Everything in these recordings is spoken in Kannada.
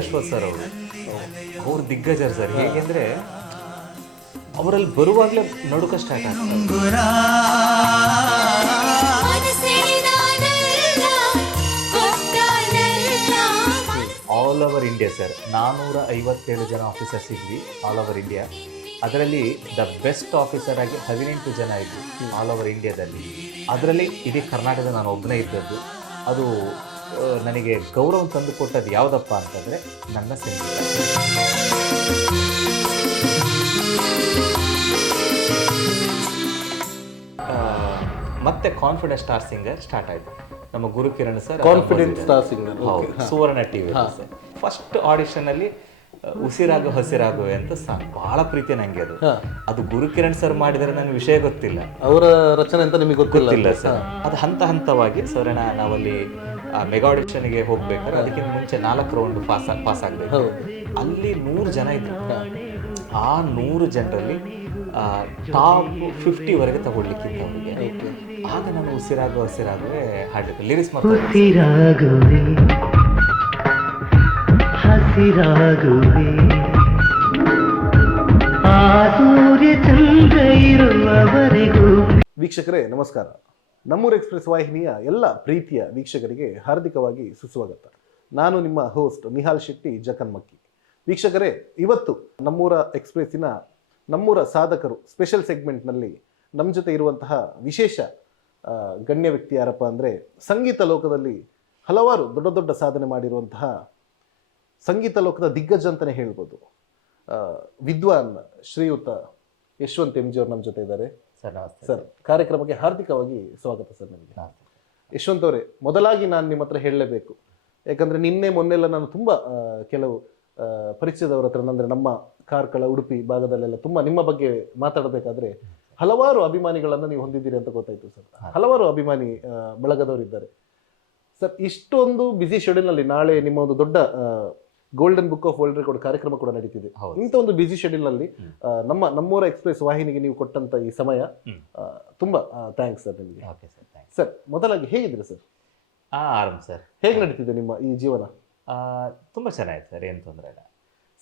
ಅಶ್ವಥ್ ಸರ್ ಅವ್ರು ದಿಗ್ಗಜರು ಸರ್. ಹೇಗೆಂದರೆ ಅವರಲ್ಲಿ ಬರುವಾಗಲೇ ನಡುಕ ಸ್ಟಾರ್ಟ್ ಆಗ್ತದೆ. ಆಲ್ ಓವರ್ ಇಂಡಿಯಾ ಸರ್ 457 ಜನ ಆಫೀಸರ್ಸ್ ಇದ್ವಿ ಆಲ್ ಓವರ್ ಇಂಡಿಯಾ. ಅದರಲ್ಲಿ ದ ಬೆಸ್ಟ್ ಆಫೀಸರ್ ಆಗಿ 18 ಜನ ಇದ್ದರು ಆಲ್ ಓವರ್ ಇಂಡಿಯಾದಲ್ಲಿ. ಅದರಲ್ಲಿ ಇಡೀ ಕರ್ನಾಟಕದ ನಾನು ಒಬ್ಬನೇ ಇದ್ದದ್ದು. ಅದು ನನಗೆ ಗೌರವ ತಂದು ಕೊಟ್ಟದ್ದು ಯಾವುದಪ್ಪ ಅಂತಂದರೆ ನನ್ನ ಸಂಗೀತ. ಮತ್ತೆ ಕಾನ್ಫಿಡೆಂಟ್ ಸ್ಟಾರ್ ಸಿಂಗರ್ ಸ್ಟಾರ್ಟ್ ಆಯಿತು. ನಮ್ಮ Gurukiran sir confident star singer Suvarna TV first ಆಡಿಷನಲ್ಲಿ ಉಸಿರಾಗು ಹಸಿರಾಗು ಅಂತ ಬಹಳ ಪ್ರೀತಿ ನಂಗೆ ಅದು. ಅದು ಗುರುಕಿರಣ್ ಸರ್ ಮಾಡಿದರೆ ನನಗೆ ವಿಷಯ ಗೊತ್ತಿಲ್ಲ, ಅವರ ರಚನೆ ಅಂತ ನಿಮಗೆ ಗೊತ್ತಿಲ್ಲ ಸರ್. ಅದು ಹಂತ ಹಂತವಾಗಿ ಸರ್ ನಾವಲ್ಲಿ ಮೆಗಾ ಆಡಿಷನ್ಗೆ ಹೋಗ್ಬೇಕಾದ್ರೆ ಅದಕ್ಕಿಂತ ಮುಂಚೆ 4 ರೌಂಡ್ ಪಾಸ್ ಆಗಬೇಕು. ಅಲ್ಲಿ 100 ಜನ ಇದ್ರು. ಆ 100 ಜನರಲ್ಲಿ ಟಾಪ್ 50ವರೆಗೆ ತಗೊಳ್ಲಿಕ್ಕಿಂತ ಅವರಿಗೆ. ಆಗ ನಾನು ಉಸಿರಾಗು ಹಸಿರಾಗುವೆ ಹಾಡಬೇಕು. ಲಿರಿಕ್ಸ್ ವೀಕ್ಷಕರೇ ನಮಸ್ಕಾರ. ನಮ್ಮೂರು ಎಕ್ಸ್ಪ್ರೆಸ್ ವಾಹಿನಿಯ ಎಲ್ಲ ಪ್ರೀತಿಯ ವೀಕ್ಷಕರಿಗೆ ಹಾರ್ದಿಕವಾಗಿ ಸುಸ್ವಾಗತ. ನಾನು ನಿಮ್ಮ ಹೋಸ್ಟ್ ನಿಹಾಲ್ ಶೆಟ್ಟಿ ಜಕನ್ಮಕ್ಕಿ. ವೀಕ್ಷಕರೇ, ಇವತ್ತು ನಮ್ಮೂರ ಎಕ್ಸ್ಪ್ರೆಸ್ಸಿನ ನಮ್ಮೂರ ಸಾಧಕರು ಸ್ಪೆಷಲ್ ಸೆಗ್ಮೆಂಟ್ನಲ್ಲಿ ನಮ್ಮ ಜೊತೆ ಇರುವಂತಹ ವಿಶೇಷ ಗಣ್ಯ ವ್ಯಕ್ತಿ ಯಾರಪ್ಪ ಅಂದರೆ, ಸಂಗೀತ ಲೋಕದಲ್ಲಿ ಹಲವಾರು ದೊಡ್ಡ ದೊಡ್ಡ ಸಾಧನೆ ಮಾಡಿರುವಂತಹ ಸಂಗೀತ ಲೋಕದ ದಿಗ್ಗಜ ಅಂತಲೇ ಹೇಳ್ಬೋದು. ವಿದ್ವಾನ್ ಶ್ರೀಯುತ ಯಶವಂತ್ ಎಂ ಜಿ ಅವರು ನಮ್ಮ ಜೊತೆ ಇದ್ದಾರೆ. ಸರ್, ಕಾರ್ಯಕ್ರಮಕ್ಕೆ ಹಾರ್ದಿಕವಾಗಿ ಸ್ವಾಗತ ಸರ್. ನಿಮಗೆ ಯಶವಂತ್ ಅವರೇ, ಮೊದಲಾಗಿ ನಾನು ನಿಮ್ಮ ಹತ್ರ ಹೇಳಲೇಬೇಕು. ಯಾಕಂದರೆ ನಿನ್ನೆ ಮೊನ್ನೆಲ್ಲ ನಾನು ತುಂಬ ಕೆಲವು ಪರಿಚಯದವರ ಹತ್ರ, ಅಂದರೆ ನಮ್ಮ ಕಾರ್ಕಳ ಉಡುಪಿ ಭಾಗದಲ್ಲೆಲ್ಲ ತುಂಬ ನಿಮ್ಮ ಬಗ್ಗೆ ಮಾತಾಡಬೇಕಾದ್ರೆ ಹಲವಾರು ಅಭಿಮಾನಿಗಳನ್ನು ನೀವು ಹೊಂದಿದ್ದೀರಿ ಅಂತ ಗೊತ್ತಾಯಿತು ಸರ್. ಹಲವಾರು ಅಭಿಮಾನಿ ಬಳಗದವರಿದ್ದಾರೆ ಸರ್. ಇಷ್ಟೊಂದು ಬ್ಯುಸಿ ಶೆಡ್ಯೂಲ್ನಲ್ಲಿ ನಾಳೆ ನಿಮ್ಮ ಒಂದು ದೊಡ್ಡ golden book of world record ಕಾರ್ಯಕ್ರಮ ಕೂಡ ನಡೀತಿದೆ. ಇಂಥ ಒಂದು ಬ್ಯುಸಿ ಶೆಡ್ಯೂಲ್ನಲ್ಲಿ ನಮ್ಮೂರ ಎಕ್ಸ್ಪ್ರೆಸ್ ವಾಹಿನಿಗೆ ನೀವು ಕೊಟ್ಟಂತ ಈ ಸಮಯ ತುಂಬಾ ಥ್ಯಾಂಕ್ಸ್ ಸರ್ ನಿಮಗೆ. ಸರ್, ಮೊದಲಾಗಿ ಹೇಗಿದ್ದೀರಿ ಸರ್? ಆರಾಮ್ ಸರ್. ಹೇಗೆ ನಡೀತಿದೆ ನಿಮ್ಮ ಈ ಜೀವನ? ತುಂಬ ಚೆನ್ನಾಗಿದೆ ಸರ್, ಏನು ತೊಂದರೆ ಇಲ್ಲ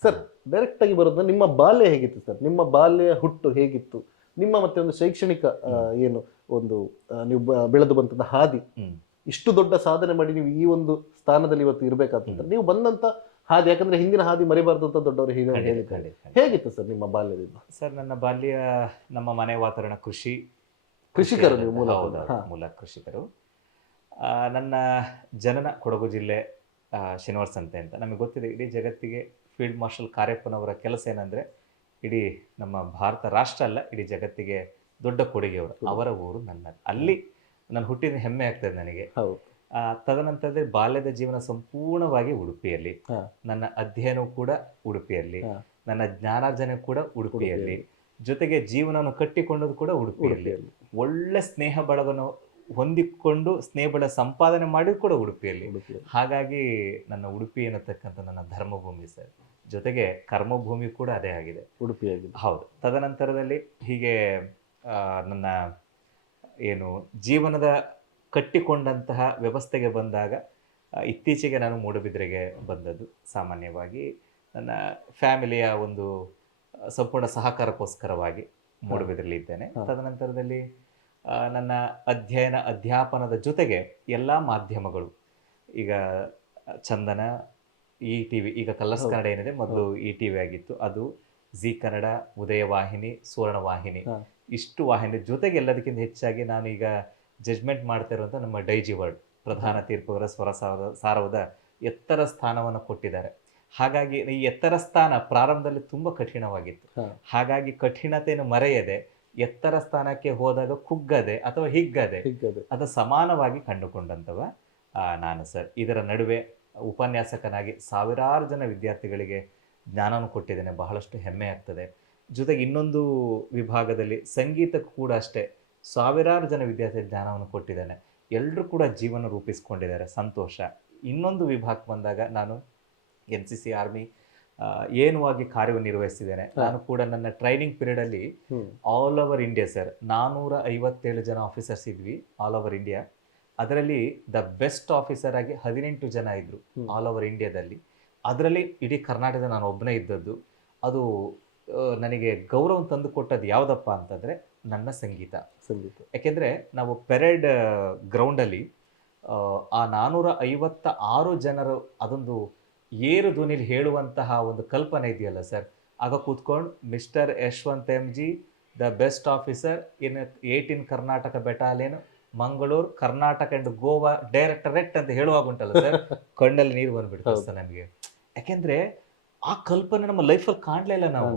ಸರ್. ಡೈರೆಕ್ಟ್ ಆಗಿ ಬರೋದು, ನಿಮ್ಮ ಬಾಲ್ಯ ಹೇಗಿತ್ತು ಸರ್? ನಿಮ್ಮ ಬಾಲ್ಯ ಹುಟ್ಟು ಹೇಗಿತ್ತು? ನಿಮ್ಮ ಮತ್ತೆ ಒಂದು ಶೈಕ್ಷಣಿಕ ಏನು ಒಂದು ನೀವು ಬೆಳೆದು ಬಂತಂದ ಹಾದಿ, ಇಷ್ಟು ದೊಡ್ಡ ಸಾಧನೆ ಮಾಡಿ ನೀವು ಈ ಒಂದು ಸ್ಥಾನದಲ್ಲಿ ಇವತ್ತು ಇರಬೇಕಾದ್ರೆ ನೀವು ಬಂದಂತ ಹಾದಿ, ಯಾಕಂದ್ರೆ ಹಿಂದಿನ ಹಾದಿ ಮರಿಬಾರ್ದು ಅಂತ ದೊಡ್ಡವರು ಹೇಳಿದ್ದಾರೆ. ಹೇಗಿತ್ತು ಸರ್ ನಿಮ್ಮ ಬಾಲ್ಯದಿಂದ? ಸರ್, ನನ್ನ ಬಾಲ್ಯ ನಮ್ಮ ಮನೆ ವಾತಾವರಣ ಕೃಷಿಕರು, ನೀವು ಮೂಲ ಕೃಷಿಕರು. ನನ್ನ ಜನನ ಕೊಡಗು ಜಿಲ್ಲೆ ಶನಿವಾರ ಸಂತೆ ಅಂತ. ನಮಗೆ ಗೊತ್ತಿದೆ, ಇಡೀ ಜಗತ್ತಿಗೆ ಫೀಲ್ಡ್ ಮಾರ್ಷಲ್ ಕಾರ್ಯಪ್ಪನವರ ಕೆಲಸ ಏನಂದರೆ ಇಡೀ ನಮ್ಮ ಭಾರತ ರಾಷ್ಟ್ರ ಅಲ್ಲ, ಇಡೀ ಜಗತ್ತಿಗೆ ದೊಡ್ಡ ಕೊಡುಗೆಯವರು. ಅವರ ಊರು ನನ್ನ, ಅಲ್ಲಿ ನಾನು ಹುಟ್ಟಿದ ಹೆಮ್ಮೆ ಆಗ್ತದೆ ನನಗೆ. ತದನಂತರದಲ್ಲಿ ಬಾಲ್ಯದ ಜೀವನ ಸಂಪೂರ್ಣವಾಗಿ ಉಡುಪಿಯಲ್ಲಿ. ನನ್ನ ಅಧ್ಯಯನವೂ ಕೂಡ ಉಡುಪಿಯಲ್ಲಿ, ನನ್ನ ಜ್ಞಾನಾರ್ಜನೆ ಕೂಡ ಉಡುಪಿಯಲ್ಲಿ, ಜೊತೆಗೆ ಜೀವನವನ್ನು ಕಟ್ಟಿಕೊಂಡದ್ದು ಕೂಡ ಉಡುಪಿಯಲ್ಲಿ. ಒಳ್ಳೆ ಸ್ನೇಹ ಬಳಗವನ್ನು ಹೊಂದಿಕೊಂಡು ಸ್ನೇಹ ಬಳ ಸಂಪಾದನೆ ಮಾಡಿದ್ದು ಕೂಡ ಉಡುಪಿಯಲ್ಲಿ. ಹಾಗಾಗಿ ನನ್ನ ಉಡುಪಿ ಅನ್ನತಕ್ಕಂಥ ನನ್ನ ಧರ್ಮಭೂಮಿ ಸರ್, ಜೊತೆಗೆ ಕರ್ಮಭೂಮಿ ಕೂಡ ಅದೇ ಆಗಿದೆ, ಉಡುಪಿಯಾಗಿದೆ. ಹೌದು. ತದನಂತರದಲ್ಲಿ ಹೀಗೆ ನನ್ನ ಏನು ಜೀವನದ ಕಟ್ಟಿಕೊಂಡಂತಹ ವ್ಯವಸ್ಥೆಗೆ ಬಂದಾಗ ಇತ್ತೀಚೆಗೆ ನಾನು ಮೂಡುಬಿದ್ರೆಗೆ ಬಂದದ್ದು. ಸಾಮಾನ್ಯವಾಗಿ ನನ್ನ ಫ್ಯಾಮಿಲಿಯ ಒಂದು ಸಂಪೂರ್ಣ ಸಹಕಾರಕ್ಕೋಸ್ಕರವಾಗಿ ಮೂಡುಬಿದ್ರೆಯಲ್ಲಿ ಇದ್ದೇನೆ. ತದನಂತರದಲ್ಲಿ ನನ್ನ ಅಧ್ಯಾಪನದ ಜೊತೆಗೆ ಎಲ್ಲ ಮಾಧ್ಯಮಗಳು, ಈಗ ಚಂದನ, ಈ ಟಿ ವಿ, ಈಗ ಕಲರ್ಸ್ ಕನ್ನಡ ಏನಿದೆ ಮೊದಲು ಈ ಟಿ ವಿ ಆಗಿತ್ತು, ಅದು ಜಿ ಕನ್ನಡ, ಉದಯ ವಾಹಿನಿ, ಸುವರ್ಣ ವಾಹಿನಿ, ಇಷ್ಟು ವಾಹಿನಿ ಜೊತೆಗೆ ಎಲ್ಲದಕ್ಕಿಂತ ಹೆಚ್ಚಾಗಿ ನಾನು ಈಗ ಜಡ್ಜ್ಮೆಂಟ್ ಮಾಡ್ತಾ ಇರುವಂಥ ನಮ್ಮ ಡೈಜಿ ವರ್ಡ್ ಪ್ರಧಾನ ತೀರ್ಪುಗಳ ಸ್ವರ ಸಾರವದ ಎತ್ತರ ಸ್ಥಾನವನ್ನು ಕೊಟ್ಟಿದ್ದಾರೆ. ಹಾಗಾಗಿ ಈ ಎತ್ತರ ಸ್ಥಾನ ಪ್ರಾರಂಭದಲ್ಲಿ ತುಂಬ ಕಠಿಣವಾಗಿತ್ತು. ಹಾಗಾಗಿ ಕಠಿಣತೆಯನ್ನು ಮರೆಯದೆ ಎತ್ತರ ಸ್ಥಾನಕ್ಕೆ ಹೋದಾಗ ಕುಗ್ಗದೆ ಅಥವಾ ಹಿಗ್ಗದೆ ಅದು ಸಮಾನವಾಗಿ ಕಂಡುಕೊಂಡಂಥವ ನಾನು ಸರ್. ಇದರ ನಡುವೆ ಉಪನ್ಯಾಸಕನಾಗಿ ಸಾವಿರಾರು ಜನ ವಿದ್ಯಾರ್ಥಿಗಳಿಗೆ ಜ್ಞಾನವನ್ನು ಕೊಟ್ಟಿದ್ದೇನೆ, ಬಹಳಷ್ಟು ಹೆಮ್ಮೆ ಆಗ್ತದೆ. ಜೊತೆಗೆ ಇನ್ನೊಂದು ವಿಭಾಗದಲ್ಲಿ ಸಂಗೀತಕ್ಕೂ ಕೂಡ ಅಷ್ಟೇ ಸಾವಿರಾರು ಜನ ವಿದ್ಯಾರ್ಥಿ ಜ್ಞಾನವನ್ನು ಕೊಟ್ಟಿದ್ದೇನೆ. ಎಲ್ಲರೂ ಕೂಡ ಜೀವನ ರೂಪಿಸ್ಕೊಂಡಿದ್ದಾರೆ, ಸಂತೋಷ. ಇನ್ನೊಂದು ವಿಭಾಗಕ್ಕೆ ಬಂದಾಗ ನಾನು NCC ಆರ್ಮಿ ಏನುವಾಗಿ ಕಾರ್ಯನಿರ್ವಹಿಸಿದ್ದೇನೆ. ನಾನು ಕೂಡ ನನ್ನ ಟ್ರೈನಿಂಗ್ ಪೀರಿಯಡಲ್ಲಿ ಆಲ್ ಓವರ್ ಇಂಡಿಯಾ ಸರ್ 457 ಜನ ಆಫೀಸರ್ಸ್ ಇದ್ವಿ ಆಲ್ ಓವರ್ ಇಂಡಿಯಾ. ಅದರಲ್ಲಿ ದ ಬೆಸ್ಟ್ ಆಫೀಸರ್ ಆಗಿ 18 ಜನ ಇದ್ರು ಆಲ್ ಓವರ್ ಇಂಡಿಯಾದಲ್ಲಿ. ಅದರಲ್ಲಿ ಇಡೀ ಕರ್ನಾಟಕದ ನಾನು ಒಬ್ಬನೇ ಇದ್ದದ್ದು. ಅದು ನನಗೆ ಗೌರವ ತಂದು ಕೊಟ್ಟದ್ದು ಯಾವುದಪ್ಪ ಅಂತಂದರೆ ನನ್ನ ಸಂಗೀತ. ಸಂಗೀತ. ಯಾಕೆಂದರೆ ನಾವು ಪೆರೇಡ್ ಗ್ರೌಂಡಲ್ಲಿ ಆ 456 ಜನರು ಅದೊಂದು ಏರು ಧ್ವನಿಲಿ ಹೇಳುವಂತಹ ಒಂದು ಕಲ್ಪನೆ ಇದೆಯಲ್ಲ ಸರ್, ಆಗ ಕೂತ್ಕೊಂಡು mister Yashwant M G the best officer in 18 Karnataka battalion Mangaluru Karnataka and Goa directorate ಅಂತ ಹೇಳುವಾಗ ಉಂಟಲ್ಲ ಸರ್, ಕಣ್ಣಲ್ಲಿ ನೀರು ಬಂದ್ಬಿಡ್ತದೆ ಸರ್ ನನಗೆ. ಯಾಕೆಂದ್ರೆ ಆ ಕಲ್ಪನೆ ನಮ್ಮ ಲೈಫಲ್ಲಿ ಕಾಣಲೇ ಇಲ್ಲ ನಾವು.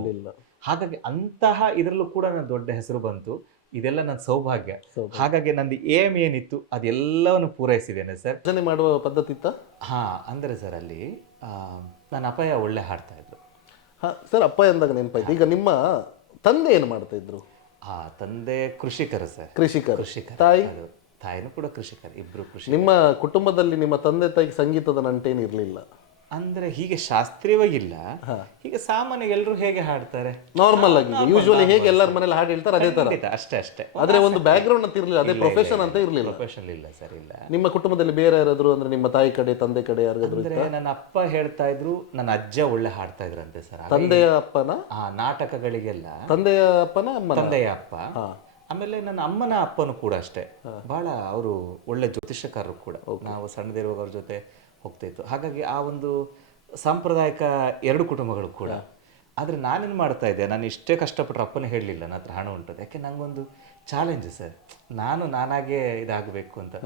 ಹಾಗಾಗಿ ಅಂತಹ ಇದರಲ್ಲೂ ಕೂಡ ನನ್ನ ದೊಡ್ಡ ಹೆಸರು ಬಂತು. ಇದೆಲ್ಲ ನನ್ನ ಸೌಭಾಗ್ಯ. ಹಾಗಾಗಿ ನಂದು ಏಮ್ ಏನಿತ್ತು ಅದೆಲ್ಲವನ್ನು ಪೂರೈಸಿದ್ದೇನೆ ಸರ್. ಭಜನೆ ಮಾಡುವ ಪದ್ಧತಿ ಇತ್ತ? ಹಾ, ಅಂದ್ರೆ ಸರ್ ಅಲ್ಲಿ ನನ್ನ ಅಪ್ಪಯ್ಯ ಒಳ್ಳೆ ಹಾಡ್ತಾ ಇದ್ರು. ಹಾ ಸರ್, ಅಪ್ಪ ಎಂದಾಗ ನೆನಪಾಯ್ತು. ಈಗ ನಿಮ್ಮ ತಂದೆ ಏನು ಮಾಡ್ತಾ ಇದ್ರು? ತಂದೆ ಕೃಷಿಕರು ಸರ್. ಕೃಷಿಕರು. ತಾಯಿ? ತಾಯಿನೂ ಕೂಡ ಕೃಷಿಕರು, ಇಬ್ರು ಕೃಷಿ. ನಿಮ್ಮ ಕುಟುಂಬದಲ್ಲಿ ನಿಮ್ಮ ತಂದೆ ತಾಯಿಗೆ ಸಂಗೀತದ ನಂಟೇನು ಇರಲಿಲ್ಲ? ಅಂದ್ರೆ ಹೀಗೆ ಶಾಸ್ತ್ರೀಯವಾಗಿಲ್ಲ, ಹೀಗೆ ಸಾಮಾನ್ಯ ಎಲ್ಲರೂ ಹೇಗೆ ಹಾಡ್ತಾರೆ ನಾರ್ಮಲ್ ಆಗಿ, ಯೂಶುವಲಿ ಹೇಗೆ ಎಲ್ಲರ ಮನೇಲಿ ಹಾಡು ಹೇಳ್ತಾರೆ ಅದೇ ತರ, ಅಷ್ಟೇ. ಆದ್ರೆ ಒಂದು ಬ್ಯಾಕ್ ಗ್ರೌಂಡ್ ಅಂತ ಇರಲಿಲ್ಲ, ಅದೇ ಪ್ರೊಫೆಷನ್ ಅಂತ ಇರಲಿಲ್ಲ. ಪ್ರೊಫೆಷನ್ ಇಲ್ಲ ಸರ್, ಇಲ್ಲ. ನಿಮ್ಮ ಕುಟುಂಬದಲ್ಲಿ ಬೇರೆ ಯಾರಾದ್ರು, ಅಂದ್ರೆ ನಿಮ್ಮ ತಾಯಿ ಕಡೆ ತಂದೆ ಕಡೆ ಯಾರಾದ್ರು? ಅಂದ್ರೆ ನನ್ನ ಅಪ್ಪ ಹೇಳ್ತಾ ಇದ್ರು, ನನ್ನ ಅಜ್ಜ ಒಳ್ಳೆ ಹಾಡ್ತಾ ಇದ್ರಂತೆ ಸರ್. ತಂದೆಯ ಅಪ್ಪನ? ನಾಟಕಗಳಿಗೆಲ್ಲ ತಂದೆಯ ಅಪ್ಪನ? ತಂದೆಯ ಅಪ್ಪ. ಆಮೇಲೆ ನನ್ನ ಅಮ್ಮನ ಅಪ್ಪನು ಕೂಡ ಅಷ್ಟೇ, ಬಹಳ ಅವರು ಒಳ್ಳೆ ಜ್ಯೋತಿಷ್ಯಕಾರರು ಕೂಡ. ನಾವು ಸಣ್ಣದಿರುವಾಗ ಅವ್ರ ಜೊತೆ ಹೋಗ್ತಾ ಇತ್ತು. ಹಾಗಾಗಿ ಆ ಒಂದು ಸಾಂಪ್ರದಾಯಿಕ ಎರಡು ಕುಟುಂಬಗಳು ಕೂಡ. ಆದರೆ ನಾನೇನು ಮಾಡ್ತಾ ಇದ್ದೆ, ನಾನು ಇಷ್ಟೇ ಕಷ್ಟಪಟ್ಟರೆ ಅಪ್ಪನೇ ಹೇಳಲಿಲ್ಲ ನನ್ನ ಹತ್ರ ಹಣ ಉಂಟದು. ಯಾಕೆ ನಂಗೊಂದು ಚಾಲೆಂಜ್ ಸರ್, ನಾನಾಗೇ ಇದಾಗಬೇಕು ಅಂತ.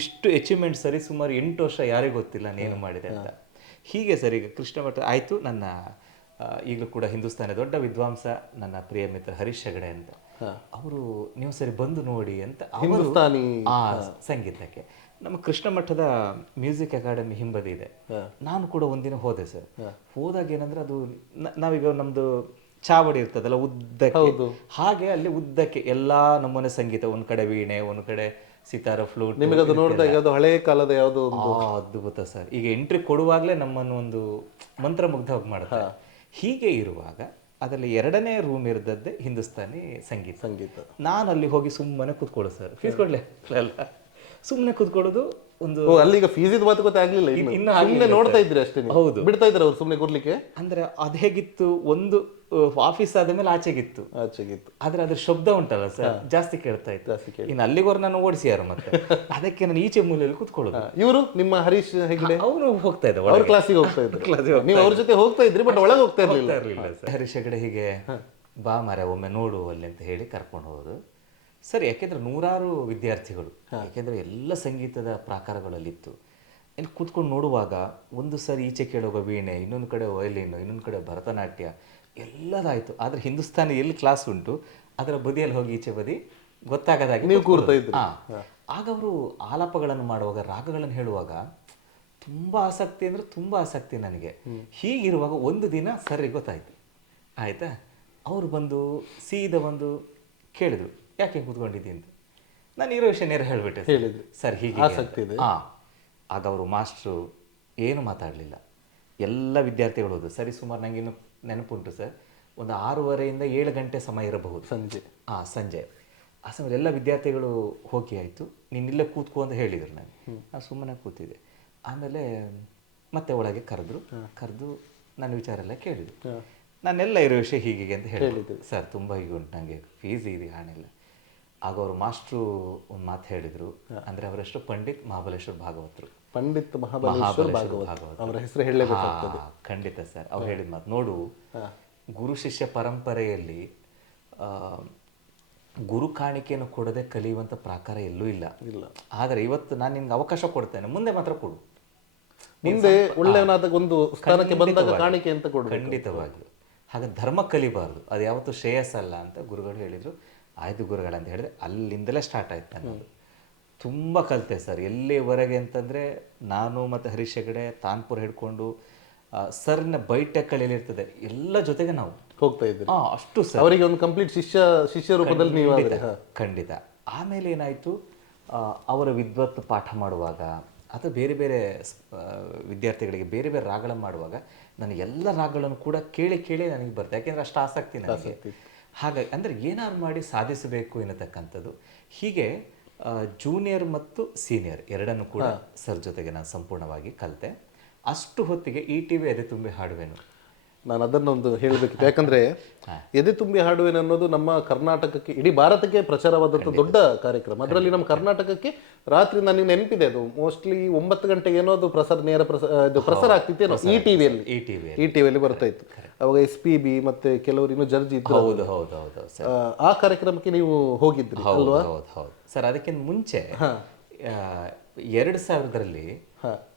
ಇಷ್ಟು ಅಚೀವ್ಮೆಂಟ್ ಸರಿ ಸುಮಾರು 8 ವರ್ಷ ಯಾರಿಗೂ ಗೊತ್ತಿಲ್ಲ ನಾನೇನು ಮಾಡಿದೆ ಅಂತ. ಹೀಗೆ ಸರ್ ಈಗ ಕೃಷ್ಣ ಮಠ ಆಯಿತು. ನನ್ನ ಈಗಲೂ ಕೂಡ ಹಿಂದೂಸ್ತಾನಿ ದೊಡ್ಡ ವಿದ್ವಾಂಸ ನನ್ನ ಪ್ರಿಯ ಮಿತ್ರ ಹರೀಶ್ ಹೆಗಡೆ ಅಂತ, ಅವರು ನೀವು ಸರಿ ಬಂದು ನೋಡಿ ಅಂತ ಹಿಂದೂಸ್ತಾನಿ ಸಂಗೀತಕ್ಕೆ ನಮ್ಮ ಕೃಷ್ಣ ಮಠದ ಮ್ಯೂಸಿಕ್ ಅಕಾಡೆಮಿ ಹಿಂಬದಿ ಇದೆ. ನಾನು ಕೂಡ ಒಂದಿನ ಹೋದೆ ಸರ್. ಹೋದಾಗ ಏನಂದ್ರೆ ಅದು ನಾವೀಗ ನಮ್ದು ಚಾವಡಿ ಇರ್ತದಲ್ಲ ಉದ್ದಕ್ಕೆ, ಹಾಗೆ ಅಲ್ಲಿ ಉದ್ದಕ್ಕೆ ಎಲ್ಲಾ ನಮೂನೆ ಸಂಗೀತ, ಒಂದ್ ಕಡೆ ವೀಣೆ, ಒಂದ್ ಕಡೆ ಸಿತಾರ, ಫ್ಲೂಟ್. ನಿಮಗೆ ಅದು ನೋಡಿದಾಗ ಅದು ಹಳೆ ಕಾಲದ ಯಾವುದೋ ಅದ್ಭುತ ಸರ್. ಈಗ ಎಂಟ್ರಿ ಕೊಡುವಾಗಲೇ ನಮ್ಮನ್ನು ಒಂದು ಮಂತ್ರಮುಗ್ಧವಾಗಿ ಮಾಡ್ತಾರೆ. ಹೀಗೆ ಇರುವಾಗ ಅದರಲ್ಲಿ 2ನೇ ರೂಮ್ ಇರದದ್ದೇ ಹಿಂದೂಸ್ತಾನಿ ಸಂಗೀತ. ನಾನು ಅಲ್ಲಿ ಹೋಗಿ ಸುಮ್ಮನೆ ಕೂತ್ಕೊಳ್ಳೋ ಸರ್, ಫೀಸ್ ಕೊಡ್ಲೆ ಅಲ್ಲ, ಸುಮ್ಮನೆ ಕೂತ್ಕೊಳ್ಳೋದು. ಒಂದು ಅಲ್ಲಿಗ ಫೀಸ್ ಇದು ಮಾತುಕತೆ ಆಗ್ಲಿಲ್ಲ, ಇನ್ನು ನೋಡ್ತಾ ಇದ್ರಿ ಅಷ್ಟೇ? ಹೌದು, ಬಿಡ್ತಾ ಇದ್ರು ಅವ್ರು ಸುಮ್ಮನೆ ಕೂರ್ಲಿಕ್ಕೆ? ಅಂದ್ರೆ ಅದ್ ಹೇಗಿತ್ತು, ಒಂದು ಆಫೀಸ್ ಆದ್ಮೇಲೆ ಆಚೆಗಿತ್ತು, ಆದ್ರೆ ಅದ್ರ ಶಬ್ದ ಉಂಟಲ್ಲ ಸರ್, ಜಾಸ್ತಿ ಕೇಳ್ತಾ ಇತ್ತು. ಇನ್ನು ಅಲ್ಲಿಗೋರು ನಾನು ಓಡಿಸ್ಯಾರ, ಮತ್ತೆ ಅದಕ್ಕೆ ನಾನು ಈಚೆ ಮೂಲೆಯಲ್ಲಿ ಕೂತ್ಕೊಳ್ಳೋದು. ಇವರು ನಿಮ್ಮ ಹರೀಶ್ ಹೆಗ್ಡೆ ಅವನು ಹೋಗ್ತಾ ಇದ್ದ, ಅವ್ರ ಕ್ಲಾಸಿಗೆ ಹೋಗ್ತಾ ಇದ್ರು, ನೀವು ಅವ್ರ ಜೊತೆ ಹೋಗ್ತಾ ಇದ್ರಿ, ಬಟ್ ಒಳಗೆ ಹೋಗ್ತಾ ಇರ್ಲಿಲ್ಲ. ಹರೀಶ್ ಹೆಗಡೆ ಹೀಗೆ ಬಾ ಮಾರ ಒಮ್ಮೆ ನೋಡು ಅಲ್ಲಿ ಅಂತ ಹೇಳಿ ಕರ್ಕೊಂಡು ಹೋದ್ರು ಸರ್. ಯಾಕೆಂದ್ರೆ 100 ವಿದ್ಯಾರ್ಥಿಗಳು, ಯಾಕೆಂದ್ರೆ ಎಲ್ಲ ಸಂಗೀತದ ಪ್ರಾಕಾರಗಳಲ್ಲಿತ್ತು. ಇಲ್ಲಿ ಕೂತ್ಕೊಂಡು ನೋಡುವಾಗ ಒಂದು ಸರಿ ಈಚೆ ಕೇಳುವ ವೀಣೆ, ಇನ್ನೊಂದು ಕಡೆ ವಯಲಿನ್, ಇನ್ನೊಂದು ಕಡೆ ಭರತನಾಟ್ಯ, ಎಲ್ಲದಾಯ್ತು. ಆದ್ರೆ ಹಿಂದೂಸ್ತಾನಿ ಎಲ್ಲಿ ಕ್ಲಾಸ್ ಉಂಟು ಅದರ ಬದಿಯಲ್ಲಿ ಹೋಗಿ ಈಚೆ ಬದಿ ಗೊತ್ತಾಗದಾಗಿ ನೀವು ಕೂರ್ತಾ ಇದ್ರಿ. ಆಗ ಅವರು ಆಲಾಪಗಳನ್ನು ಮಾಡುವಾಗ, ರಾಗಗಳನ್ನು ಹೇಳುವಾಗ ತುಂಬಾ ಆಸಕ್ತಿ ಅಂದ್ರೆ ತುಂಬಾ ಆಸಕ್ತಿ ನನಗೆ. ಹೀಗಿರುವಾಗ ಒಂದು ದಿನ ಸರಿ ಗೊತ್ತಾಯ್ತು, ಆಯ್ತಾ, ಅವರು ಬಂದು ಸೀದಾ ಬಂದು ಕೇಳಿದ್ರು, ಯಾಕೆ ಕೂತ್ಕೊಂಡಿದ್ದೀನಿ ಅಂತ. ನಾನು ಇರೋ ವಿಷಯ ನೇರ ಹೇಳ್ಬಿಟ್ಟೆ ಸರ್, ಹೀಗೆ ಆಸಕ್ತಿ ಇದೆ. ಆಗ ಅವರು ಮಾಸ್ಟ್ರು ಏನು ಮಾತಾಡಲಿಲ್ಲ. ಎಲ್ಲ ವಿದ್ಯಾರ್ಥಿಗಳು ಹೋದ್ರು. ಸರಿ ಸುಮಾರು ನಂಗೆ ಇನ್ನು ನೆನಪುಂಟು ಸರ್, ಒಂದು 6:30 7 ಗಂಟೆ ಸಮಯ ಇರಬಹುದು, ಸಂಜೆ. ಆ ಸಮಯದಲ್ಲಿ ಎಲ್ಲ ವಿದ್ಯಾರ್ಥಿಗಳು ಹೋಗಿ ಆಯಿತು, ನೀನಿಲ್ಲೇ ಕೂತ್ಕೋ ಅಂತ ಹೇಳಿದರು ನನಗೆ. ನಾನು ಸುಮ್ಮನೆ ಕೂತಿದ್ದೆ. ಆಮೇಲೆ ಮತ್ತೆ ಒಳಗೆ ಕರೆದು ನನ್ನ ವಿಚಾರ ಎಲ್ಲ ಕೇಳಿದ್ರು. ನಾನೆಲ್ಲ ಇರೋ ವಿಷಯ ಹೀಗೆ ಅಂತ ಹೇಳಿದ್ರು. ಸರ್ ತುಂಬ ಹೀಗೆ ಉಂಟು, ನನಗೆ ಫೀಸ್ ಇದೆ, ಹಣಿಲ್ಲ. ಆಗ ಅವರು ಮಾಸ್ಟ್ರು ಒಂದು ಮಾತು ಹೇಳಿದರು, ಅಂದರೆ ಅವರೆಷ್ಟು ಪಂಡಿತ್ ಮಹಾಬಲೇಶ್ವರ ಭಾಗವತರು. ಪಂಡಿತ್ ಮಹಾಬಲೇಶ್ವರ ಭಾಗವತ ಅವರ ಹೆಸರು ಹೇಳಲೇಬೇಕಾಗ್ತದೆ. ಖಂಡಿತ ಸರ್. ಅವ್ರು ಹೇಳಿದ ಮಾತು ನೋಡು, ಗುರು ಶಿಷ್ಯ ಪರಂಪರೆಯಲ್ಲಿ ಗುರು ಕಾಣಿಕೆಯನ್ನು ಕೊಡದೆ ಕಲಿಯುವಂಥ ಪ್ರಾಕಾರ ಎಲ್ಲೂ ಇಲ್ಲ. ಆದರೆ ಇವತ್ತು ನಾನು ನಿನ್ಗೆ ಅವಕಾಶ ಕೊಡ್ತೇನೆ, ಮುಂದೆ ಮಾತ್ರ ಕೊಡು. ಮುಂದೆ ಒಳ್ಳೆಯವನಾದ ಒಂದು ಸ್ಥಾನಕ್ಕೆ ಬಂದಾಗ ಕಾಣಿಕೆ ಅಂತ ಕೊಡು. ಖಂಡಿತವಾಗಿಯೂ. ಹಾಗೆ ಧರ್ಮ ಕಲಿಬಾರ್ದು, ಅದು ಯಾವತ್ತೂ ಶ್ರೇಯಸ್ಸಲ್ಲ ಅಂತ ಗುರುಗಳು ಹೇಳಿದರು. ಆಯ್ತು ಗುರುಗಳಂತ ಹೇಳಿದ್ರೆ ಅಲ್ಲಿಂದಲೇ ಸ್ಟಾರ್ಟ್ ಆಯ್ತು ಅನ್ನೋದು. ತುಂಬ ಕಲಿತೆ ಸರ್. ಎಲ್ಲಿವರೆಗೆ ಅಂತಂದರೆ ನಾನು ಮತ್ತು ಹರೀಶ್ ಹೆಗಡೆ ತಾನ್ಪುರ ಹಿಡ್ಕೊಂಡು ಸರ್ನ ಬೈಟೆಕ್ಕಲ್ಲಿ ಇರ್ತದೆ ಎಲ್ಲ ಜೊತೆಗೆ ನಾವು ಹೋಗ್ತಾ ಇದ್ವಿ. ಅಷ್ಟು ಸರ್, ಅವರಿಗೆ ಒಂದು ಕಂಪ್ಲೀಟ್ ಶಿಷ್ಯ ರೂಪದಲ್ಲಿ ನೀವು. ಖಂಡಿತ. ಆಮೇಲೆ ಏನಾಯಿತು, ಅವರ ವಿದ್ವತ್ ಪಾಠ ಮಾಡುವಾಗ ಅಥವಾ ಬೇರೆ ಬೇರೆ ವಿದ್ಯಾರ್ಥಿಗಳಿಗೆ ಬೇರೆ ಬೇರೆ ರಾಗಗಳನ್ನು ಮಾಡುವಾಗ ನಾನು ಎಲ್ಲ ರಾಗಗಳನ್ನು ಕೂಡ ಕೇಳಿ ನನಗೆ ಬರ್ತದೆ. ಯಾಕೆಂದರೆ ಅಷ್ಟು ಆಸಕ್ತಿ ನನಗೆ. ಹಾಗಾಗಿ ಅಂದರೆ ಏನಾದ್ರು ಮಾಡಿ ಸಾಧಿಸಬೇಕು ಎನ್ನತಕ್ಕಂಥದ್ದು. ಹೀಗೆ ಜೂನಿಯರ್ ಮತ್ತು ಸೀನಿಯರ್ ಎರಡನ್ನು ಕೂಡ ಸರ್ ಜೊತೆಗೆ ನಾನು ಸಂಪೂರ್ಣವಾಗಿ ಕಲಿತೆ. ಅಷ್ಟು ಹೊತ್ತಿಗೆ ಈ ಟಿ ವಿ ಎದೆ ತುಂಬಿ ಹಾಡುವೆನು. ನಾನು ಅದನ್ನೊಂದು ಹೇಳಬೇಕಿತ್ತು. ಯಾಕಂದ್ರೆ ಎದೆ ತುಂಬಿ ಹಾಡುವೆನು ಅನ್ನೋದು ನಮ್ಮ ಕರ್ನಾಟಕಕ್ಕೆ, ಇಡೀ ಭಾರತಕ್ಕೆ ಪ್ರಚಾರವಾದಂಥ ದೊಡ್ಡ ಕಾರ್ಯಕ್ರಮ. ಅದರಲ್ಲಿ ನಮ್ಮ ಕರ್ನಾಟಕಕ್ಕೆ ರಾತ್ರಿ ನನಗೆ ನೆನಪಿದೆ, ಅದು ಮೋಸ್ಟ್ಲಿ 9 ಗಂಟೆಗೆ ಏನೋ ಅದು ಇದು ಪ್ರಸಾರ ಆಗ್ತಿತ್ತೇನೋ ಈ ಟಿವಿಯಲ್ಲಿ. ಈ ಟಿವಿಯಲ್ಲಿ ಬರ್ತಾ ಇತ್ತು. ಅವಾಗ SPB ಮತ್ತೆ ಕೆಲವರು ಇನ್ನು ಜಡ್ಜ್ ಇದ್ರು. ಹೌದು ಹೌದು ಹೌದು ಸರ್. ಆ ಕಾರ್ಯಕ್ರಮಕ್ಕೆ ನೀವು ಹೋಗಿದ್ರಿ ಅಲ್ವಾ? ಹೌದು ಹೌದು ಸರ್. ಅದಕ್ಕಿಂತ ಮುಂಚೆ 2000ರಲ್ಲಿ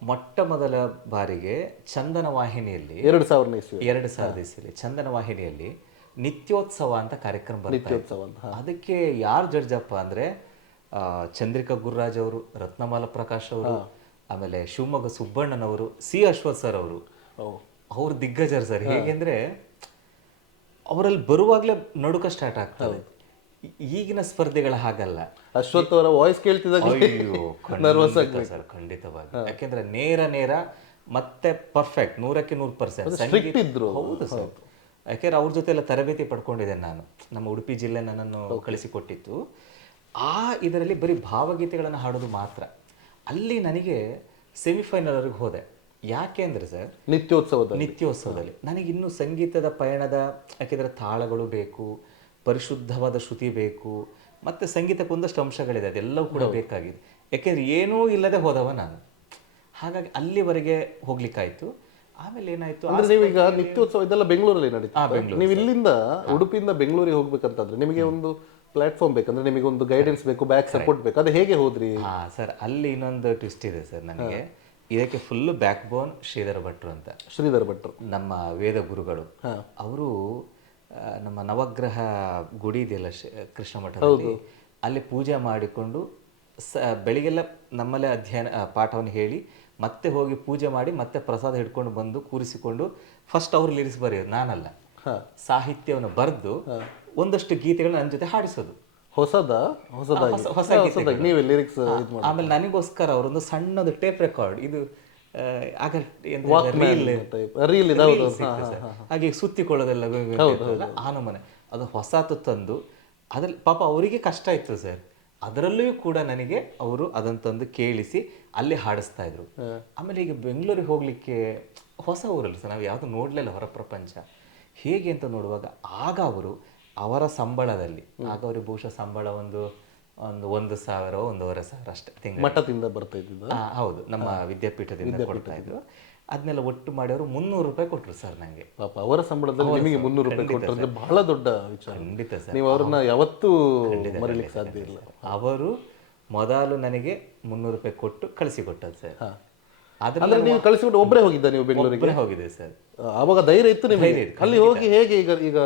ಮೊಟ್ಟ ಮೊದಲ ಬಾರಿಗೆ ಚಂದನ ವಾಹಿನಿಯಲ್ಲಿ 2000 ಇಸ್ವಿಯಲ್ಲಿ ಚಂದನ ವಾಹಿನಿಯಲ್ಲಿ ನಿತ್ಯೋತ್ಸವ ಅಂತ ಕಾರ್ಯಕ್ರಮ ಬರುತ್ತೆ. ಅದಕ್ಕೆ ಯಾರು ಜಡ್ಜಪ್ಪ ಅಂದ್ರೆ ಚಂದ್ರಿಕಾ ಗುರುರಾಜ್ ಅವರು, ರತ್ನಮಾಲ ಪ್ರಕಾಶ್ ಅವರು, ಆಮೇಲೆ ಶಿವಮೊಗ್ಗ ಸುಬ್ಬಣ್ಣನವರು, ಅಶ್ವಥ್ ಸರ್ ಅವರು, ಅವ್ರ ದಿಗ್ಗಜರು ಸರ್. ಹೇಗೆಂದ್ರೆ ಅವರಲ್ಲಿ ಬರುವಾಗ್ಲೇ ನಡುಕ ಸ್ಟಾರ್ಟ್ ಆಗ್ತದೆ. ಈಗಿನ ಸ್ಪರ್ಧೆಗಳ ಹಾಗಲ್ಲ. ಅಶ್ವಥ್ ಅವರ ವಾಯ್ಸ್ ಕೇಳ್ತಿದ್ದಾಗ ಸರ್ ಖಂಡಿತವಾಗಿ. ಯಾಕೆಂದ್ರೆ ನೇರ ಮತ್ತೆ ಪರ್ಫೆಕ್ಟ್ 100ಕ್ಕೆ 100%. ಹೌದು ಸರ್. ಯಾಕೆಂದ್ರೆ ಅವ್ರ ಜೊತೆ ಎಲ್ಲ ತರಬೇತಿ ಪಡ್ಕೊಂಡಿದ್ದೇನೆ ನಾನು. ನಮ್ಮ ಉಡುಪಿ ಜಿಲ್ಲೆ ನನ್ನನ್ನು ಕಳಿಸಿಕೊಟ್ಟಿತ್ತು. ಇದರಲ್ಲಿ ಬರೀ ಭಾವಗೀತೆಗಳನ್ನು ಹಾಡೋದು ಮಾತ್ರ. ಅಲ್ಲಿ ನನಗೆ ಸೆಮಿಫೈನಲ್ವರೆಗೆ ಹೋದೆ. ಯಾಕೆ ಅಂದ್ರೆ ಸರ್, ನಿತ್ಯೋತ್ಸವದಲ್ಲಿ ನನಗೆ ಇನ್ನೂ ಸಂಗೀತದ ಪಯಣದ, ಯಾಕೆಂದ್ರೆ ತಾಳಗಳು ಬೇಕು, ಪರಿಶುದ್ಧವಾದ ಶ್ರುತಿ ಬೇಕು, ಮತ್ತೆ ಸಂಗೀತಕ್ಕೆ ಒಂದಷ್ಟು ಅಂಶಗಳಿದೆ, ಅದೆಲ್ಲವೂ ಕೂಡ ಬೇಕಾಗಿದೆ. ಯಾಕೆಂದ್ರೆ ಏನೂ ಇಲ್ಲದೆ ಹೋದವ ನಾನು. ಹಾಗಾಗಿ ಅಲ್ಲಿವರೆಗೆ ಹೋಗ್ಲಿಕ್ಕಾಯ್ತು. ಆಮೇಲೆ ಏನಾಯ್ತು ಅಂದ್ರೆ ನೀವೀಗ ನಿತ್ಯೋತ್ಸವ ಇದೆಲ್ಲ ಬೆಂಗಳೂರಲ್ಲಿ ನಡೀತಾ, ನೀವು ಇಲ್ಲಿಂದ ಉಡುಪಿಯಿಂದ ಬೆಂಗಳೂರಿಗೆ ಹೋಗ್ಬೇಕಂತಂದ್ರೆ ನಿಮಗೆ ಒಂದು ಪ್ಲಾಟ್ಫಾರ್ಮ್ ಬೇಕಂದ್ರೆ ನಿಮಗೆ ಒಂದು ಗೈಡೆನ್ಸ್ ಬೇಕು, ಬ್ಯಾಕ್ ಸಪೋರ್ಟ್ ಬೇಕು. ಅದು ಹೇಗೆ ಹೋದ್ರಿ? ಸರ್ ಅಲ್ಲಿ ಇನ್ನೊಂದು ಟ್ವಿಸ್ಟ್ ಇದೆ ಸರ್ ನನಗೆ. ಇದಕ್ಕೆ ಫುಲ್ ಬ್ಯಾಕ್ ಬೋನ್ ಶ್ರೀಧರ ಭಟ್ರು ಅಂತ. ಶ್ರೀಧರ ಭಟ್ರು ನಮ್ಮ ವೇದ ಗುರುಗಳು. ಅವರು ನಮ್ಮ ನವಗ್ರಹ ಗುಡಿ ಇದೆಯಲ್ಲ ಕೃಷ್ಣ ಮಠದಲ್ಲಿ, ಅಲ್ಲಿ ಪೂಜೆ ಮಾಡಿಕೊಂಡು ಬೆಳಿಗ್ಗೆಲ್ಲ ನಮ್ಮಲ್ಲೇ ಅಧ್ಯಯನ ಪಾಠವನ್ನು ಹೇಳಿ ಮತ್ತೆ ಹೋಗಿ ಪೂಜೆ ಮಾಡಿ ಮತ್ತೆ ಪ್ರಸಾದ ಹಿಡ್ಕೊಂಡು ಬಂದು ಕೂರಿಸಿಕೊಂಡು ಫಸ್ಟ್ ಅವ್ರು ಲಿರಿಕ್ಸ್ ಬರೆಯೋದು, ನಾನಲ್ಲ, ಸಾಹಿತ್ಯವನ್ನು ಬರೆದು ಒಂದಷ್ಟು ಗೀತೆಗಳನ್ನ ನನ್ನ ಜೊತೆ ಹಾಡಿಸೋದು. ಆಮೇಲೆ ನನಗೋಸ್ಕರ ಅವರೊಂದು ಸಣ್ಣದು ಟೇಪ್ ರೆಕಾರ್ಡ್, ಇದು ಹಾಗೆ ಸುತ್ತಿಕೊಳ್ಳೋದೆಲ್ಲ ಆ ನಮನೆ, ಅದು ಹೊಸತು ತಂದು ಅದ್ರಲ್ಲಿ ಪಾಪ ಅವರಿಗೆ ಕಷ್ಟ ಇತ್ತು ಸರ್. ಅದರಲ್ಲೂ ಕೂಡ ನನಗೆ ಅವರು ಅದನ್ನು ತಂದು ಕೇಳಿಸಿ ಅಲ್ಲಿ ಹಾಡಿಸ್ತಾ ಇದ್ರು. ಆಮೇಲೆ ಈಗ ಬೆಂಗಳೂರಿಗೆ ಹೋಗ್ಲಿಕ್ಕೆ ಹೊಸ ಊರಲ್ಲ ಸರ್, ನಾವು ಯಾವುದು ನೋಡ್ಲಿಲ್ಲ ಹೊರ ಪ್ರಪಂಚ ಹೇಗೆ ಅಂತ ನೋಡುವಾಗ, ಆಗ ಅವರು ಅವರ ಸಂಬಳದಲ್ಲಿ, ಆಗ ಅವ್ರಿಗೆ ಬಹುಶಃ ಸಂಬಳ ಒಂದು 1,000 1,500 ಅಷ್ಟೇ ತಿಂಗಳು ಮಠದಿಂದ ಬರ್ತಾ ಇದ್ದಿದ್ದು. ಹೌದು, ನಮ್ಮ ವಿದ್ಯಾಪೀಠದಿಂದ ಕೊಡ್ತಾ ಇದ್ರು. ಅದನ್ನೆಲ್ಲ ಒಟ್ಟು ಮಾಡಿ ಅವರು 300 ರೂಪಾಯಿ ಕೊಟ್ಟರು ಸರ್ ನನಗೆ. ಪಾಪ ಅವರ ಸಂಬಳದಲ್ಲಿ ನಿಮಗೆ 300 ರೂಪಾಯಿ ಕೊಟ್ಟರೆ ಬಹಳ ದೊಡ್ಡ ವಿಚಾರ. ಖಂಡಿತ ಸರ್, ನೀವು ಅವ್ರನ್ನ ಯಾವತ್ತೂ ಮರೀಲಿಕ್ಕೆ ಸಾಧ್ಯ ಇಲ್ಲ. ಅವರು ಮೊದಲು ನನಗೆ 300 ರೂಪಾಯಿ ಕೊಟ್ಟು ಕಳಿಸಿಕೊಟ್ಟದ್ದು ಸರ್. ಆದ್ರೆ ನೀವು ಕಳಿಸಿಕೊಟ್ಟು ಒಬ್ಬರೇ ಹೋಗಿದ್ದ? ನೀವು ಬೆಂಗಳೂರಿಗೆ ಹೋಗಿದೆ ಸರ್. ಆವಾಗ ಧೈರ್ಯ ಇತ್ತು ನಿಮಗೆ ಅಲ್ಲಿ ಹೋಗಿ? ಹೇಗೆ ಈಗ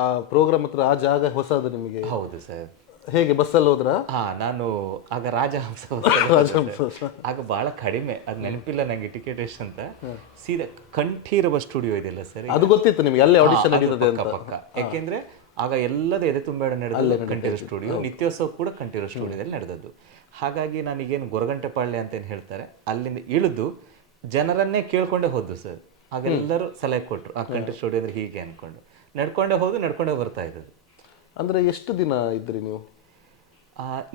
ಆ ಪ್ರೋಗ್ರಾಮ್ ಹತ್ರ ಆ ಜಾಗ ಹೊಸದು ನಿಮಗೆ? ಹೌದು ಸರ್. ಹೇಗೆ ಬಸ್ಸಲ್ಲಿ ಹೋದ್ರ? ನಾನು ಆಗ ರಾಜಹಂಸ ಆಗ ಬಹಳ ಕಡಿಮೆ, ಅದು ನೆನಪಿಲ್ಲ ನಂಗೆ ಟಿಕೆಟ್ ಎಷ್ಟು ಅಂತ. ಸೀದಾ ಕಂಠೀರವ ಸ್ಟುಡಿಯೋ ಇದೆಯಲ್ಲ ಸರ್, ಅದು ಗೊತ್ತಿತ್ತು ನಿಮಗೆ ಅಲ್ಲಿ ಆಡಿಷನ್ ನಡೀತದೆ ಅಂತ? ಪಕ್ಕ. ಯಾಕೆಂದ್ರೆ ಆಗ ಎಲ್ಲದ ಎದೆ ತುಂಬೇಡ ನಡೆದ ಕಂಠೀರ ಸ್ಟುಡಿಯೋ, ನಿತ್ಯೋತ್ಸವ ಕೂಡ ಕಂಠೀರ ಸ್ಟುಡಿಯೋದಲ್ಲಿ ನಡೆದದ್ದು. ಹಾಗಾಗಿ ನನಗೇನು ಗೊರಗಂಟೆಪಾಳ್ಯ ಅಂತ ಏನು ಹೇಳ್ತಾರೆ, ಅಲ್ಲಿಂದ ಇಳಿದು ಜನರನ್ನೇ ಕೇಳ್ಕೊಂಡೇ ಹೋದ್ದು ಸರ್. ಹಾಗೆಲ್ಲರೂ ಸಲಹೆ ಕೊಟ್ಟರು, ಆ ಕಂಠೀರ ಸ್ಟುಡಿಯೋ ಅಂದ್ರೆ ಹೀಗೆ ಅನ್ಕೊಂಡು ನಡ್ಕೊಂಡೇ ಹೋದು, ನಡ್ಕೊಂಡೇ ಬರ್ತಾ ಇದ್ದದ್ದು. ಅಂದ್ರೆ ಎಷ್ಟು ದಿನ ಇದ್ರಿ ನೀವು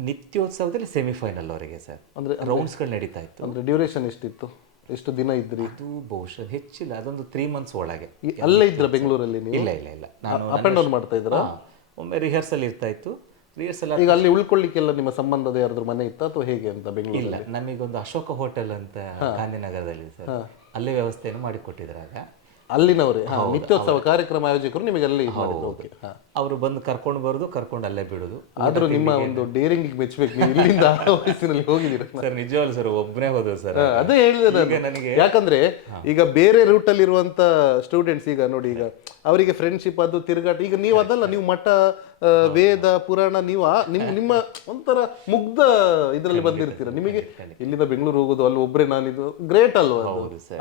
ನಿತ್ಯೋತ್ಸವದಲ್ಲಿ? ಸೆಮಿಫೈನಲ್ ಅವರಿಗೆ ಸರ್, ಅಂದ್ರೆ ರೌಂಡ್ಸ್ಗಳು ನಡೀತಾ ಇತ್ತು. ಅಂದ್ರೆ ಡ್ಯೂರೇಷನ್ ಎಷ್ಟಿತ್ತು, ಎಷ್ಟು ದಿನ ಇದ್ರಿ? ಅದು ಬಹುಶಃ ಹೆಚ್ಚಿಲ್ಲ, ಅದೊಂದು 3 months ಒಳಗೆ. ಅಲ್ಲೇ ಇದ್ರ ಬೆಂಗಳೂರಲ್ಲಿ? ಇಲ್ಲ, ನಾನು ಅಪ್ ಅಂಡ್ ಡೌನ್ ಮಾಡ್ತಾ ಇದ್ರ? ಒಮ್ಮೆ ರಿಹರ್ಸಲ್ ಇರ್ತಾ ಇತ್ತು. ರಿಹರ್ಸಲ್ ಈಗ ಅಲ್ಲಿ ಉಳ್ಕೊಳ್ಳಿಕ್ಕೆಲ್ಲ ನಿಮ್ಮ ಸಂಬಂಧದ ಯಾರಾದ್ರೂ ಮನೆ ಇತ್ತ ಅಥವಾ ಹೇಗೆ ಅಂತ? ಬೆಂಗಳೂರು ಇಲ್ಲ, ನಮಗೊಂದು ಅಶೋಕ ಹೋಟೆಲ್ ಅಂತ ಗಾಂಧಿನಗರದಲ್ಲಿ ಸರ್, ಅಲ್ಲೇ ವ್ಯವಸ್ಥೆಯನ್ನು ಮಾಡಿಕೊಟ್ಟಿದ್ರಾಗ ಅಲ್ಲಿನವರೇ. ನಿತ್ಯೋತ್ಸವ ಕಾರ್ಯಕ್ರಮ ಆಯೋಜಕರು ನಿಮಗೆ ಅಲ್ಲಿ ಅವರು ಬಂದು ಕರ್ಕೊಂಡು ಬರೋದು, ಕರ್ಕೊಂಡು ಅಲ್ಲೇ ಬಿಡೋದು. ಆದ್ರೂ ನಿಮ್ಮ ಒಂದು ಡೇರಿಂಗ್ ಮೆಚ್ಚಬೇಕು, ನೀವು ಇಲ್ಲಿಂದ ಆ ವಯಸ್ಸಿನಲ್ಲಿ ಹೋಗಿದ್ದೀರ ಸರ್. ನಿಜವಾಗ್ಲು ಸರ್, ಒಬ್ಬನೇ ಹೋದ ಸರ್. ಅದೇ ಹೇಳಿದೆ ನನಗೆ. ಯಾಕಂದ್ರೆ ಈಗ ಬೇರೆ ರೂಟ್ ಅಲ್ಲಿ ಇರುವಂತ ಸ್ಟೂಡೆಂಟ್ಸ್ ಈಗ ನೋಡಿ, ಈಗ ಅವರಿಗೆ ಫ್ರೆಂಡ್ಶಿಪ್ ಅದು ತಿರುಗಾಟ. ಈಗ ನೀವು ಅದಲ್ಲ, ನೀವು ಮಠ, ವೇದ, ಪುರಾಣ, ನೀವು ನಿಮ್ಮ ಒಂಥರ ಮುಗ್ಧ ಇದ್ರಲ್ಲಿ ಬಂದಿರ್ತೀರ. ನಿಮಗೆ ಇಲ್ಲಿಂದ ಬೆಂಗಳೂರು ಹೋಗೋದು, ಅಲ್ಲಿ ಒಬ್ಬರೇ ನಾನಿದು ಗ್ರೇಟ್ ಅಲ್ವಾ?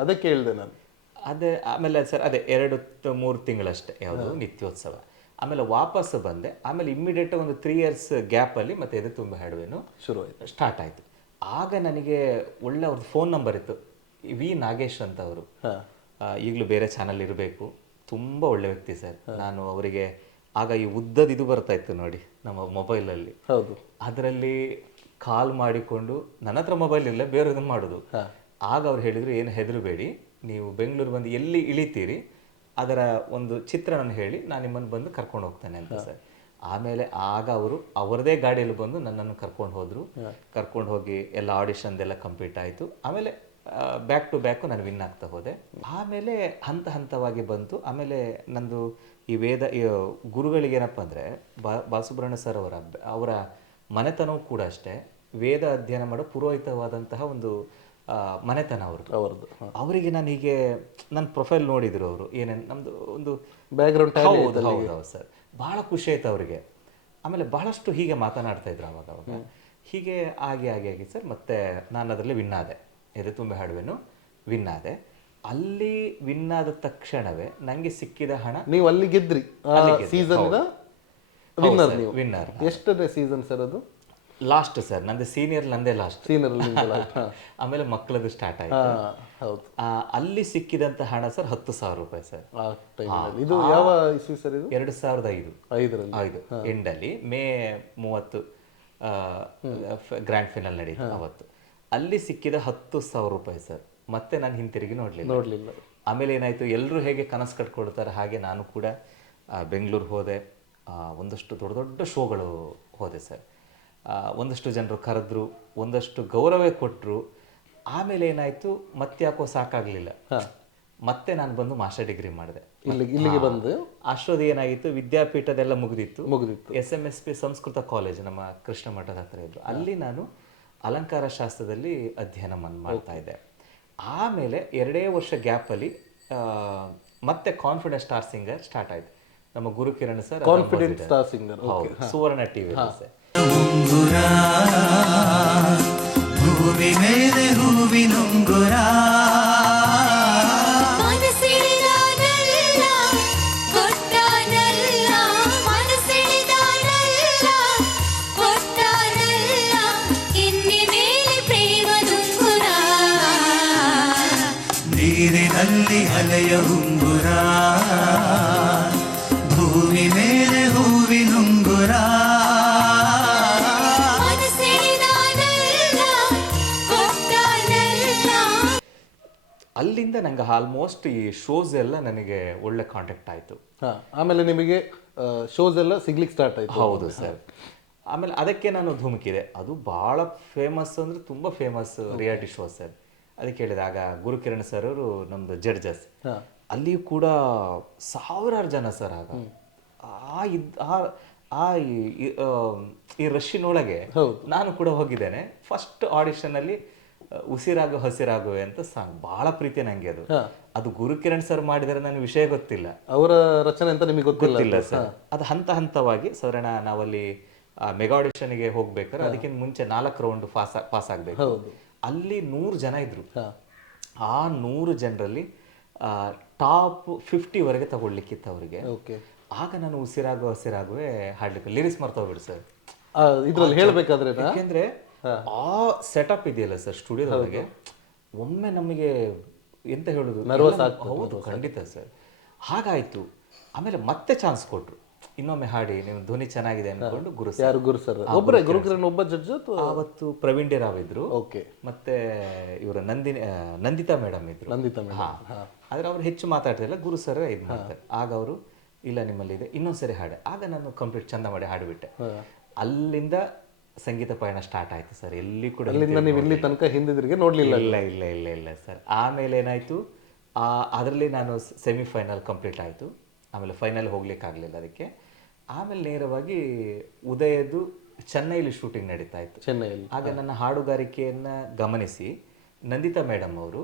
ಅದಕ್ಕೆ ಹೇಳಿದೆ ನಾನು. ಅದೇ ಆಮೇಲೆ ಸರ್, ಅದೇ 2-3 ತಿಂಗಳಷ್ಟೇ ಯಾವುದು ನಿತ್ಯೋತ್ಸವ. ಆಮೇಲೆ ವಾಪಸ್ ಬಂದೆ. ಆಮೇಲೆ ಇಮ್ಮಿಡಿಯೇಟ್ ಒಂದು 3 years ಗ್ಯಾಪಲ್ಲಿ ಮತ್ತೆ ಎದೆ ತುಂಬ ಹಾಡುವೆನು ಸ್ಟಾರ್ಟ್ ಆಯಿತು. ಆಗ ನನಗೆ ಒಳ್ಳೆ ಅವ್ರದ್ದು ಫೋನ್ ನಂಬರ್ ಇತ್ತು, ವಿ ನಾಗೇಶ್ ಅಂತ ಅವರು. ಈಗಲೂ ಬೇರೆ ಚಾನಲ್ ಇರಬೇಕು, ತುಂಬ ಒಳ್ಳೆ ವ್ಯಕ್ತಿ ಸರ್. ನಾನು ಅವರಿಗೆ ಆಗ ಈ ಉದ್ದದ ಇದು ಬರ್ತಾ ಇತ್ತು ನೋಡಿ ನಮ್ಮ ಮೊಬೈಲಲ್ಲಿ. ಹೌದು, ಅದರಲ್ಲಿ ಕಾಲ್ ಮಾಡಿಕೊಂಡು, ನನ್ನ ಹತ್ರ ಮೊಬೈಲ್ ಇಲ್ಲ, ಬೇರೆದನ್ನು ಮಾಡೋದು. ಆಗ ಅವ್ರು ಹೇಳಿದ್ರು, ಏನು ಹೆದರಬೇಡಿ, ನೀವು ಬೆಂಗಳೂರು ಬಂದು ಎಲ್ಲಿ ಇಳಿತೀರಿ ಅದರ ಒಂದು ಚಿತ್ರಣನ ಹೇಳಿ ನಾನು ನಿಮ್ಮನ್ನು ಬಂದು ಕರ್ಕೊಂಡು ಹೋಗ್ತೇನೆ ಅಂತ ಸರ್. ಆಮೇಲೆ ಆಗ ಅವರು ಅವರದೇ ಗಾಡಿಯಲ್ಲಿ ಬಂದು ನನ್ನನ್ನು ಕರ್ಕೊಂಡು ಹೋದರು. ಕರ್ಕೊಂಡು ಹೋಗಿ ಎಲ್ಲ ಆಡಿಷನ್ದೆಲ್ಲ ಕಂಪ್ಲೀಟ್ ಆಯಿತು. ಆಮೇಲೆ ಬ್ಯಾಕ್ ಟು ಬ್ಯಾಕು ನಾನು ವಿನ್ ಆಗ್ತಾ ಹೋದೆ. ಆಮೇಲೆ ಹಂತ ಹಂತವಾಗಿ ಬಂತು. ಆಮೇಲೆ ನಂದು ಈ ಗುರುಗಳಿಗೆ ಏನಪ್ಪ ಅಂದರೆ ಬಾಲಸುಬ್ರಹ್ಮಣ್ಯ ಸರ್ ಅವರ ಮನೆತನವೂ ಕೂಡ ಅಷ್ಟೇ ವೇದ ಅಧ್ಯಯನ ಮಾಡೋ ಪುರೋಹಿತವಾದಂತಹ ಒಂದು ಮನೆತನ ಅವ್ರದ್ದು. ಅವರಿಗೆ ನಾನು ಹೀಗೆ ನನ್ನ ಪ್ರೊಫೈಲ್ ನೋಡಿದ್ರು ಅವರು ಏನೇನು ನಮ್ಮದು ಒಂದು ಬ್ಯಾಕ್ಗ್ರೌಂಡ್. ಹೌದು ಸರ್, ಭಾಳ ಖುಷಿ ಆಯ್ತು ಅವರಿಗೆ. ಆಮೇಲೆ ಬಹಳಷ್ಟು ಹೀಗೆ ಮಾತನಾಡ್ತಾ ಇದ್ರು ಅವಾಗ ಹೀಗೆ ಆಗಿ ಸರ್. ಮತ್ತೆ ನಾನು ಅದರಲ್ಲಿ ವಿನ್ ಆದೆ. ಎದೆ ತುಂಬ ಹಾಡುವೆನು ವಿನ್ ಆದೆ. ಅಲ್ಲಿ ವಿನ್ ಆದ ತಕ್ಷಣವೇ ನನಗೆ ಸಿಕ್ಕಿದ ಹಣ, ನೀವು ಅಲ್ಲಿ ಗೆದ್ರಿ ಸೀಸನ್ ವಿನ್ನರ್. ಎಷ್ಟನೇ ಸೀಸನ್ ಸರ್ ಅದು? ಲಾಸ್ಟ್ ಸರ್, ನಂದು ಸೀನಿಯರ್, ನಂದೇ ಲಾಸ್ಟ್. ಆಮೇಲೆ ಮಕ್ಕಳದು ಸ್ಟಾರ್ಟ್ ಆಯ್ತು. ಹೌದು. ಅಲ್ಲಿ ಸಿಕ್ಕಿದಂತ ಹಣ ಸರ್ 10,000 ರೂಪಾಯಿ ಸರ್. ಇದು ಯಾವ ಇಸ್ವಿ ಸರ್ ಇದು? 2005 ಎಂಡಲ್ಲಿ ಮೇ 30 ಗ್ರ್ಯಾಂಡ್ ಫಿನಲ್ ನಡೀತು ಅವತ್ತು. ಅಲ್ಲಿ ಸಿಕ್ಕಿದ 10,000 ರೂಪಾಯಿ ಸರ್. ಮತ್ತೆ ನಾನು ಹಿಂತಿರುಗಿ ನೋಡ್ಲಿಲ್ಲ. ಆಮೇಲೆ ಏನಾಯ್ತು, ಎಲ್ಲರೂ ಹೇಗೆ ಕನಸು ಕಟ್ಕೊಳ್ತಾರೆ ಹಾಗೆ ನಾನು ಕೂಡ ಬೆಂಗಳೂರು ಹೋದೆ. ಒಂದಷ್ಟು ದೊಡ್ಡ ದೊಡ್ಡ ಶೋಗಳು ಹೋದೆ ಸರ್. ಒಂದಷ್ಟು ಜನರು ಕರೆದ್ರು, ಒಂದಷ್ಟು ಗೌರವ ಕೊಟ್ಟರು. ಆಮೇಲೆ ಏನಾಯ್ತು, ಮತ್ತೆ ಯಾಕೋ ಸಾಕಾಗಲಿಲ್ಲ. ಮತ್ತೆ ನಾನು ಬಂದು ಮಾಸ್ಟರ್ ಡಿಗ್ರಿ ಮಾಡಿದೆ ಇಲ್ಲಿಗೆ ಬಂದು. ಅಷ್ಟೊಂದು ಏನಾಗಿತ್ತು, ವಿದ್ಯಾಪೀಠದೆಲ್ಲ ಮುಗಿದಿತ್ತು. SMSP ಸಂಸ್ಕೃತ ಕಾಲೇಜ್ ನಮ್ಮ ಕೃಷ್ಣ ಮಠದ ಹತ್ರ ಇದ್ದು, ಅಲ್ಲಿ ನಾನು ಅಲಂಕಾರ ಶಾಸ್ತ್ರದಲ್ಲಿ ಅಧ್ಯಯನ ಮಾಡ್ತಾ ಇದ್ದೆ. ಆಮೇಲೆ 2 ವರ್ಷ ಗ್ಯಾಪಲ್ಲಿ ಮತ್ತೆ ಕಾನ್ಫಿಡೆಂಟ್ ಸ್ಟಾರ್ ಸಿಂಗರ್ ಸ್ಟಾರ್ಟ್ ಆಯ್ತು. ನಮ್ಮ Guru Kiran sir, confident star singer, Suvarna TV sir. ಭೂಮಿ ಮೇಲೆ ಹೂವಿನುಂಗುರ ನೀರಿನಲ್ಲಿ ಅಲೆಯ ಉಂಗುರ, ಭೂಮಿ ಮೇಲೆ ಹೂವಿನುಂಗುರ. ಅಲ್ಲಿಂದ ನಂಗೆ ಆಲ್ಮೋಸ್ಟ್ ಈ ಶೋಸ್ ಎಲ್ಲ ನನಗೆ ಒಳ್ಳೆ ಕಾಂಟ್ಯಾಕ್ಟ್ ಆಯಿತು. ಆಮೇಲೆ ನಿಮಗೆ ಶೋಸ್ ಎಲ್ಲ ಸಿಗ್ಲಿಕ್ಕೆ ಸ್ಟಾರ್ಟ್ ಆಯಿತು? ಹೌದು ಸರ್. ಆಮೇಲೆ ಅದಕ್ಕೆ ನಾನು ಧುಮುಕಿದೆ. ಅದು ಭಾಳ ಫೇಮಸ್ ಅಂದರೆ ತುಂಬ ಫೇಮಸ್ ರಿಯಾಲಿಟಿ ಶೋ ಸರ್. ಅದಕ್ಕೆ ಹೇಳಿದೆ, ಆಗ ಗುರು ಕಿರಣ್ ಸರ್ ಅವರು ನಮ್ಮದು ಜಡ್ಜಸ್. ಅಲ್ಲಿಯೂ ಕೂಡ ಸಾವಿರಾರು ಜನ ಸರ್. ಆಗ ಈ ರಶ್ಶಿನೊಳಗೆ ನಾನು ಕೂಡ ಹೋಗಿದ್ದೇನೆ. ಫಸ್ಟ್ ಆಡಿಷನಲ್ಲಿ ಉಸಿರಾಗು ಹಸಿರಾಗುವೆ ಅಂತ ಸಾಂಗ್, ಬಹಳ ಪ್ರೀತಿ ನಂಗೆ ಅದು. ಅದು ಗುರು ಕಿರಣ್ ಸರ್ ಮಾಡಿದರೆ ನನಗೆ ವಿಷಯ ಗೊತ್ತಿಲ್ಲ, ಅವರ ರಚನೆ ಅಂತ ನಿಮಗೆ ಗೊತ್ತಿಲ್ಲ ಸರ್. ಅದು ಹಂತ ಹಂತವಾಗಿ ಸಾಧಾರಣ ನಾವಲ್ಲಿ ಮೆಗಾ ಆಡಿಷನ್ಗೆ ಹೋಗ್ಬೇಕಾದ್ರೆ ಅದಕ್ಕಿಂತ ಮುಂಚೆ 4 ರೌಂಡ್ ಪಾಸ್ ಆಗಬೇಕು. ಅಲ್ಲಿ 100 ಜನ ಇದ್ರು. ಆ 100 ಜನರಲ್ಲಿ ಟಾಪ್ 50 ವರೆಗೆ ತಗೊಳ್ಲಿಕ್ಕಿತ್ತು ಅವರಿಗೆ. ಆಗ ನಾನು ಉಸಿರಾಗು ಹಸಿರಾಗುವೆ ಹಾಡ್ಲಿಕ್ಕೆ ಲಿರಿಕ್ಸ್ ಮರ್ತೋಗ್ಬಿಡು ಸರ್. ಇದ್ರಲ್ಲಿ ಹೇಳ್ಬೇಕಾದ್ರೆ ಯಾಕೆಂದ್ರೆ ಆ ಸೆಟಪ್ ಇದೆಯಲ್ಲ ಸರ್ ಸ್ಟುಡಿಯೋದೊಳಗೆ, ಒಮ್ಮೆ ನಮಗೆ ಎಂತ ಹೇಳುದು, ಹೌದು ಖಂಡಿತ ಸರ್. ಹಾಗಾಯ್ತು. ಆಮೇಲೆ ಮತ್ತೆ ಚಾನ್ಸ್ ಕೊಟ್ರು, ಇನ್ನೊಮ್ಮೆ ಹಾಡಿ, ನೀವು ಧ್ವನಿ ಚೆನ್ನಾಗಿದೆ ಅನ್ಕೊಂಡು. ಗುರು ಸರ್ ಒಬ್ಬರೇ, ಗುರು ಕಿರಣ್ ಒಬ್ಬ ಜಡ್ಜ್. ಅವತ್ತು ಪ್ರವೀಣ್ ಡಿ ರಾವ್ ಇದ್ರು, ಮತ್ತೆ ಇವರು ನಂದಿತಾ ಮೇಡಮ್ ಇದ್ರು. ಆದ್ರೆ ಅವ್ರು ಹೆಚ್ಚು ಮಾತಾಡ್ತಿಲ್ಲ, ಗುರು ಸರ್ ಇದು ಮಾಡ್ತಾರೆ. ಆಗ ಅವರು ಇಲ್ಲ ನಿಮ್ಮಲ್ಲಿ ಇದೆ, ಇನ್ನೊಂದ್ಸರಿ ಹಾಡೆ. ಆಗ ನಾನು ಕಂಪ್ಲೀಟ್ ಚಂದ ಮಾಡಿ ಹಾಡಿಬಿಟ್ಟೆ. ಅಲ್ಲಿಂದ ಸಂಗೀತ ಪಯಣ ಸ್ಟಾರ್ಟ್ ಆಯ್ತು ಸರ್. ಎಲ್ಲಿ ಕೂಡ ಇಲ್ಲಿ ತನಕ ಹಿಂದಿದ್ರಿಗೆ ನೋಡ್ಲಿಲ್ಲ? ಇಲ್ಲ ಸರ್. ಆಮೇಲೆ ಏನಾಯ್ತು, ಅದರಲ್ಲಿ ನಾನು ಸೆಮಿಫೈನಲ್ ಕಂಪ್ಲೀಟ್ ಆಯಿತು. ಆಮೇಲೆ ಫೈನಲ್ ಹೋಗ್ಲಿಕ್ಕಾಗಲಿಲ್ಲ ಅದಕ್ಕೆ. ಆಮೇಲೆ ನೇರವಾಗಿ ಉದಯದು ಚೆನ್ನೈಲಿ ಶೂಟಿಂಗ್ ನಡೀತಾ ಇತ್ತು. ಚೆನ್ನೈಲಿ. ಆಗ ನನ್ನ ಹಾಡುಗಾರಿಕೆಯನ್ನು ಗಮನಿಸಿ ನಂದಿತಾ ಮೇಡಮ್ ಅವರು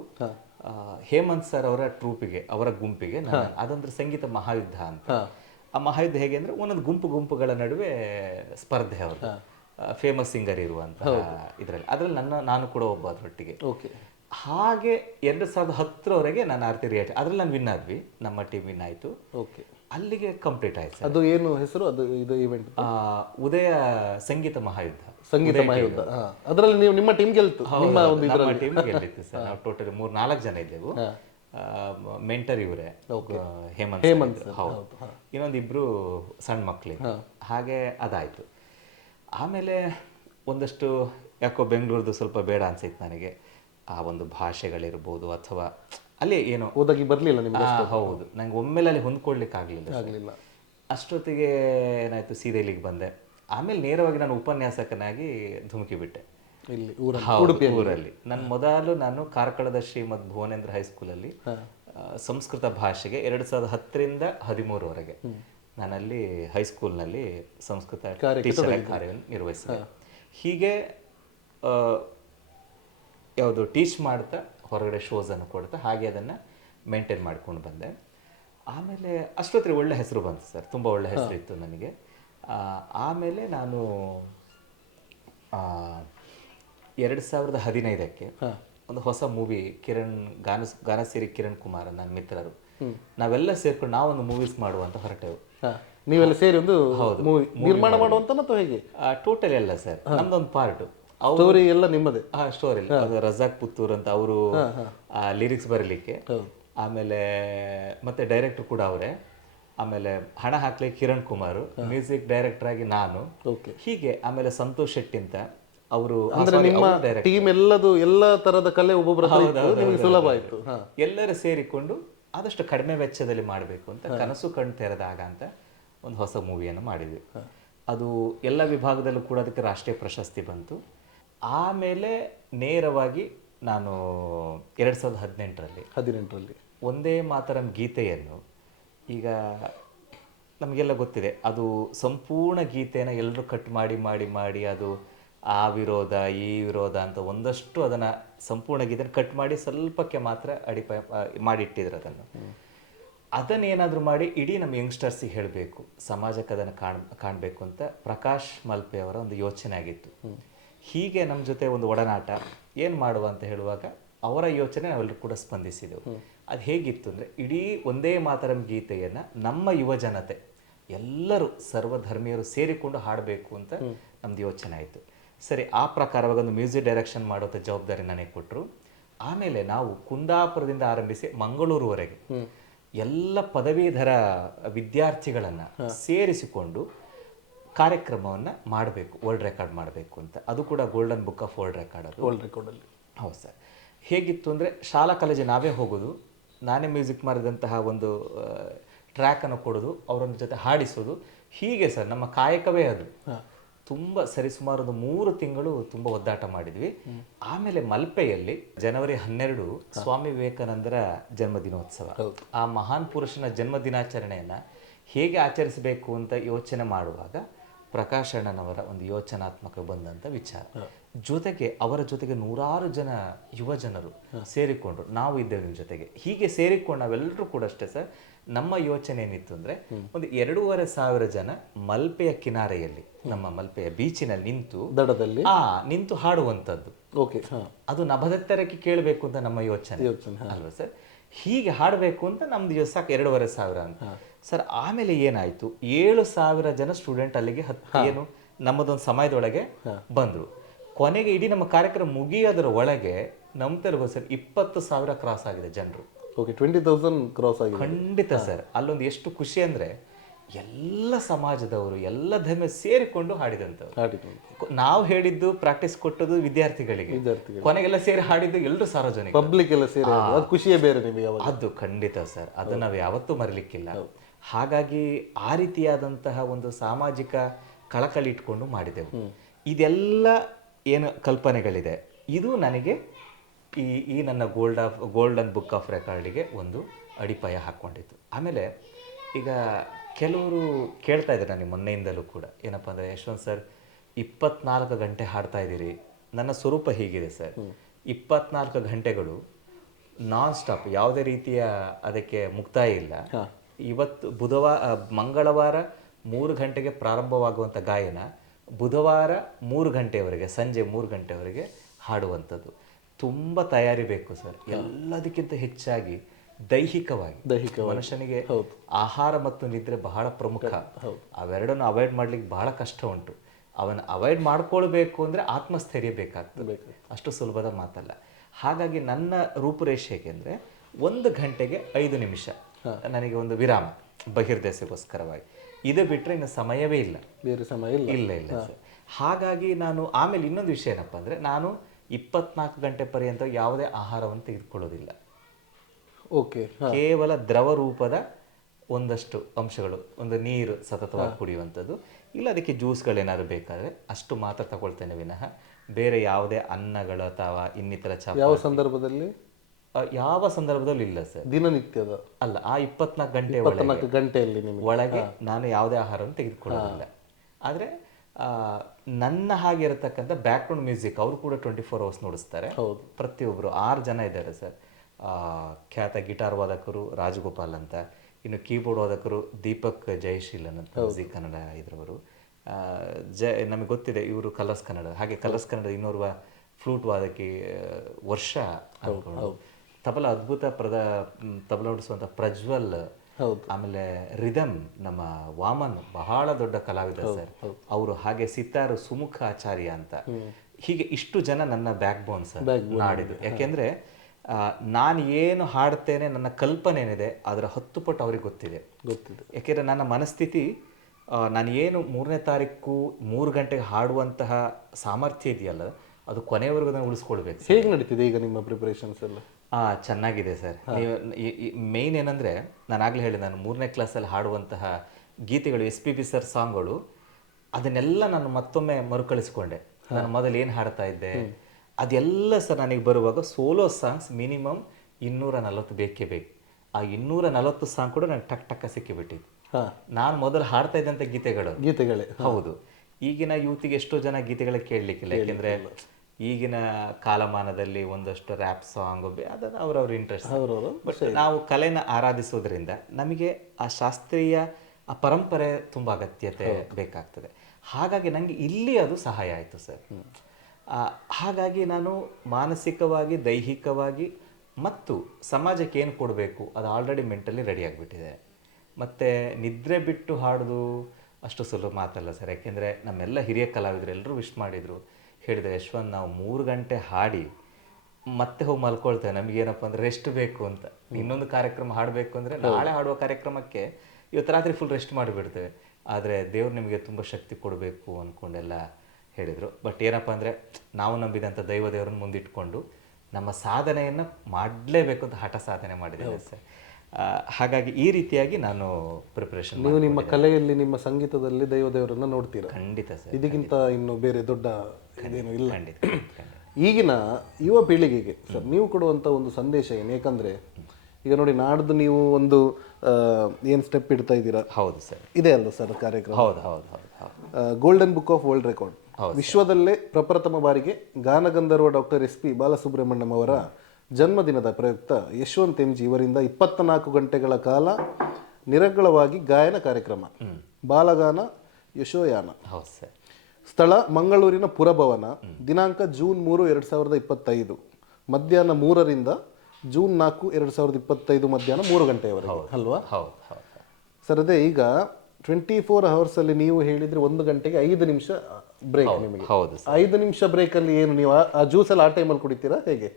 ಹೇಮಂತ್ ಸರ್ ಅವರ ಟ್ರೂಪಿಗೆ, ಅವರ ಗುಂಪಿಗೆ, ಅದಂದ್ರೆ ಸಂಗೀತ ಮಹಾಯುದ್ಧ ಅಂತ. ಆ ಮಹಾಯುದ್ಧ ಹೇಗೆ ಅಂದ್ರೆ ಒಂದೊಂದು ಗುಂಪುಗಳ ನಡುವೆ ಸ್ಪರ್ಧೆ, ಅವರು ಫೇಮಸ್ ಸಿಂಗರ್ ಇರುವಂತ ಅದ್ರಲ್ಲಿ ನಾನು ಕೂಡ ಒಬ್ಬ ಅದರೊಟ್ಟಿಗೆ. ಹಾಗೆ 2010ರವರೆಗೆ ನಾನು ಆರ್ತಿ ರಿಯಾಲಿಟಿ ಅದ್ರಲ್ಲಿ ನಾನು ವಿನ್ ಆದ್ವಿ, ನಮ್ಮ ಟೀಮ್ ವಿನ್ ಆಯ್ತು. ಅಲ್ಲಿಗೆ ಕಂಪ್ಲೀಟ್ ಆಯ್ತು. ಅದು ಏನು ಹೆಸರು? ಅದು ಇದು ಇವೆಂಟ್ ಉದಯ ಸಂಗೀತ ಮಹಾಯುದ್ಧ. ಅದರಲ್ಲಿ ನೀವು ನಿಮ್ಮ ಟೀಮ್ ಗೆಲ್ತು? ನಮ್ಮ ಟೀಮ್ ಗೆಲ್ಲಿತ್ತು ಸರ್. ನಾವು ಟೋಟಲ್ 3-4 ಜನ ಇದ್ದೆವು. ಮೆಂಟರ್ ಇವರೇ, ಹೇಮಂತ್. ಹೌದು. ಇನ್ನೊಂದಿಬ್ರು ಸಣ್ಣ ಮಕ್ಕಳಿಗೆ. ಹಾಗೆ ಅದಾಯ್ತು. ಆಮೇಲೆ ಒಂದಷ್ಟು ಯಾಕೋ ಬೆಂಗಳೂರದು ಸ್ವಲ್ಪ ಬೇಡ ಅನ್ಸಿತ್ತು ನನಗೆ. ಆ ಒಂದು ಭಾಷೆಗಳಿರ್ಬೋದು ಅಥವಾ ಅಲ್ಲೇ ಏನೋ ಓದಾಗಿ ಬರಲಿಲ್ಲ ನಿಮ್ಗೆ? ಹೌದು, ನಂಗೆ ಒಮ್ಮೆಲೆ ಅಲ್ಲಿ ಹೊಂದ್ಕೊಳ್ಲಿಕ್ಕೆ ಆಗಲಿಲ್ಲ. ಆಗಲಿಲ್ಲ. ಅಷ್ಟೊತ್ತಿಗೆ ಏನಾಯ್ತು, ಸೀದಾ ಇಲ್ಲಿಗೆ ಬಂದೆ. ಆಮೇಲೆ ನೇರವಾಗಿ ನಾನು ಉಪನ್ಯಾಸಕನಾಗಿ ಧುಮುಕಿ ಬಿಟ್ಟೆ ಇಲ್ಲಿ ಊರಲ್ಲಿ. ನಾನು ಕಾರ್ಕಳದ ಶ್ರೀಮದ್ ಭುವನೇಂದ್ರ ಹೈಸ್ಕೂಲಲ್ಲಿ ಸಂಸ್ಕೃತ ಭಾಷೆಗೆ 2010ರಿಂದ 13ವರೆಗೆ ನಾನಲ್ಲಿ ಹೈಸ್ಕೂಲ್ನಲ್ಲಿ ಸಂಸ್ಕೃತ ಟೀಚರ್ ಕಾರ್ಯವನ್ನು ನಿರ್ವಹಿಸಿದೆ. ಹೀಗೆ ಯಾವುದು ಟೀಚ್ ಮಾಡ್ತಾ ಹೊರಗಡೆ ಶೋಸನ್ನು ಕೊಡ್ತಾ ಹಾಗೆ ಅದನ್ನು ಮೇಂಟೈನ್ ಮಾಡ್ಕೊಂಡು ಬಂದೆ. ಆಮೇಲೆ ಅಷ್ಟೊತ್ತಿಗೆ ಒಳ್ಳೆ ಹೆಸರು ಬಂತು ಸರ್, ತುಂಬ ಒಳ್ಳೆ ಹೆಸರು ಇತ್ತು ನನಗೆ. ಆಮೇಲೆ ನಾನು 2015ಕ್ಕೆ ಒಂದು ಹೊಸ ಮೂವಿ ಗಾನಸಿರಿ ಕಿರಣ್ ಕುಮಾರ್ ನನ್ನ ಮಿತ್ರರು ನಾವೆಲ್ಲ ಸೇರ್ಕೊಂಡು ನಾವೊಂದು ಮೂವೀಸ್ ಮಾಡುವಂತ ಹೊರಟೆವು. ನೀವೆಲ್ಲ ಸೇರಿ ಒಂದು ಮೂವಿ ನಿರ್ಮಾಣ ಮಾಡುವಂತ ಅಥವಾ ಹೇಗೆ? ಟೋಟಲ್ ಎಲ್ಲ ಸರ್, ನಮ್ದೊಂದು ಪಾರ್ಟ್. ಸ್ಟೋರಿ ಎಲ್ಲ ನಿಮ್ಮದೇ? ಸ್ಟೋರಿ ಅದು ರಜಾಕ್ ಪುತ್ತೂರ್ ಅಂತ ಅವರು ಲಿರಿಕ್ಸ್ ಬರಲಿಕ್ಕೆ, ಆಮೇಲೆ ಮತ್ತೆ ಡೈರೆಕ್ಟರ್ ಕೂಡ ಅವರೇ, ಆಮೇಲೆ ಹಣ ಹಾಕ್ಲಿಕ್ಕೆ ಕಿರಣ್ ಕುಮಾರ್, ಮ್ಯೂಸಿಕ್ ಡೈರೆಕ್ಟರ್ ಆಗಿ ನಾನು, ಹೀಗೆ ಆಮೇಲೆ ಸಂತೋಷ್ ಶೆಟ್ಟಿ ಅಂತ ಅವರು. ನಿಮ್ಮ ಟೀಮ್ ಎಲ್ಲ ತರದ ಕಲೆ ಒಬ್ಬೊಬ್ಬರ ಸುಲಭ ಆಯ್ತು. ಎಲ್ಲರೂ ಸೇರಿಕೊಂಡು ಆದಷ್ಟು ಕಡಿಮೆ ವೆಚ್ಚದಲ್ಲಿ ಮಾಡಬೇಕು ಅಂತ ಕನಸು ಕಣ್ಣು ತೆರೆದಾಗ ಅಂತ ಒಂದು ಹೊಸ ಮೂವಿಯನ್ನು ಮಾಡಿದ್ವಿ. ಅದು ಎಲ್ಲ ವಿಭಾಗದಲ್ಲೂ ಕೂಡ ಅದಕ್ಕೆ ರಾಷ್ಟ್ರೀಯ ಪ್ರಶಸ್ತಿ ಬಂತು. ಆಮೇಲೆ ನೇರವಾಗಿ ನಾನು 2018ರಲ್ಲಿ ಒಂದೇ ಮಾತರಂ ಗೀತೆಯನ್ನು, ಈಗ ನಮಗೆಲ್ಲ ಗೊತ್ತಿದೆ ಅದು ಸಂಪೂರ್ಣ ಗೀತೆಯನ್ನು ಎಲ್ಲರೂ ಕಟ್ ಮಾಡಿ ಮಾಡಿ ಮಾಡಿ ಅದು ಆ ವಿರೋಧ ಈ ವಿರೋಧ ಅಂತ ಒಂದಷ್ಟು ಅದನ್ನು ಸಂಪೂರ್ಣ ಗೀತೆಯನ್ನು ಕಟ್ ಮಾಡಿ ಸ್ವಲ್ಪಕ್ಕೆ ಮಾತ್ರ ಮಾಡಿಟ್ಟಿದ್ರು. ಅದನ್ನೇನಾದರೂ ಮಾಡಿ ಇಡೀ ನಮ್ಮ ಯಂಗ್ಸ್ಟರ್ಸಿಗೆ ಹೇಳಬೇಕು, ಸಮಾಜಕ್ಕೆ ಅದನ್ನು ಕಾಣಬೇಕು ಅಂತ ಪ್ರಕಾಶ್ ಮಲ್ಪೆ ಅವರ ಒಂದು ಯೋಚನೆ ಆಗಿತ್ತು. ಹೀಗೆ ನಮ್ಮ ಜೊತೆ ಒಂದು ಒಡನಾಟ ಏನು ಮಾಡುವ ಅಂತ ಹೇಳುವಾಗ ಅವರ ಯೋಚನೆ ನಾವೆಲ್ಲರೂ ಕೂಡ ಸ್ಪಂದಿಸಿದೆವು. ಅದು ಹೇಗಿತ್ತು ಅಂದರೆ, ಇಡೀ ಒಂದೇ ಮಾತರಂ ಗೀತೆಯನ್ನು ನಮ್ಮ ಯುವ ಜನತೆ ಎಲ್ಲರೂ ಸರ್ವಧರ್ಮೀಯರು ಸೇರಿಕೊಂಡು ಹಾಡಬೇಕು ಅಂತ ನಮ್ದು ಯೋಚನೆ ಆಯಿತು. ಸರಿ, ಆ ಪ್ರಕಾರವಾಗಿ ಒಂದು ಮ್ಯೂಸಿಕ್ ಡೈರೆಕ್ಷನ್ ಮಾಡುವಂಥ ಜವಾಬ್ದಾರಿ ನನಗೆ ಕೊಟ್ಟರು. ಆಮೇಲೆ ನಾವು ಕುಂದಾಪುರದಿಂದ ಆರಂಭಿಸಿ ಮಂಗಳೂರುವರೆಗೆ ಎಲ್ಲ ಪದವೀಧರ ವಿದ್ಯಾರ್ಥಿಗಳನ್ನು ಸೇರಿಸಿಕೊಂಡು ಕಾರ್ಯಕ್ರಮವನ್ನು ಮಾಡಬೇಕು, ವರ್ಲ್ಡ್ ರೆಕಾರ್ಡ್ ಮಾಡಬೇಕು ಅಂತ. ಅದು ಕೂಡ golden book of world record. ಅದು ವರ್ಲ್ಡ್ ರೆಕಾರ್ಡಲ್ಲಿ ಹೌದು ಸರ್. ಹೇಗಿತ್ತು ಅಂದರೆ, ಶಾಲಾ ಕಾಲೇಜು ನಾವೇ ಹೋಗೋದು, ನಾನೇ ಮ್ಯೂಸಿಕ್ ಮಾಡಿದಂತಹ ಒಂದು ಟ್ರ್ಯಾಕನ್ನು ಕೊಡೋದು, ಅವರೊಂದು ಜೊತೆ ಹಾಡಿಸೋದು, ಹೀಗೆ ಸರ್ ನಮ್ಮ ಕಾಯಕವೇ ಅದು. ತುಂಬ ಸರಿಸುಮಾರು ಒಂದು 3 ತಿಂಗಳು ತುಂಬ ಒದ್ದಾಟ ಮಾಡಿದ್ವಿ. ಆಮೇಲೆ ಮಲ್ಪೆಯಲ್ಲಿ ಜನವರಿ 12 ಸ್ವಾಮಿ ವಿವೇಕಾನಂದರ ಜನ್ಮದಿನೋತ್ಸವ, ಆ ಮಹಾನ್ ಪುರುಷನ ಜನ್ಮ ದಿನಾಚರಣೆಯನ್ನು ಹೇಗೆ ಆಚರಿಸಬೇಕು ಅಂತ ಯೋಚನೆ ಮಾಡುವಾಗ ಪ್ರಕಾಶ್ ಅಣ್ಣನವರ ಒಂದು ಯೋಚನಾತ್ಮಕ ಬಂದಂಥ ವಿಚಾರ. ಜೊತೆಗೆ ಅವರ ಜೊತೆಗೆ 100 ಜನ ಯುವ ಜನರು ಸೇರಿಕೊಂಡ್ರು, ನಾವು ಇದ್ದೇವೆ ನಿಮ್ಮ ಜೊತೆಗೆ. ಹೀಗೆ ಸೇರಿಕೊಂಡು ನಾವೆಲ್ಲರೂ ಕೂಡ ಅಷ್ಟೇ ಸರ್, ನಮ್ಮ ಯೋಚನೆ ಏನಿತ್ತು ಅಂದರೆ, ಒಂದು 2,500 ಜನ ಮಲ್ಪೆಯ ಕಿನಾರೆಯಲ್ಲಿ, ನಮ್ಮ ಮಲ್ಪೆಯ ಬೀಚಿನಲ್ಲಿ ನಿಂತು ದಡದಲ್ಲಿ ನಿಂತು ಹಾಡುವಂಥದ್ದು. ಅದು ನಭದತ್ತರಕ್ಕೆ ಕೇಳಬೇಕು ಅಂತ ನಮ್ಮ ಯೋಚನೆ ಅಲ್ವಾ ಸರ್. ಹೀಗೆ ಹಾಡಬೇಕು ಅಂತ ನಮ್ದು ಸಾಕು 2,500 ಅಂತ ಸರ್. ಆಮೇಲೆ ಏನಾಯ್ತು, 7,000 ಜನ ಸ್ಟೂಡೆಂಟ್ ಅಲ್ಲಿಗೆ ಏನು ನಮ್ಮದೊಂದು ಸಮಯದೊಳಗೆ ಬಂದ್ರು. ಕೊನೆಗೆ ಇಡೀ ನಮ್ಮ ಕಾರ್ಯಕ್ರಮ ಮುಗಿಯೋದ್ರ ಒಳಗೆ ನಂಬ್ತಿರ್ಬೋದು ಸರ್, 20,000 ಕ್ರಾಸ್ ಆಗಿದೆ ಜನರು. 20,000 ಕ್ರಾಸ್ ಆಗಿದೆ. ಖಂಡಿತ ಸರ್. ಅಲ್ಲೊಂದು ಎಷ್ಟು ಖುಷಿ ಅಂದ್ರೆ, ಎಲ್ಲ ಸಮಾಜದವರು ಎಲ್ಲ ಧರ್ಮ ಸೇರಿಕೊಂಡು ಹಾಡಿದಂಥವ್ರು. ನಾವು ಹೇಳಿದ್ದು ಪ್ರಾಕ್ಟೀಸ್ ಕೊಟ್ಟದ್ದು ವಿದ್ಯಾರ್ಥಿಗಳಿಗೆ, ಕೊನೆಗೆಲ್ಲ ಸೇರಿ ಹಾಡಿದ್ದು ಎಲ್ಲರೂ ಸಾರ್ವಜನಿಕ ಪಬ್ಲಿಕ್ ಎಲ್ಲ ಸೇರಿ, ಅದು ಖುಷಿಯೇ ಬೇರೆ ನಿಮಗೆ. ಅದು ಖಂಡಿತ ಸರ್, ಅದು ನಾವು ಯಾವತ್ತೂ ಮರಲಿಕ್ಕಿಲ್ಲ. ಹಾಗಾಗಿ ಆ ರೀತಿಯಾದಂತಹ ಒಂದು ಸಾಮಾಜಿಕ ಕಳಕಳಿ ಇಟ್ಕೊಂಡು ಮಾಡಿದೆವು. ಇದೆಲ್ಲ ಏನು ಕಲ್ಪನೆಗಳಿದೆ, ಇದು ನನಗೆ ಈ ನನ್ನ ಗೋಲ್ಡನ್ ಬುಕ್ ಆಫ್ ರೆಕಾರ್ಡಿಗೆ ಒಂದು ಅಡಿಪಾಯ ಹಾಕ್ಕೊಂಡಿತ್ತು. ಆಮೇಲೆ ಈಗ ಕೆಲವರು ಕೇಳ್ತಾ ಇದ್ದಾರೆ ನನಗೆ ಮೊನ್ನೆಯಿಂದಲೂ ಕೂಡ, ಏನಪ್ಪ ಅಂದರೆ, ಯಶವಂತ್ ಸರ್ 24 ಗಂಟೆ ಹಾಡ್ತಾ ಇದ್ದೀರಿ. ನನ್ನ ಸ್ವರೂಪ ಹೀಗಿದೆ ಸರ್, 24 ಗಂಟೆಗಳು ನಾನ್ ಸ್ಟಾಪ್, ಯಾವುದೇ ರೀತಿಯ ಅದಕ್ಕೆ ಮುಕ್ತಾಯ ಇಲ್ಲ. ಇವತ್ತು ಮಂಗಳವಾರ 3 ಗಂಟೆಗೆ ಪ್ರಾರಂಭವಾಗುವಂಥ ಗಾಯನ ಬುಧವಾರ 3 ಗಂಟೆಯವರೆಗೆ, ಸಂಜೆ 3 ಗಂಟೆವರೆಗೆ ಹಾಡುವಂಥದ್ದು. ತುಂಬ ತಯಾರಿ ಬೇಕು ಸರ್. ಎಲ್ಲದಕ್ಕಿಂತ ಹೆಚ್ಚಾಗಿ ದೈಹಿಕವಾಗಿ ಮನುಷ್ಯನಿಗೆ ಆಹಾರ ಮತ್ತು ನಿದ್ರೆ ಬಹಳ ಪ್ರಮುಖ. ಅವೆರಡನ್ನು ಅವಾಯ್ಡ್ ಮಾಡ್ಲಿಕ್ಕೆ ಬಹಳ ಕಷ್ಟ ಉಂಟು. ಅವನ್ನ ಅವಾಯ್ಡ್ ಮಾಡ್ಕೊಳ್ಬೇಕು ಅಂದರೆ ಆತ್ಮಸ್ಥೈರ್ಯ ಬೇಕಾಗ್ತದೆ, ಅಷ್ಟು ಸುಲಭದ ಮಾತಲ್ಲ. ಹಾಗಾಗಿ ನನ್ನ ರೂಪುರೇಷೆ ಹೇಗೆಂದರೆ, 1 ಗಂಟೆಗೆ 5 ನಿಮಿಷ ನನಗೆ ಒಂದು ವಿರಾಮ ಬಹಿರ್ದೆಸೆಗೋಸ್ಕರವಾಗಿ. ಇದು ಬಿಟ್ಟರೆ ಇನ್ನು ಸಮಯವೇ ಇಲ್ಲ, ಬೇರೆ ಸಮಯ ಇಲ್ಲ ಸರ್. ಹಾಗಾಗಿ ನಾನು ಆಮೇಲೆ ಇನ್ನೊಂದು ವಿಷಯ ಏನಪ್ಪ ಅಂದರೆ, ನಾನು 24 ಗಂಟೆ ಪರ್ಯಂತ ಯಾವುದೇ ಆಹಾರವನ್ನು ತೆಗೆದುಕೊಳ್ಳೋದಿಲ್ಲ. ಓಕೆ. ಕೇವಲ ದ್ರವ ರೂಪದ ಒಂದಷ್ಟು ಅಂಶಗಳು, ಒಂದು ನೀರು ಸತತವಾಗಿ ಕುಡಿಯುವಂಥದ್ದು, ಇಲ್ಲ ಅದಕ್ಕೆ ಜ್ಯೂಸ್ಗಳೇನಾದ್ರು ಬೇಕಾದರೆ ಅಷ್ಟು ಮಾತ್ರ ತಗೊಳ್ತೇನೆ ವಿನಃ ಬೇರೆ ಯಾವುದೇ ಅನ್ನಗಳು ಅಥವಾ ಇನ್ನಿತರ ಯಾವ ಸಂದರ್ಭದಲ್ಲಿ? ಯಾವ ಸಂದರ್ಭದಲ್ಲೂ ಇಲ್ಲ ಸರ್. ದಿನನಿತ್ಯದ ಅಲ್ಲ, ಆ 24 ಗಂಟೆ 24 ಗಂಟೆಯಲ್ಲಿ ನಿಮಗೆ ಒಳಗೆ ನಾನು ಯಾವುದೇ ಆಹಾರವನ್ನು ತೆಗೆದುಕೊಳ್ಳೋದಿಲ್ಲ. ಆದರೆ ನನ್ನ ಹಾಗೆ ಇರತಕ್ಕಂಥ ಬ್ಯಾಕ್ಗ್ರೌಂಡ್ ಮ್ಯೂಸಿಕ್ ಅವರು ಕೂಡ 24 ಅವರ್ಸ್ ನುಡಿಸ್ತಾರೆ. ಪ್ರತಿಯೊಬ್ಬರು 6 ಜನ ಇದ್ದಾರೆ ಸರ್. ಖ್ಯಾತ ಗಿಟಾರ್ ವಾದಕರು ರಾಜಗೋಪಾಲ್ ಅಂತ, ಇನ್ನು ಕೀಬೋರ್ಡ್ ವಾದಕರು ದೀಪಕ್ ಜಯಶೀಲನ್ ಅಂತ ಜಿ ಕನ್ನಡ ಇದ್ರವರು. ನಮಗೆ ಗೊತ್ತಿದೆ ಇವರು ಕಲರ್ಸ್ ಕನ್ನಡ, ಹಾಗೆ ಕಲರ್ಸ್ ಕನ್ನಡ ಇನ್ನೋರ್ವ ಫ್ಲೂಟ್ ವಾದಕಿ ವರ್ಷ ಅನ್ಕೊಂಡು, ತಬಲ ಅದ್ಭುತ ತಬಲ ನುಡಿಸುವಂಥ ಪ್ರಜ್ವಲ್, ಆಮೇಲೆ ರಿದಮ್ ನಮ್ಮ ವಾಮನ್ ಬಹಳ ದೊಡ್ಡ ಕಲಾವಿದ ಸರ್ ಅವರು, ಹಾಗೆ ಸಿತಾರು ಸುಮುಖ ಆಚಾರ್ಯ ಅಂತ. ಹೀಗೆ ಇಷ್ಟು ಜನ ನನ್ನ ಬ್ಯಾಕ್ ಬೋನ್ಸ್ ನಾಡಿದ್ದು. ಯಾಕೆಂದ್ರೆ ನಾನು ಏನು ಹಾಡ್ತೇನೆ, ನನ್ನ ಕಲ್ಪನೆ ಏನಿದೆ ಅದರ 10 ಪಟ್ಟು ಅವ್ರಿಗೆ ಗೊತ್ತಿದೆ. ಯಾಕೆಂದರೆ ನನ್ನ ಮನಸ್ಥಿತಿ, ನಾನು ಏನು 3ನೇ ತಾರೀಕು 3 ಗಂಟೆಗೆ ಹಾಡುವಂತಹ ಸಾಮರ್ಥ್ಯ ಇದೆಯಲ್ಲ, ಅದು ಕೊನೆಯವರೆಗೂ ನಾನು ಉಳಿಸ್ಕೊಳ್ಬೇಕು. ಹೇಗೆ ನಡೀತಿದೆ ಈಗ ನಿಮ್ಮ ಪ್ರಿಪರೇಷನ್ಸ್ ಎಲ್ಲ? ಚೆನ್ನಾಗಿದೆ ಸರ್. ನೀವು ಮೇಯ್ನ್ ಏನಂದರೆ, ನಾನು ಆಗಲೇ ಹೇಳಿದೆ, ನಾನು 3ನೇ ಕ್ಲಾಸಲ್ಲಿ ಹಾಡುವಂತಹ ಗೀತೆಗಳು, SPB ಸರ್ ಸಾಂಗ್ಗಳು, ಅದನ್ನೆಲ್ಲ ನಾನು ಮತ್ತೊಮ್ಮೆ ಮರುಕಳಿಸ್ಕೊಂಡೆ. ನಾನು ಮೊದಲು ಏನು ಹಾಡ್ತಾ ಇದ್ದೆ ಅದೆಲ್ಲ ಸರ್ ನನಗೆ ಬರುವಾಗ ಸೋಲೋ ಸಾಂಗ್ಸ್ ಮಿನಿಮಮ್ 240 ಬೇಕೇ ಬೇಕು. ಆ 240 ಸಾಂಗ್ ಕೂಡ ನನಗೆ ಟಕ್ ಟಕ್ಕ ಸಿಕ್ಕಿಬಿಟ್ಟಿದ್ದು. ನಾನು ಮೊದಲು ಹಾಡ್ತಾ ಇದ್ದಂಥ ಗೀತೆಗಳೇ ಹೌದು. ಈಗಿನ ಯೂತಿಗೆ ಎಷ್ಟೋ ಜನ ಗೀತೆಗಳ ಕೇಳಲಿಕ್ಕಿಲ್ಲ, ಯಾಕೆಂದರೆ ಈಗಿನ ಕಾಲಮಾನದಲ್ಲಿ ಒಂದಷ್ಟು ರ್ಯಾಪ್ ಸಾಂಗ್ ಅದನ್ನು ಅವ್ರವ್ರ ಇಂಟ್ರೆಸ್ಟ್. ಬಟ್ ನಾವು ಕಲೆನ ಆರಾಧಿಸೋದ್ರಿಂದ ನಮಗೆ ಆ ಶಾಸ್ತ್ರೀಯ ಆ ಪರಂಪರೆ ತುಂಬ ಅಗತ್ಯತೆ ಬೇಕಾಗ್ತದೆ. ಹಾಗಾಗಿ ನನಗೆ ಇಲ್ಲಿ ಅದು ಸಹಾಯ ಆಯಿತು ಸರ್. ಹಾಗಾಗಿ ನಾನು ಮಾನಸಿಕವಾಗಿ, ದೈಹಿಕವಾಗಿ ಮತ್ತು ಸಮಾಜಕ್ಕೆ ಏನು ಕೊಡಬೇಕು ಅದು ಆಲ್ರೆಡಿ ಮೆಂಟಲಿ ರೆಡಿ ಆಗಿಬಿಟ್ಟಿದೆ. ಮತ್ತು ನಿದ್ರೆ ಬಿಟ್ಟು ಹಾಡೋದು ಅಷ್ಟು ಸುಲಭ ಮಾತಲ್ಲ ಸರ್. ಯಾಕೆಂದರೆ ನಮ್ಮೆಲ್ಲ ಹಿರಿಯ ಕಲಾವಿದರು ಎಲ್ಲರೂ ವಿಶ್ ಮಾಡಿದರು, ಹೇಳಿದರೆ ಯಶ್ವಂತ್ ನಾವು 3 ಗಂಟೆ ಹಾಡಿ ಮತ್ತೆ ಹೋಗಿ ಮಲ್ಕೊಳ್ತೇವೆ, ನಮಗೇನಪ್ಪ ಅಂದರೆ ರೆಸ್ಟ್ ಬೇಕು ಅಂತ. ಇನ್ನೊಂದು ಕಾರ್ಯಕ್ರಮ ಹಾಡಬೇಕು ಅಂದರೆ ನಾಳೆ ಹಾಡುವ ಕಾರ್ಯಕ್ರಮಕ್ಕೆ ಇವತ್ತು ರಾತ್ರಿ ಫುಲ್ ರೆಸ್ಟ್ ಮಾಡಿಬಿಡ್ತೇವೆ. ಆದರೆ ದೇವ್ರು ನಿಮಗೆ ತುಂಬ ಶಕ್ತಿ ಕೊಡಬೇಕು ಅಂದ್ಕೊಂಡೆಲ್ಲ ಹೇಳಿದರು. ಬಟ್ ಏನಪ್ಪ ಅಂದರೆ ನಾವು ನಂಬಿದಂಥ ದೇವರನ್ನು ಮುಂದಿಟ್ಕೊಂಡು ನಮ್ಮ ಸಾಧನೆಯನ್ನು ಮಾಡಲೇಬೇಕು ಅಂತ ಹಠ ಸಾಧನೆ ಮಾಡಿದ್ದೇನೆ ಸರ್. ಹಾಗಾಗಿ ಈ ರೀತಿಯಾಗಿ ನಾನು ಪ್ರಿಪರೇಷನ್. ನೀವು ನಿಮ್ಮ ಕಲೆಯಲ್ಲಿ, ನಿಮ್ಮ ಸಂಗೀತದಲ್ಲಿ ದೇವರನ್ನು ನೋಡ್ತೀರಾ? ಖಂಡಿತ ಸರ್. ಇದಕ್ಕಿಂತ ಇನ್ನು ಬೇರೆ ದೊಡ್ಡ ಇದೇನು ಇಲ್ಲ. ಖಂಡಿತ. ಈಗಿನ ಯುವ ಪೀಳಿಗೆಗೆ ಸರ್ ನೀವು ಕೊಡುವಂಥ ಒಂದು ಸಂದೇಶ ಏನು? ಯಾಕಂದರೆ ಈಗ ನೋಡಿ, ನಾಡ್ದು ನೀವು ಒಂದು ಏನು ಸ್ಟೆಪ್ ಇಡ್ತಾ ಇದ್ದೀರಾ? ಹೌದು ಸರ್. ಇದೆ ಅಲ್ಲ ಸರ್ ಕಾರ್ಯಕ್ರಮ? ಹೌದು ಹೌದು ಹೌದು ಹೌದು. Golden book of world record, ವಿಶ್ವದಲ್ಲೇ ಪ್ರಪ್ರಥಮ ಬಾರಿಗೆ ಗಾನಗಂಧರ್ವ ಡಾಕ್ಟರ್ SP ಬಾಲಸುಬ್ರಹ್ಮಣ್ಯಂ ಅವರ ಜನ್ಮದಿನದ ಪ್ರಯುಕ್ತ ಯಶವಂತ್ MG ಇವರಿಂದ 24 ಗಂಟೆಗಳ ಕಾಲ ನಿರರ್ಗಳವಾಗಿ ಗಾಯನ ಕಾರ್ಯಕ್ರಮ, ಬಾಲಗಾನ ಯಶೋಯಾನ. ಹೌದು ಸರ್. ಸ್ಥಳ ಮಂಗಳೂರಿನ ಪುರಭವನ, ದಿನಾಂಕ ಜೂನ್ 3, 2025, ಮಧ್ಯಾಹ್ನ 3ರಿಂದ ಜೂನ್ 4, 2025 ಮಧ್ಯಾಹ್ನ 3 ಗಂಟೆಯವರೆಗೆ ಅಲ್ವಾ? ಹೌದು ಹೌದು ಸರ್. ಅದೇ ಈಗ 24 ಅವರ್ಸಲ್ಲಿ ನೀವು ಹೇಳಿದ್ರೆ 1 ಗಂಟೆಗೆ 5 ನಿಮಿಷ ಬ್ರೇಕ್ ನಿಮಗೆ. ಹೌದು. 5 ನಿಮಿಷ ಬ್ರೇಕಲ್ಲಿ ಏನು ನೀವು ಆ ಜ್ಯೂಸ್ ಎಲ್ಲ ಆ ಟೈಮಲ್ಲಿ ಕುಡಿತೀರಾ ಹೇಗೆ?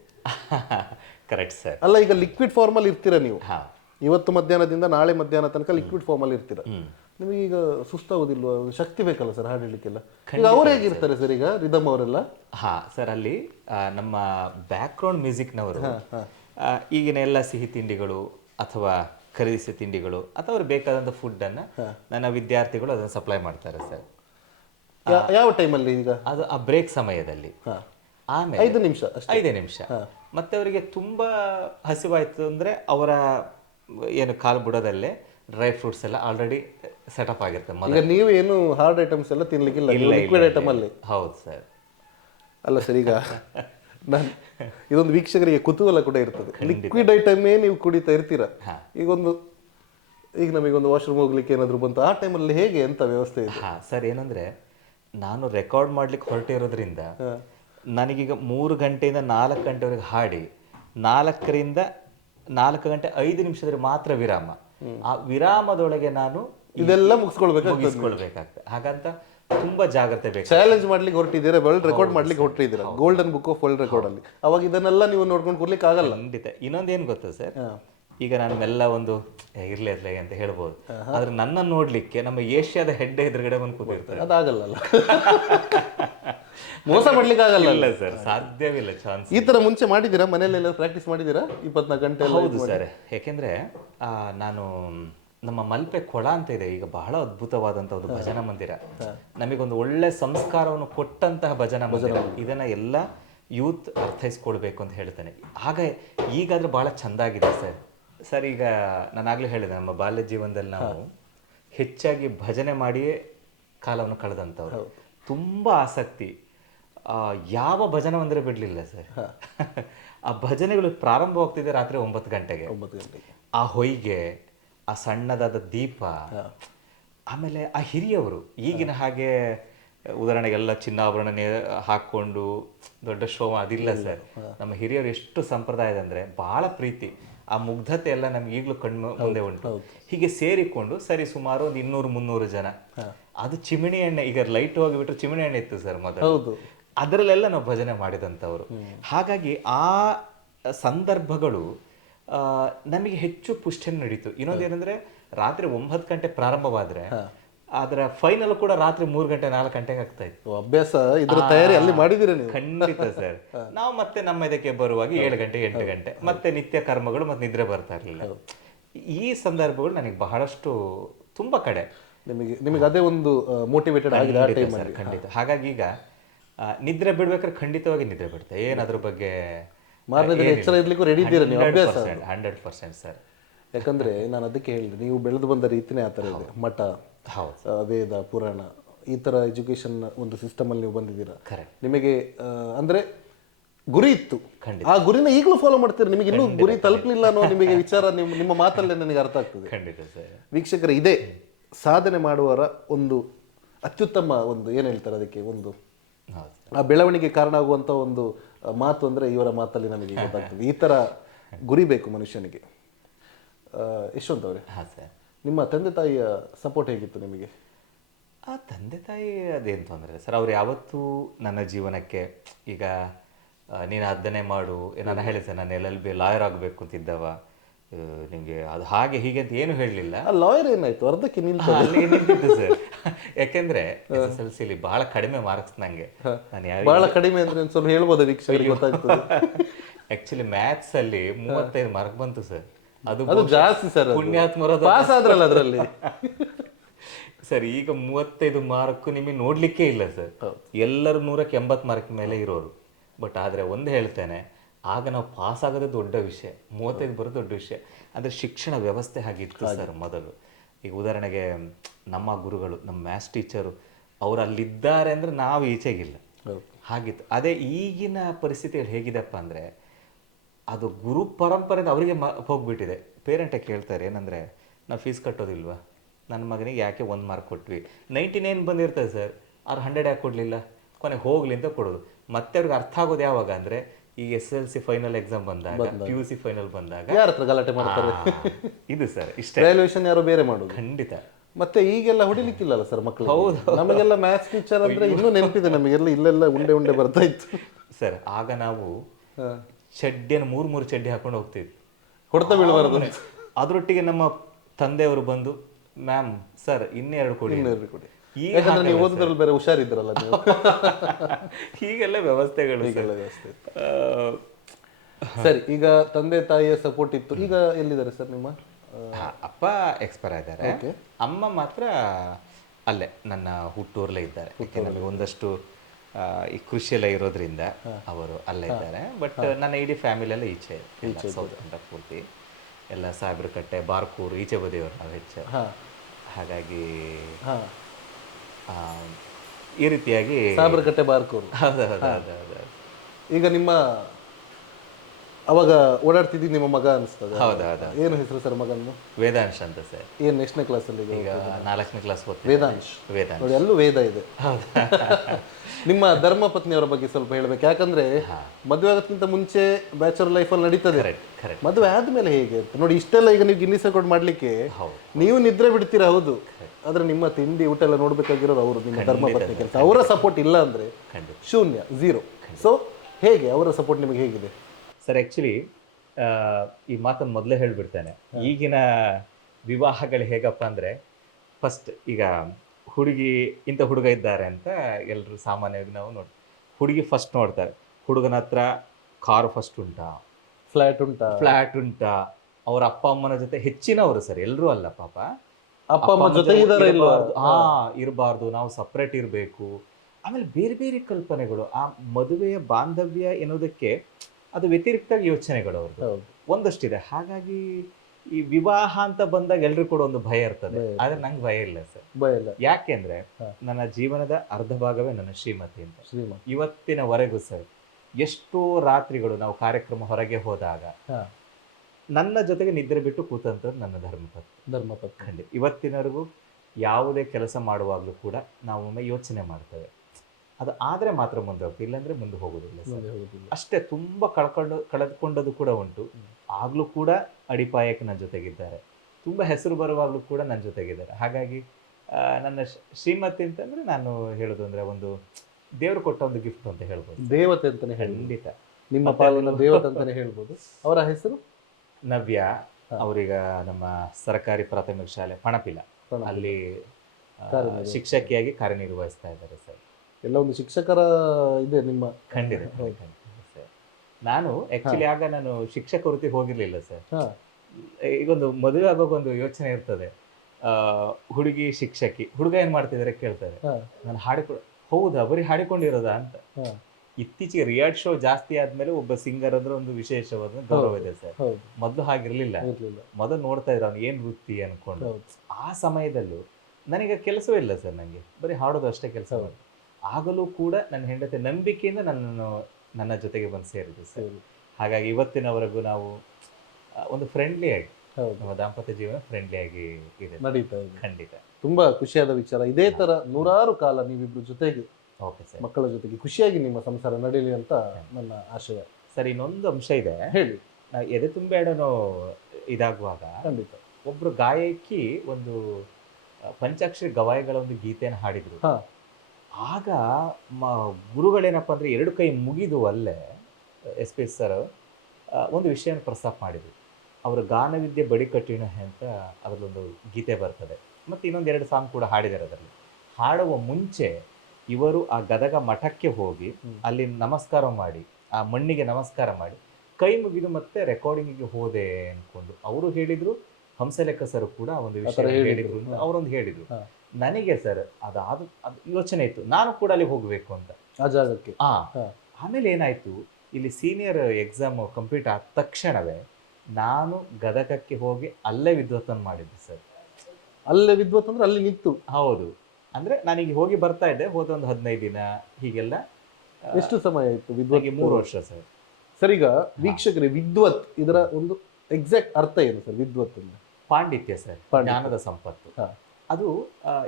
Correct sir. ಅಲ್ಲ, ಈಗ ಲಿಕ್ವಿಡ್ ಫಾರ್ಮಲ್ಲಿ ಇರ್ತೀರಾ ನೀವು. ಇವತ್ತು ಮಧ್ಯಾಹ್ನದಿಂದ ನಾಳೆ ಮಧ್ಯಾಹ್ನ ತನಕ ಲಿಕ್ವಿಡ್ ಫಾರ್ಮಲ್ಲಿ ಇರ್ತೀರಾ. ನಿಮಗೆ ಈಗ ಸುಸ್ತಾಗೋದಿಲ್ವಾ? ಶಕ್ತಿ ಬೇಕಲ್ಲ ಸರ್ ಹಾಡಲಿಕ್ಕೆಲ್ಲ. ಈಗ ಅವ್ರು ಹೇಗಿರ್ತಾರೆ ಸರ್ ಈಗ ರಿದಮ್ ಅವರೆಲ್ಲ? ಸರ್ ಅಲ್ಲಿ ನಮ್ಮ ಬ್ಯಾಕ್ಗ್ರೌಂಡ್ ಮ್ಯೂಸಿಕ್ನವರು ಈಗಿನ ಎಲ್ಲ ಸಿಹಿ ತಿಂಡಿಗಳು ಅಥವಾ ಖರೀದಿಸಿದ ತಿಂಡಿಗಳು ಅಥವಾ ಅವ್ರಿಗೆ ಬೇಕಾದಂಥ ಫುಡ್ಡನ್ನು ನನ್ನ ವಿದ್ಯಾರ್ಥಿಗಳು ಅದನ್ನು ಸಪ್ಲೈ ಮಾಡ್ತಾರೆ ಸರ್. ಯಾವ ಟೈಮಲ್ಲಿ? ಈಗ ಅದು ಆ ಬ್ರೇಕ್ ಸಮಯದಲ್ಲಿ. ಆಮೇಲೆ 5 ನಿಮಿಷ 5 ನಿಮಿಷ. ಮತ್ತೆ ಅವರಿಗೆ ತುಂಬ ಹಸಿವಾಯ್ತು ಅಂದರೆ ಅವರ ಏನು ಕಾಲು ಬುಡದಲ್ಲೇ ಡ್ರೈ ಫ್ರೂಟ್ಸ್ ಎಲ್ಲ ಆಲ್ರೆಡಿ ಸೆಟಪ್ ಆಗಿರ್ತದೆ. ಈಗ ನೀವು ಏನು ಹಾರ್ಡ್ ಐಟಮ್ಸ್ ಎಲ್ಲ ತಿನ್ಲಿಕ್ಕಿಲ್ಲ, ಲಿಕ್ವಿಡ್ ಐಟಮ್ ಅಲ್ಲಿ? ಹೌದು ಸರ್. ಅಲ್ಲ ಸರ್, ಈಗ ನಾನು ಇದೊಂದು ವೀಕ್ಷಕರಿಗೆ ಕುತೂಹಲ ಕೂಡ ಇರ್ತದೆ. ಲಿಕ್ವಿಡ್ ಐಟಮೇ ನೀವು ಕುಡಿತಾ ಇರ್ತೀರಾ. ಈಗ ನಮಗೊಂದು ವಾಶ್ರೂಮ್ ಹೋಗ್ಲಿಕ್ಕೆ ಏನಾದ್ರು ಬಂತು, ಆ ಟೈಮಲ್ಲಿ ಹೇಗೆ, ಎಂತ ವ್ಯವಸ್ಥೆ ಇದೆ? ಸರ್, ಏನಂದ್ರೆ ನಾನು ರೆಕಾರ್ಡ್ ಮಾಡ್ಲಿಕ್ಕೆ ಹೊರಟಿರೋದ್ರಿಂದ ನನಗೀಗ 3 ಗಂಟೆಯಿಂದ 4 ಗಂಟೆವರೆಗೆ ಹಾಡಿ 4ರಿಂದ 4 ಗಂಟೆ 5 ನಿಮಿಷದಲ್ಲಿ ಮಾತ್ರ ವಿರಾಮ. ಆ ವಿರಾಮದೊಳಗೆ ನಾನು ಇದೆಲ್ಲ ಮುಗಿಸ್ಕೊಳ್ಬೇಕಾಗ್ತದೆ. ಹಾಗಂತ ತುಂಬಾ ಜಾಗ್ರತೆ ಬೇಕು. ಚಾಲೆಂಜ್ ಮಾಡ್ಲಿಕ್ಕೆ ಹೊರಟಿದ್ದೀರಾ, ವರ್ಲ್ಡ್ ರೆಕಾರ್ಡ್ ಮಾಡ್ಲಿಕ್ಕೆ ಹೊರಟಿದ್ದೀರಾ golden book of world record ಅಲ್ಲಿ. ಅವಾಗ ಇದನ್ನೆಲ್ಲ ನೀವು ನೋಡ್ಕೊಂಡು ಕೊಡ್ಲಿಕ್ಕೆ ಆಗಲ್ಲ. ಖಂಡಿತ. ಇನ್ನೊಂದೇನು ಗೊತ್ತಾ ಸರ್, ಈಗ ನಾನು ಮೆಲ್ಲ ಒಂದು ಇರ್ಲಿ ಅತ್ಲಾಗೆ ಅಂತ ಹೇಳ್ಬೋದು. ಆದ್ರೆ ನನ್ನ ನೋಡ್ಲಿಕ್ಕೆ ನಮ್ಮ ಏಷ್ಯಾದ ಹೆಡ್ ಎದುರುಗಡೆ ಬಂದು ಕೂತಿರ್ತಾರೆ. ಅದಾಗಲ್ಲ ಮೋಸ ಮಾಡ್ಲಿಕ್ಕೆ ಆಗಲ್ಲ. ಇಲ್ಲ ಸರ್, ಸಾಧ್ಯವಿಲ್ಲ, ಚಾನ್ಸ್. ಈ ತರ ಮುಂಚೆ ಮಾಡಿದ್ದೀರಾ ಮನೆಯಲ್ಲೆಲ್ಲ ಪ್ರಾಕ್ಟೀಸ್ ಮಾಡಿದ್ದೀರಾ 24 ಗಂಟೆ ಎಲ್ಲ? ಹೌದು ಸರ್, ಯಾಕೆಂದ್ರೆ ನಾನು ನಮ್ಮ ಮಲ್ಪೆ ಕೊಳ ಅಂತ ಇದೆ, ಈಗ ಬಹಳ ಅದ್ಭುತವಾದಂಥ ಒಂದು ಭಜನಾ ಮಂದಿರ, ನಮಗೊಂದು ಒಳ್ಳೆ ಸಂಸ್ಕಾರವನ್ನು ಕೊಟ್ಟಂತಹ ಭಜನಾ ಮಂದಿರ. ಇದನ್ನ ಎಲ್ಲ ಯೂತ್ ಅರ್ಥೈಸ್ಕೊಳ್ಬೇಕು ಅಂತ ಹೇಳ್ತೇನೆ. ಹಾಗೆ ಈಗಾದ್ರೆ ಬಹಳ ಚೆಂದಾಗಿದೆ ಸರ್. ಸರ್ ಈಗ ನಾನಾಗಲೇ ಹೇಳಿದೆ, ನಮ್ಮ ಬಾಲ್ಯ ಜೀವನದಲ್ಲಿ ನಾವು ಹೆಚ್ಚಾಗಿ ಭಜನೆ ಮಾಡಿಯೇ ಕಾಲವನ್ನು ಕಳೆದಂಥವ್ರು. ತುಂಬ ಆಸಕ್ತಿ. ಯಾವ ಭಜನೆ ಮಂದಿರ ಬಿಡಲಿಲ್ಲ ಸರ್. ಆ ಭಜನೆಗಳು ಪ್ರಾರಂಭವಾಗ್ತಿದೆ ರಾತ್ರಿ 9 ಗಂಟೆಗೆ. ಆ ಹೊಯ್ಗೆ, ಆ ಸಣ್ಣದಾದ ದೀಪ, ಆಮೇಲೆ ಆ ಹಿರಿಯವರು ಈಗಿನ ಹಾಗೆ ಉದಾಹರಣೆಗೆಲ್ಲ ಚಿನ್ನಾಭರಣ ಹಾಕ್ಕೊಂಡು ದೊಡ್ಡ ಶೋ ಅದಿಲ್ಲ ಸರ್. ನಮ್ಮ ಹಿರಿಯರು ಎಷ್ಟು ಸಂಪ್ರದಾಯದ ಅಂದರೆ ಭಾಳ ಪ್ರೀತಿ, ಆ ಮುಗ್ಧತೆ ಎಲ್ಲ ನಮ್ಗೆ ಈಗಲೂ ಕಣ್ಣು ಮುಂದೆ ಉಂಟು. ಹೀಗೆ ಸೇರಿಕೊಂಡು ಸರಿ ಸುಮಾರು ಒಂದು 200-300 ಜನ. ಅದು ಚಿಮಿಣಿ ಎಣ್ಣೆ, ಈಗ ಲೈಟ್ ಹೋಗಿಬಿಟ್ರೆ ಚಿಮಿಣಿ ಎಣ್ಣೆ ಇತ್ತು ಸರ್ ಮೊದಲು, ಅದರಲ್ಲೆಲ್ಲ ನಾವು ಭಜನೆ ಮಾಡಿದಂಥವ್ರು. ಹಾಗಾಗಿ ಆ ಸಂದರ್ಭಗಳು ನಮಗೆ ಹೆಚ್ಚು ಪುಷ್ಟಿಯನ್ನು ನಡೀತು. ಇನ್ನೊಂದೇನೆಂದ್ರೆ ರಾತ್ರಿ 9 ಗಂಟೆ ಪ್ರಾರಂಭವಾದ್ರೆ ಅದರ ಫೈನಲ್ ಕೂಡ ರಾತ್ರಿ 3 ಗಂಟೆ 4 ಗಂಟೆಗೆ ಆಗ್ತಾ ಇತ್ತು. ಅಭ್ಯಾಸ, ಇದ್ರ ತಯಾರಿ ಅಲ್ಲಿ ಮಾಡಿದಿರ ನೀವು? ಖಂಡಿತ ಸರ್. ನಾವು ಮತ್ತೆ ನಮ್ಮ ಇದಕ್ಕೆ ಬರುವಾಗ 7 ಗಂಟೆ 8 ಗಂಟೆ ಮತ್ತೆ ನಿತ್ಯ ಕರ್ಮಗಳು ಮತ್ತೆ ನಿದ್ರೆ ಬರ್ತಾ ಇರಲಿಲ್ಲ. ಈ ಸಂದರ್ಭಗಳು ನನಗೆ ಬಹಳಷ್ಟು ತುಂಬಾ ಕಡೆ ನಿಮಗೆ ಅದೇ ಒಂದು ಮೋಟಿವೇಟೆಡ್ ಆಗಿದೆ ಆ ಟೈಮ್ ಅಲ್ಲಿ. ಖಂಡಿತ. ಹಾಗಾಗಿ ಈಗ ನಿದ್ರೆ ಬಿಡ್ಬೇಕಾದ್ರೆ ಖಂಡಿತವಾಗಿ ನಿದ್ರೆ ಬಿಡ್ತೆ, ಏನಾದ್ರ ಬಗ್ಗೆ ಮಾರನೇ ದಿನ ಎಚ್ಚರ ಇರ್ಲಿಕ್ಕೂ ರೆಡಿ ಇದ್ದೀರಾ ನೀವು? ಅಭ್ಯಾಸ 100% ಸರ್. ಯಾಕಂದ್ರೆ ನಾನು ಅದಕ್ಕೆ ಹೇಳಿದೆ, ನೀವು ಬೆಳೆದು ಬಂದ ರೀತಿನೇ ಆ ಥರ ಇದೆ. ಮಠ, ವೇದ, ಪುರಾಣ, ಈ ತರ ಎಜುಕೇಶನ್ ಒಂದು ಸಿಸ್ಟಮ್ ಅಲ್ಲಿ ನೀವು ಬಂದಿದ್ದೀರಾ. ನಿಮಗೆ ಅಂದ್ರೆ ಗುರಿ ಇತ್ತು, ಆ ಗುರಿನ ಈಗಲೂ ಫಾಲೋ ಮಾಡ್ತೀರಾ. ನಿಮಗೆ ಇನ್ನೂ ಗುರಿ ತಲುಪಲಿಲ್ಲ ಅನ್ನೋ ನಿಮಗೆ ವಿಚಾರ ನಿಮ್ಮ ಮಾತಲ್ಲೇ ನನಗೆ ಅರ್ಥ ಆಗ್ತದೆ. ಖಂಡಿತ ಸರ್. ವೀಕ್ಷಕರೇ, ಇದೇ ಸಾಧನೆ ಮಾಡುವವರ ಒಂದು ಅತ್ಯುತ್ತಮ ಒಂದು ಏನು ಹೇಳ್ತಾರೆ ಅದಕ್ಕೆ ಒಂದು ಆ ಬೆಳವಣಿಗೆ ಕಾರಣ ಆಗುವಂತ ಒಂದು ಮಾತು ಅಂದ್ರೆ ಇವರ ಮಾತಲ್ಲಿ ನಮಗೆ ಗೊತ್ತಾಗ್ತದೆ. ಈ ತರ ಗುರಿ ಬೇಕು ಮನುಷ್ಯನಿಗೆ. ಯಶವಂತ್ ಅವರೇ, ನಿಮ್ಮ ತಂದೆ ತಾಯಿಯ ಸಪೋರ್ಟ್ ಹೇಗಿತ್ತು ನಿಮಗೆ? ಆ ತಂದೆ ತಾಯಿ ಅದೇನು ತೊಂದರೆ ಇಲ್ಲ ಸರ್. ಅವ್ರು ಯಾವತ್ತೂ ನನ್ನ ಜೀವನಕ್ಕೆ ಈಗ ನೀನು ಅದನ್ನೇ ಮಾಡು, ನಾನು ಹೇಳಿದೆ ನಾನು LLB ಲಾಯರ್ ಆಗಬೇಕು ಅಂತಿದ್ದವ, ನಿಮಗೆ ಅದು ಹಾಗೆ ಹೀಗೆ ಅಂತ ಏನು ಹೇಳಲಿಲ್ಲ. ಲಾಯರ್ ಏನಾಯ್ತು, ಅರ್ಧಕ್ಕೆ ನಿಂತಿತ್ತು ಸರ್. ಯಾಕೆಂದ್ರೆ SSLC ಬಹಳ ಕಡಿಮೆ ಮಾರ್ಕ್ಸ್ ನಂಗೆ. ಬಹಳ ಕಡಿಮೆ ಅಂದ್ರೆ ಸ್ವಲ್ಪ ಹೇಳ್ಬೋದು ವೀಕ್ಷಕರಿಗೆ ಗೊತ್ತಾಗ್ತದೆ. ಆಕ್ಚುಲಿ ಮ್ಯಾಥ್ಸ್ ಅಲ್ಲಿ 35 ಮಾರ್ಕ್ ಬಂತು ಸರ್. ಅದು ಜಾಸ್ತಿ ಸರ್, ಪುಣ್ಯಾತ್ಮರ ಪಾಸ್ ಆದ್ರಲ್ಲ ಅದರಲ್ಲಿ ಸರ್. ಈಗ 35 ಮಾರ್ಕ್ ನಿಮಗೆ ನೋಡ್ಲಿಕ್ಕೆ ಇಲ್ಲ ಸರ್. ಎಲ್ಲರೂ 100ಕ್ಕೆ 80 ಮಾರ್ಕ್ ಮೇಲೆ ಇರೋರು. ಬಟ್ ಆದ್ರೆ ಒಂದು ಹೇಳ್ತೇನೆ, ಆಗ ನಾವು ಪಾಸ್ ಆಗೋದೇ ದೊಡ್ಡ ವಿಷಯ, 35 ಬರೋದು ದೊಡ್ಡ ವಿಷಯ. ಅಂದರೆ ಶಿಕ್ಷಣ ವ್ಯವಸ್ಥೆ ಹಾಗಿತ್ತು ಸರ್ ಮೊದಲು. ಈಗ ಉದಾಹರಣೆಗೆ ನಮ್ಮ ಗುರುಗಳು, ನಮ್ಮ ಮ್ಯಾಥ್ಸ್ ಟೀಚರು, ಅವರು ಅಲ್ಲಿದ್ದಾರೆ ಅಂದರೆ ನಾವು ಈಚೆಗಿಲ್ಲ, ಹಾಗಿತ್ತು. ಅದೇ ಈಗಿನ ಪರಿಸ್ಥಿತಿಗಳು ಹೇಗಿದೆಪ್ಪ ಅಂದರೆ ಅದು ಗುರು ಪರಂಪರೆಯಿಂದ ಅವರಿಗೆ ಹೋಗ್ಬಿಟ್ಟಿದೆ. ಪೇರೆಂಟೇ ಕೇಳ್ತಾರೆ ಏನಂದರೆ, ನಾವು ಫೀಸ್ ಕಟ್ಟೋದಿಲ್ವಾ, ನನ್ನ ಮಗನಿಗೆ ಯಾಕೆ 1 ಮಾರ್ಕ್ ಕೊಟ್ವಿ, 99 ಬಂದಿರ್ತದೆ ಸರ್, ಅವ್ರು 100 ಯಾಕೆ ಕೊಡಲಿಲ್ಲ, ಕೊನೆಗೆ ಹೋಗ್ಲಿ ಅಂತ ಕೊಡೋದು. ಮತ್ತೆ ಅವ್ರಿಗೆ ಅರ್ಥ ಆಗೋದು ಯಾವಾಗ ಅಂದರೆ ಈ SSLC ಫೈನಲ್ ಎಕ್ಸಾಮ್ ಬಂದಾಗ, PUC ಫೈನಲ್ ಬಂದಾಗ ಯಾರ ಹತ್ರ ಗಲಾಟೆ ಮಾಡ್ತಾರೆ. ಇದು ಸರ್ ಇಷ್ಟ. ವ್ಯಾಲ್ಯೂಯೇಷನ್ ಯಾರು ಬೇರೆ ಮಾಡೋದು. ಖಂಡಿತ. ಮತ್ತೆ ಈಗೆಲ್ಲ ಹೊಡಿಲಿಕ್ಕಿಲ್ಲಲ್ಲ ಸರ್ ಮಕ್ಕಳು. ಹೌದು, ನಮಗೆಲ್ಲ ಮ್ಯಾಥ್ಸ್ ಟೀಚರ್ ಅಂದ್ರೆ ಇನ್ನೂ ನೆನಪಿದೆ ನಮಗೆಲ್ಲ, ಇಲ್ಲೆಲ್ಲ ಉಂಡೆ ಬರ್ತಾ ಇತ್ತು ಸರ್. ಆಗ ನಾವು ಚಡ್ಡಿಯನ್ನು 3 ಚಡ್ಡಿ ಹಾಕೊಂಡು ಹೋಗ್ತಿದ್ವಿ, ಹೊಡ್ತಾ ಬೀಳಬಾರದು. ಅದರೊಟ್ಟಿಗೆ ನಮ್ಮ ತಂದೆಯವರು ಬಂದು, ಮ್ಯಾಮ್ ಸರ್ ಇನ್ನೆರಡು ಕೊಡಿ. ಯಾಕಂದ್ರೆ ನೀವು ಓದಿದ್ರಲ್ಲಿ ಬೇರೆ ಹುಷಾರಿದ್ರಲ್ಲ ನೀವು. ಹೀಗೆಲ್ಲ ವ್ಯವಸ್ಥೆಗಳು. ಸರಿ, ಈಗ ತಂದೆ ತಾಯಿಯ ಸಪೋರ್ಟ್ ಇತ್ತು. ಈಗ ಎಲ್ಲಿದ್ದಾರೆ ಸರ್ ನಿಮ್ಮ ಅಪ್ಪ? ಎಕ್ಸ್ಪೈರ್ ಆಗಿದ್ದಾರೆ. ಅಮ್ಮ ಮಾತ್ರ ಅಲ್ಲೇ ನನ್ನ ಹುಟ್ಟೂರಲ್ಲೇ ಇದ್ದಾರೆ. ನಮಗೆ ಒಂದಷ್ಟು ಈ ಕೃಷಿಯೆಲ್ಲ ಇರೋದ್ರಿಂದ ಅವರು ಅಲ್ಲೇ ಇದ್ದಾರೆ. ಬಟ್ ನನ್ನ ಇಡೀ ಫ್ಯಾಮಿಲಿ ಎಲ್ಲ ಈಚೆ ಸೌತ್ ಕನ್ನಡ ಪೂರ್ತಿ ಎಲ್ಲ ಸಾಬ್ರಕಟ್ಟೆ, ಬಾರ್ಕೂರು, ಈಚೆ ಬದಿಯವರು ನಾವು ಹೆಚ್ಚು. ಹಾಗಾಗಿ ಈ ರೀತಿಯಾಗಿ ಸಾಬ್ರಕಟ್ಟೆ, ಬಾರ್ಕೂರು. ಈಗ ನಿಮ್ಮ ಅವಾಗ ಓಡಾಡ್ತಿದ್ದು ನಿಮ್ಮ ಮಗ ಅನಿಸ್ತದೆ. ಹೌದೌದು. ಏನು ಹೆಸರು ಸರ್ ಮಗನ್ನು? ವೇದಾಂಶ್ ಅಂತ ಸರ್. ಏನು ಎಷ್ಟನೇ ಕ್ಲಾಸಲ್ಲಿ? ಈಗ 4ನೇ ಕ್ಲಾಸ್ ಓದ್ತಾರೆ. ವೇದಾಂಶ್. ನೋಡಿ, ಎಲ್ಲೂ ವೇದ ಇದೆ. ನಿಮ್ಮ ಧರ್ಮ ಪತ್ನಿಯವರ ಬಗ್ಗೆ ಸ್ವಲ್ಪ ಹೇಳ್ಬೇಕು. ಯಾಕಂದ್ರೆ ಮದುವೆ ಆಗೋದಕ್ಕಿಂತ ಮುಂಚೆ ಬ್ಯಾಚುಲರ್ ಲೈಫಲ್ಲಿ ನಡೀತದೆ, ಮದುವೆ ಆದ್ಮೇಲೆ ಹೇಗೆ ಅಂತ ನೋಡಿ. ಇಷ್ಟೆಲ್ಲ ಈಗ ನೀವು ಗಿನ್ನಿಸ್ ರೆಕಾರ್ಡ್ ಮಾಡ್ಲಿಕ್ಕೆ ನೀವು ನಿದ್ರೆ ಬಿಡ್ತೀರಾ, ಹೌದು. ಆದ್ರೆ ನಿಮ್ಮ ತಿಂಡಿ ಊಟ ಎಲ್ಲ ನೋಡ್ಬೇಕಾಗಿರೋದು ಅವರು, ನಿಮ್ಮ ಧರ್ಮ ಪತ್ನಿ ಕೆಲಸ. ಅವರ ಸಪೋರ್ಟ್ ಇಲ್ಲ ಅಂದ್ರೆ ಶೂನ್ಯ, 0. ಸೊ ಹೇಗೆ ಅವರ ಸಪೋರ್ಟ್ ನಿಮಗೆ ಹೇಗಿದೆ ಸರ್? ಆ್ಯಕ್ಚುಲಿ ಆ, ಈ ಮಾತನ್ನು ಮೊದಲೇ ಹೇಳ್ಬಿಡ್ತೇನೆ. ಈಗಿನ ವಿವಾಹಗಳು ಹೇಗಪ್ಪ ಅಂದರೆ, ಫಸ್ಟ್ ಈಗ ಹುಡುಗಿ ಇಂಥ ಹುಡುಗ ಇದ್ದಾರೆ ಅಂತ ಎಲ್ಲರೂ ಸಾಮಾನ್ಯವಾಗಿ ನಾವು ನೋಡಿ, ಹುಡುಗಿ ಫಸ್ಟ್ ನೋಡ್ತಾರೆ. ಹುಡುಗನ ಹತ್ರ ಕಾರು ಫಸ್ಟ್ ಉಂಟಾ, ಫ್ಲಾಟ್ ಉಂಟಾ, ಫ್ಲಾಟ್ ಉಂಟಾ, ಅವ್ರ ಅಪ್ಪ ಅಮ್ಮನ ಜೊತೆ ಹೆಚ್ಚಿನವರು ಸರ್, ಎಲ್ಲರೂ ಅಲ್ಲ ಪಾಪ, ಅಪ್ಪ ಅಮ್ಮ ಜೊತೆ ಇದಾರೆ ಇಲ್ವಾ, ಇರಬಾರ್ದು, ನಾವು ಸಪ್ರೇಟ್ ಇರಬೇಕು. ಆಮೇಲೆ ಬೇರೆ ಬೇರೆ ಕಲ್ಪನೆಗಳು, ಆ ಮದುವೆಯ ಬಾಂಧವ್ಯ ಎನ್ನುವುದಕ್ಕೆ ಅದು ವ್ಯತಿರಿಕ್ತ ಯೋಚನೆಗಳು ಅವ್ರದ್ದು ಹೌದು. ಒಂದಷ್ಟಿದೆ. ಹಾಗಾಗಿ ಈ ವಿವಾಹ ಅಂತ ಬಂದಾಗ ಎಲ್ರಿಗೂ ಕೂಡ ಒಂದು ಭಯ ಇರ್ತದೆ. ಆದ್ರೆ ನಂಗೆ ಭಯ ಇಲ್ಲ ಸರ್. ಭಯ ಇಲ್ಲ. ಯಾಕೆಂದ್ರೆ ಹಾ. ನನ್ನ ಜೀವನದ ಅರ್ಧ ಭಾಗವೇ ನನ್ನ ಶ್ರೀಮತಿ ಅಂತ. ಶ್ರೀಮಂತ. ಇವತ್ತಿನವರೆಗೂ ಸರ್, ಎಷ್ಟೋ ರಾತ್ರಿಗಳು ನಾವು ಕಾರ್ಯಕ್ರಮ ಹೊರಗೆ ಹೋದಾಗ ಹಾ. ನನ್ನ ಜೊತೆಗೆ ನಿದ್ರೆ ಬಿಟ್ಟು ಕೂತಂಥದ್ದು ನನ್ನ ಧರ್ಮಪತ್ನಿ. ಧರ್ಮಪತ್ನಿ. ಖಂಡಿತ. ಇವತ್ತಿನವರೆಗೂ ಯಾವುದೇ ಕೆಲಸ ಮಾಡುವಾಗಲೂ ಕೂಡ ನಾವು ಒಮ್ಮೆ ಯೋಚನೆ ಮಾಡ್ತೇವೆ, ಅದು ಆದರೆ ಮಾತ್ರ ಮುಂದೆ ಹೋಗ್ತೀವಿ, ಇಲ್ಲಾಂದ್ರೆ ಮುಂದೆ ಹೋಗೋದಿಲ್ಲ ಸರ್. ಮುಂದೆ ಹೋಗುದಿಲ್ಲ. ಅಷ್ಟೇ. ತುಂಬ ಕಳೆದುಕೊಂಡದ್ದು ಕೂಡ ಉಂಟು. ಆಗ್ಲೂ ಕೂಡ ಅಡಿಪಾಯಕ್ಕೆ ನನ್ನ ಜೊತೆಗಿದ್ದಾರೆ. ತುಂಬ ಹೆಸರು ಬರುವಾಗಲೂ ಕೂಡ ನನ್ನ ಜೊತೆಗಿದ್ದಾರೆ. ಹಾಗಾಗಿ ನನ್ನ ಶ್ರೀಮತಿ ಅಂತಂದ್ರೆ ನಾನು ಹೇಳೋದು ಅಂದ್ರೆ ಒಂದು ದೇವರು ಕೊಟ್ಟ ಒಂದು ಗಿಫ್ಟ್ ಅಂತ ಹೇಳ್ಬೋದು. ದೇವತೆ ಅಂತಾನೆ ಹೇಳಿ, ಖಂಡಿತ. ನಿಮ್ಮ ಪಾಲಿನ ದೇವತೆ ಅಂತಾನೆ ಹೇಳ್ಬೋದು. ಅವರ ಹೆಸರು ನವ್ಯ. ಅವರೀಗ ನಮ್ಮ ಸರ್ಕಾರಿ ಪ್ರಾಥಮಿಕ ಶಾಲೆ ಪಣಪಿಲ ಅಲ್ಲಿ ಶಿಕ್ಷಕಿಯಾಗಿ ಕಾರ್ಯನಿರ್ವಹಿಸ್ತಾ ಇದ್ದಾರೆ ಸರ್. ಎಲ್ಲ ಒಂದು ಶಿಕ್ಷಕರ ಇದೆ ನಿಮ್ಮ. ಖಂಡಿತ ಸರ್. ನಾನು ಆಕ್ಚುಲಿ ಆಗ ನಾನು ಶಿಕ್ಷಕ ವೃತ್ತಿ ಹೋಗಿರ್ಲಿಲ್ಲ ಸರ್. ಈಗೊಂದು ಮದುವೆ ಆಗೋಕೆ ಒಂದು ಯೋಚನೆ ಇರ್ತದೆ. ಹುಡುಗಿ ಶಿಕ್ಷಕಿ, ಹುಡುಗ ಏನ್ ಮಾಡ್ತಿದಾರೆ ಕೇಳ್ತಾರೆ. ನಾನು ಹೌದಾ, ಬರೀ ಹಾಡಿಕೊಂಡಿರೋದಾ ಅಂತ. ಇತ್ತೀಚೆಗೆ ರಿಯಾಲಿಟಿ ಶೋ ಜಾಸ್ತಿ ಆದ್ಮೇಲೆ ಒಬ್ಬ ಸಿಂಗರ್ ಅಂದ್ರೆ ಒಂದು ವಿಶೇಷವಾದ ಗೌರವ ಇದೆ ಸರ್. ಮೊದಲು ಹಾಗಿರ್ಲಿಲ್ಲ. ಮೊದಲು ನೋಡ್ತಾ ಇದ್ರು ಅವ್ನು ಏನ್ ವೃತ್ತಿ ಅನ್ಕೊಂಡು. ಆ ಸಮಯದಲ್ಲೂ ನನಗೆ ಕೆಲಸವೇ ಇಲ್ಲ ಸರ್, ನಂಗೆ ಬರೀ ಹಾಡೋದು ಅಷ್ಟೇ ಕೆಲಸ. ಆಗಲೂ ಕೂಡ ನನ್ನ ಹೆಂಡತಿ ನಂಬಿಕೆಯಿಂದ ನನ್ನ ಜೊತೆಗೆ ಬಂದು ಸೇರಿದೆ ಸರ್. ಹಾಗಾಗಿ ಇವತ್ತಿನವರೆಗೂ ನಾವು ಒಂದು ಫ್ರೆಂಡ್ಲಿ ಆಗಿ, ನಮ್ಮ ದಾಂಪತ್ಯ ಜೀವನ ಫ್ರೆಂಡ್ಲಿ ಆಗಿ ಇದೆ, ನಡೀತಾ ಇದೆ. ಖಂಡಿತ. ತುಂಬಾ ಖುಷಿಯಾದ ವಿಚಾರ. ಇದೇ ತರ ನೂರಾರು ಕಾಲ ನೀವಿಬ್ರು ಜೊತೆಗೆ, ಓಕೆ ಸರ್, ಮಕ್ಕಳ ಜೊತೆಗೆ ಖುಷಿಯಾಗಿ ನಿಮ್ಮ ಸಂಸಾರ ನಡೀಲಿ ಅಂತ ನನ್ನ ಆಶಯ. ಸರ್, ಇನ್ನೊಂದು ಅಂಶ ಇದೆ ಹೇಳಿ. ಎದೆ ತುಂಬೆಡನೋ ಇದಾಗುವಾಗ ಖಂಡಿತ ಒಬ್ರು ಗಾಯಕಿ ಒಂದು ಪಂಚಾಕ್ಷರಿ ಗವಾಯಿಗಳ ಒಂದು ಗೀತೆಯನ್ನು ಹಾಡಿದ್ರು. ಆಗ ಗುರುಗಳೇನಪ್ಪ ಅಂದ್ರೆ 2 ಕೈ ಮುಗಿದು ಅಲ್ಲೇ SP ಸರ್ ಒಂದು ವಿಷಯನ ಪ್ರಸ್ತಾಪ ಮಾಡಿದ್ರು. ಅವರು ಗಾನವಿದ್ಯೆ ಬಡಿ ಕಟ್ಟಿಣ ಅಂತ ಅದರಲ್ಲೊಂದು ಗೀತೆ ಬರ್ತದೆ, ಮತ್ತು ಇನ್ನೊಂದು 2 ಸಾಂಗ್ ಕೂಡ ಹಾಡಿದ್ದಾರೆ. ಅದರಲ್ಲಿ ಹಾಡುವ ಮುಂಚೆ ಇವರು ಆ ಗದಗ ಮಠಕ್ಕೆ ಹೋಗಿ ಅಲ್ಲಿ ನಮಸ್ಕಾರ ಮಾಡಿ, ಆ ಮಣ್ಣಿಗೆ ನಮಸ್ಕಾರ ಮಾಡಿ ಕೈ ಮುಗಿದು ಮತ್ತೆ ರೆಕಾರ್ಡಿಂಗಿಗೆ ಹೋದೆ ಅನ್ಕೊಂಡು ಅವರು ಹೇಳಿದ್ರು. ಹಂಸಲೇಖ ಸರ್ ಕೂಡ ಒಂದು ವಿಷಯ ಹೇಳಿದ್ರು, ಅವರೊಂದು ಹೇಳಿದ್ರು. ನನಗೆ ಸರ್ ಅದು ಯೋಚನೆ ಇತ್ತು, ನಾನು ಕೂಡ ಅಲ್ಲಿ ಹೋಗ್ಬೇಕು ಅಂತ ಆ ಜಾಗಕ್ಕೆ. ಆಮೇಲೆ ಏನಾಯ್ತು, ಇಲ್ಲಿ ಸೀನಿಯರ್ ಎಕ್ಸಾಮ್ ಕಂಪ್ಲೀಟ್ ಆದ ತಕ್ಷಣವೇ ನಾನು ಗದಗಕ್ಕೆ ಹೋಗಿ ಅಲ್ಲೇ ವಿದ್ವತ್ತನ್ನು ಮಾಡಿದ್ದೆ ಸರ್. ಅಲ್ಲೇ ವಿದ್ವತ್ ಅಂದ್ರೆ ಅಲ್ಲಿ ನಿಂತು? ಹೌದು. ಅಂದ್ರೆ ನಾನೀಗ ಹೋಗಿ ಬರ್ತಾ ಇದ್ದೆ, ಹೋದ ಒಂದು 15 ದಿನ ಹೀಗೆಲ್ಲ. ಎಷ್ಟು ಸಮಯ ಆಯ್ತು ವಿದ್ವತ್? 3 ವರ್ಷ ಸರ್. ಸರ್, ಈಗ ವೀಕ್ಷಕರೇ, ವಿದ್ವತ್ ಇದರ ಒಂದು ಎಕ್ಸಾಕ್ಟ್ ಅರ್ಥ ಏನು ಸರ್? ವಿದ್ವತ್ ಅಂದ್ರೆ ಪಾಂಡಿತ್ಯ ಸರ್, ಜ್ಞಾನದ ಸಂಪತ್ತು. ಅದು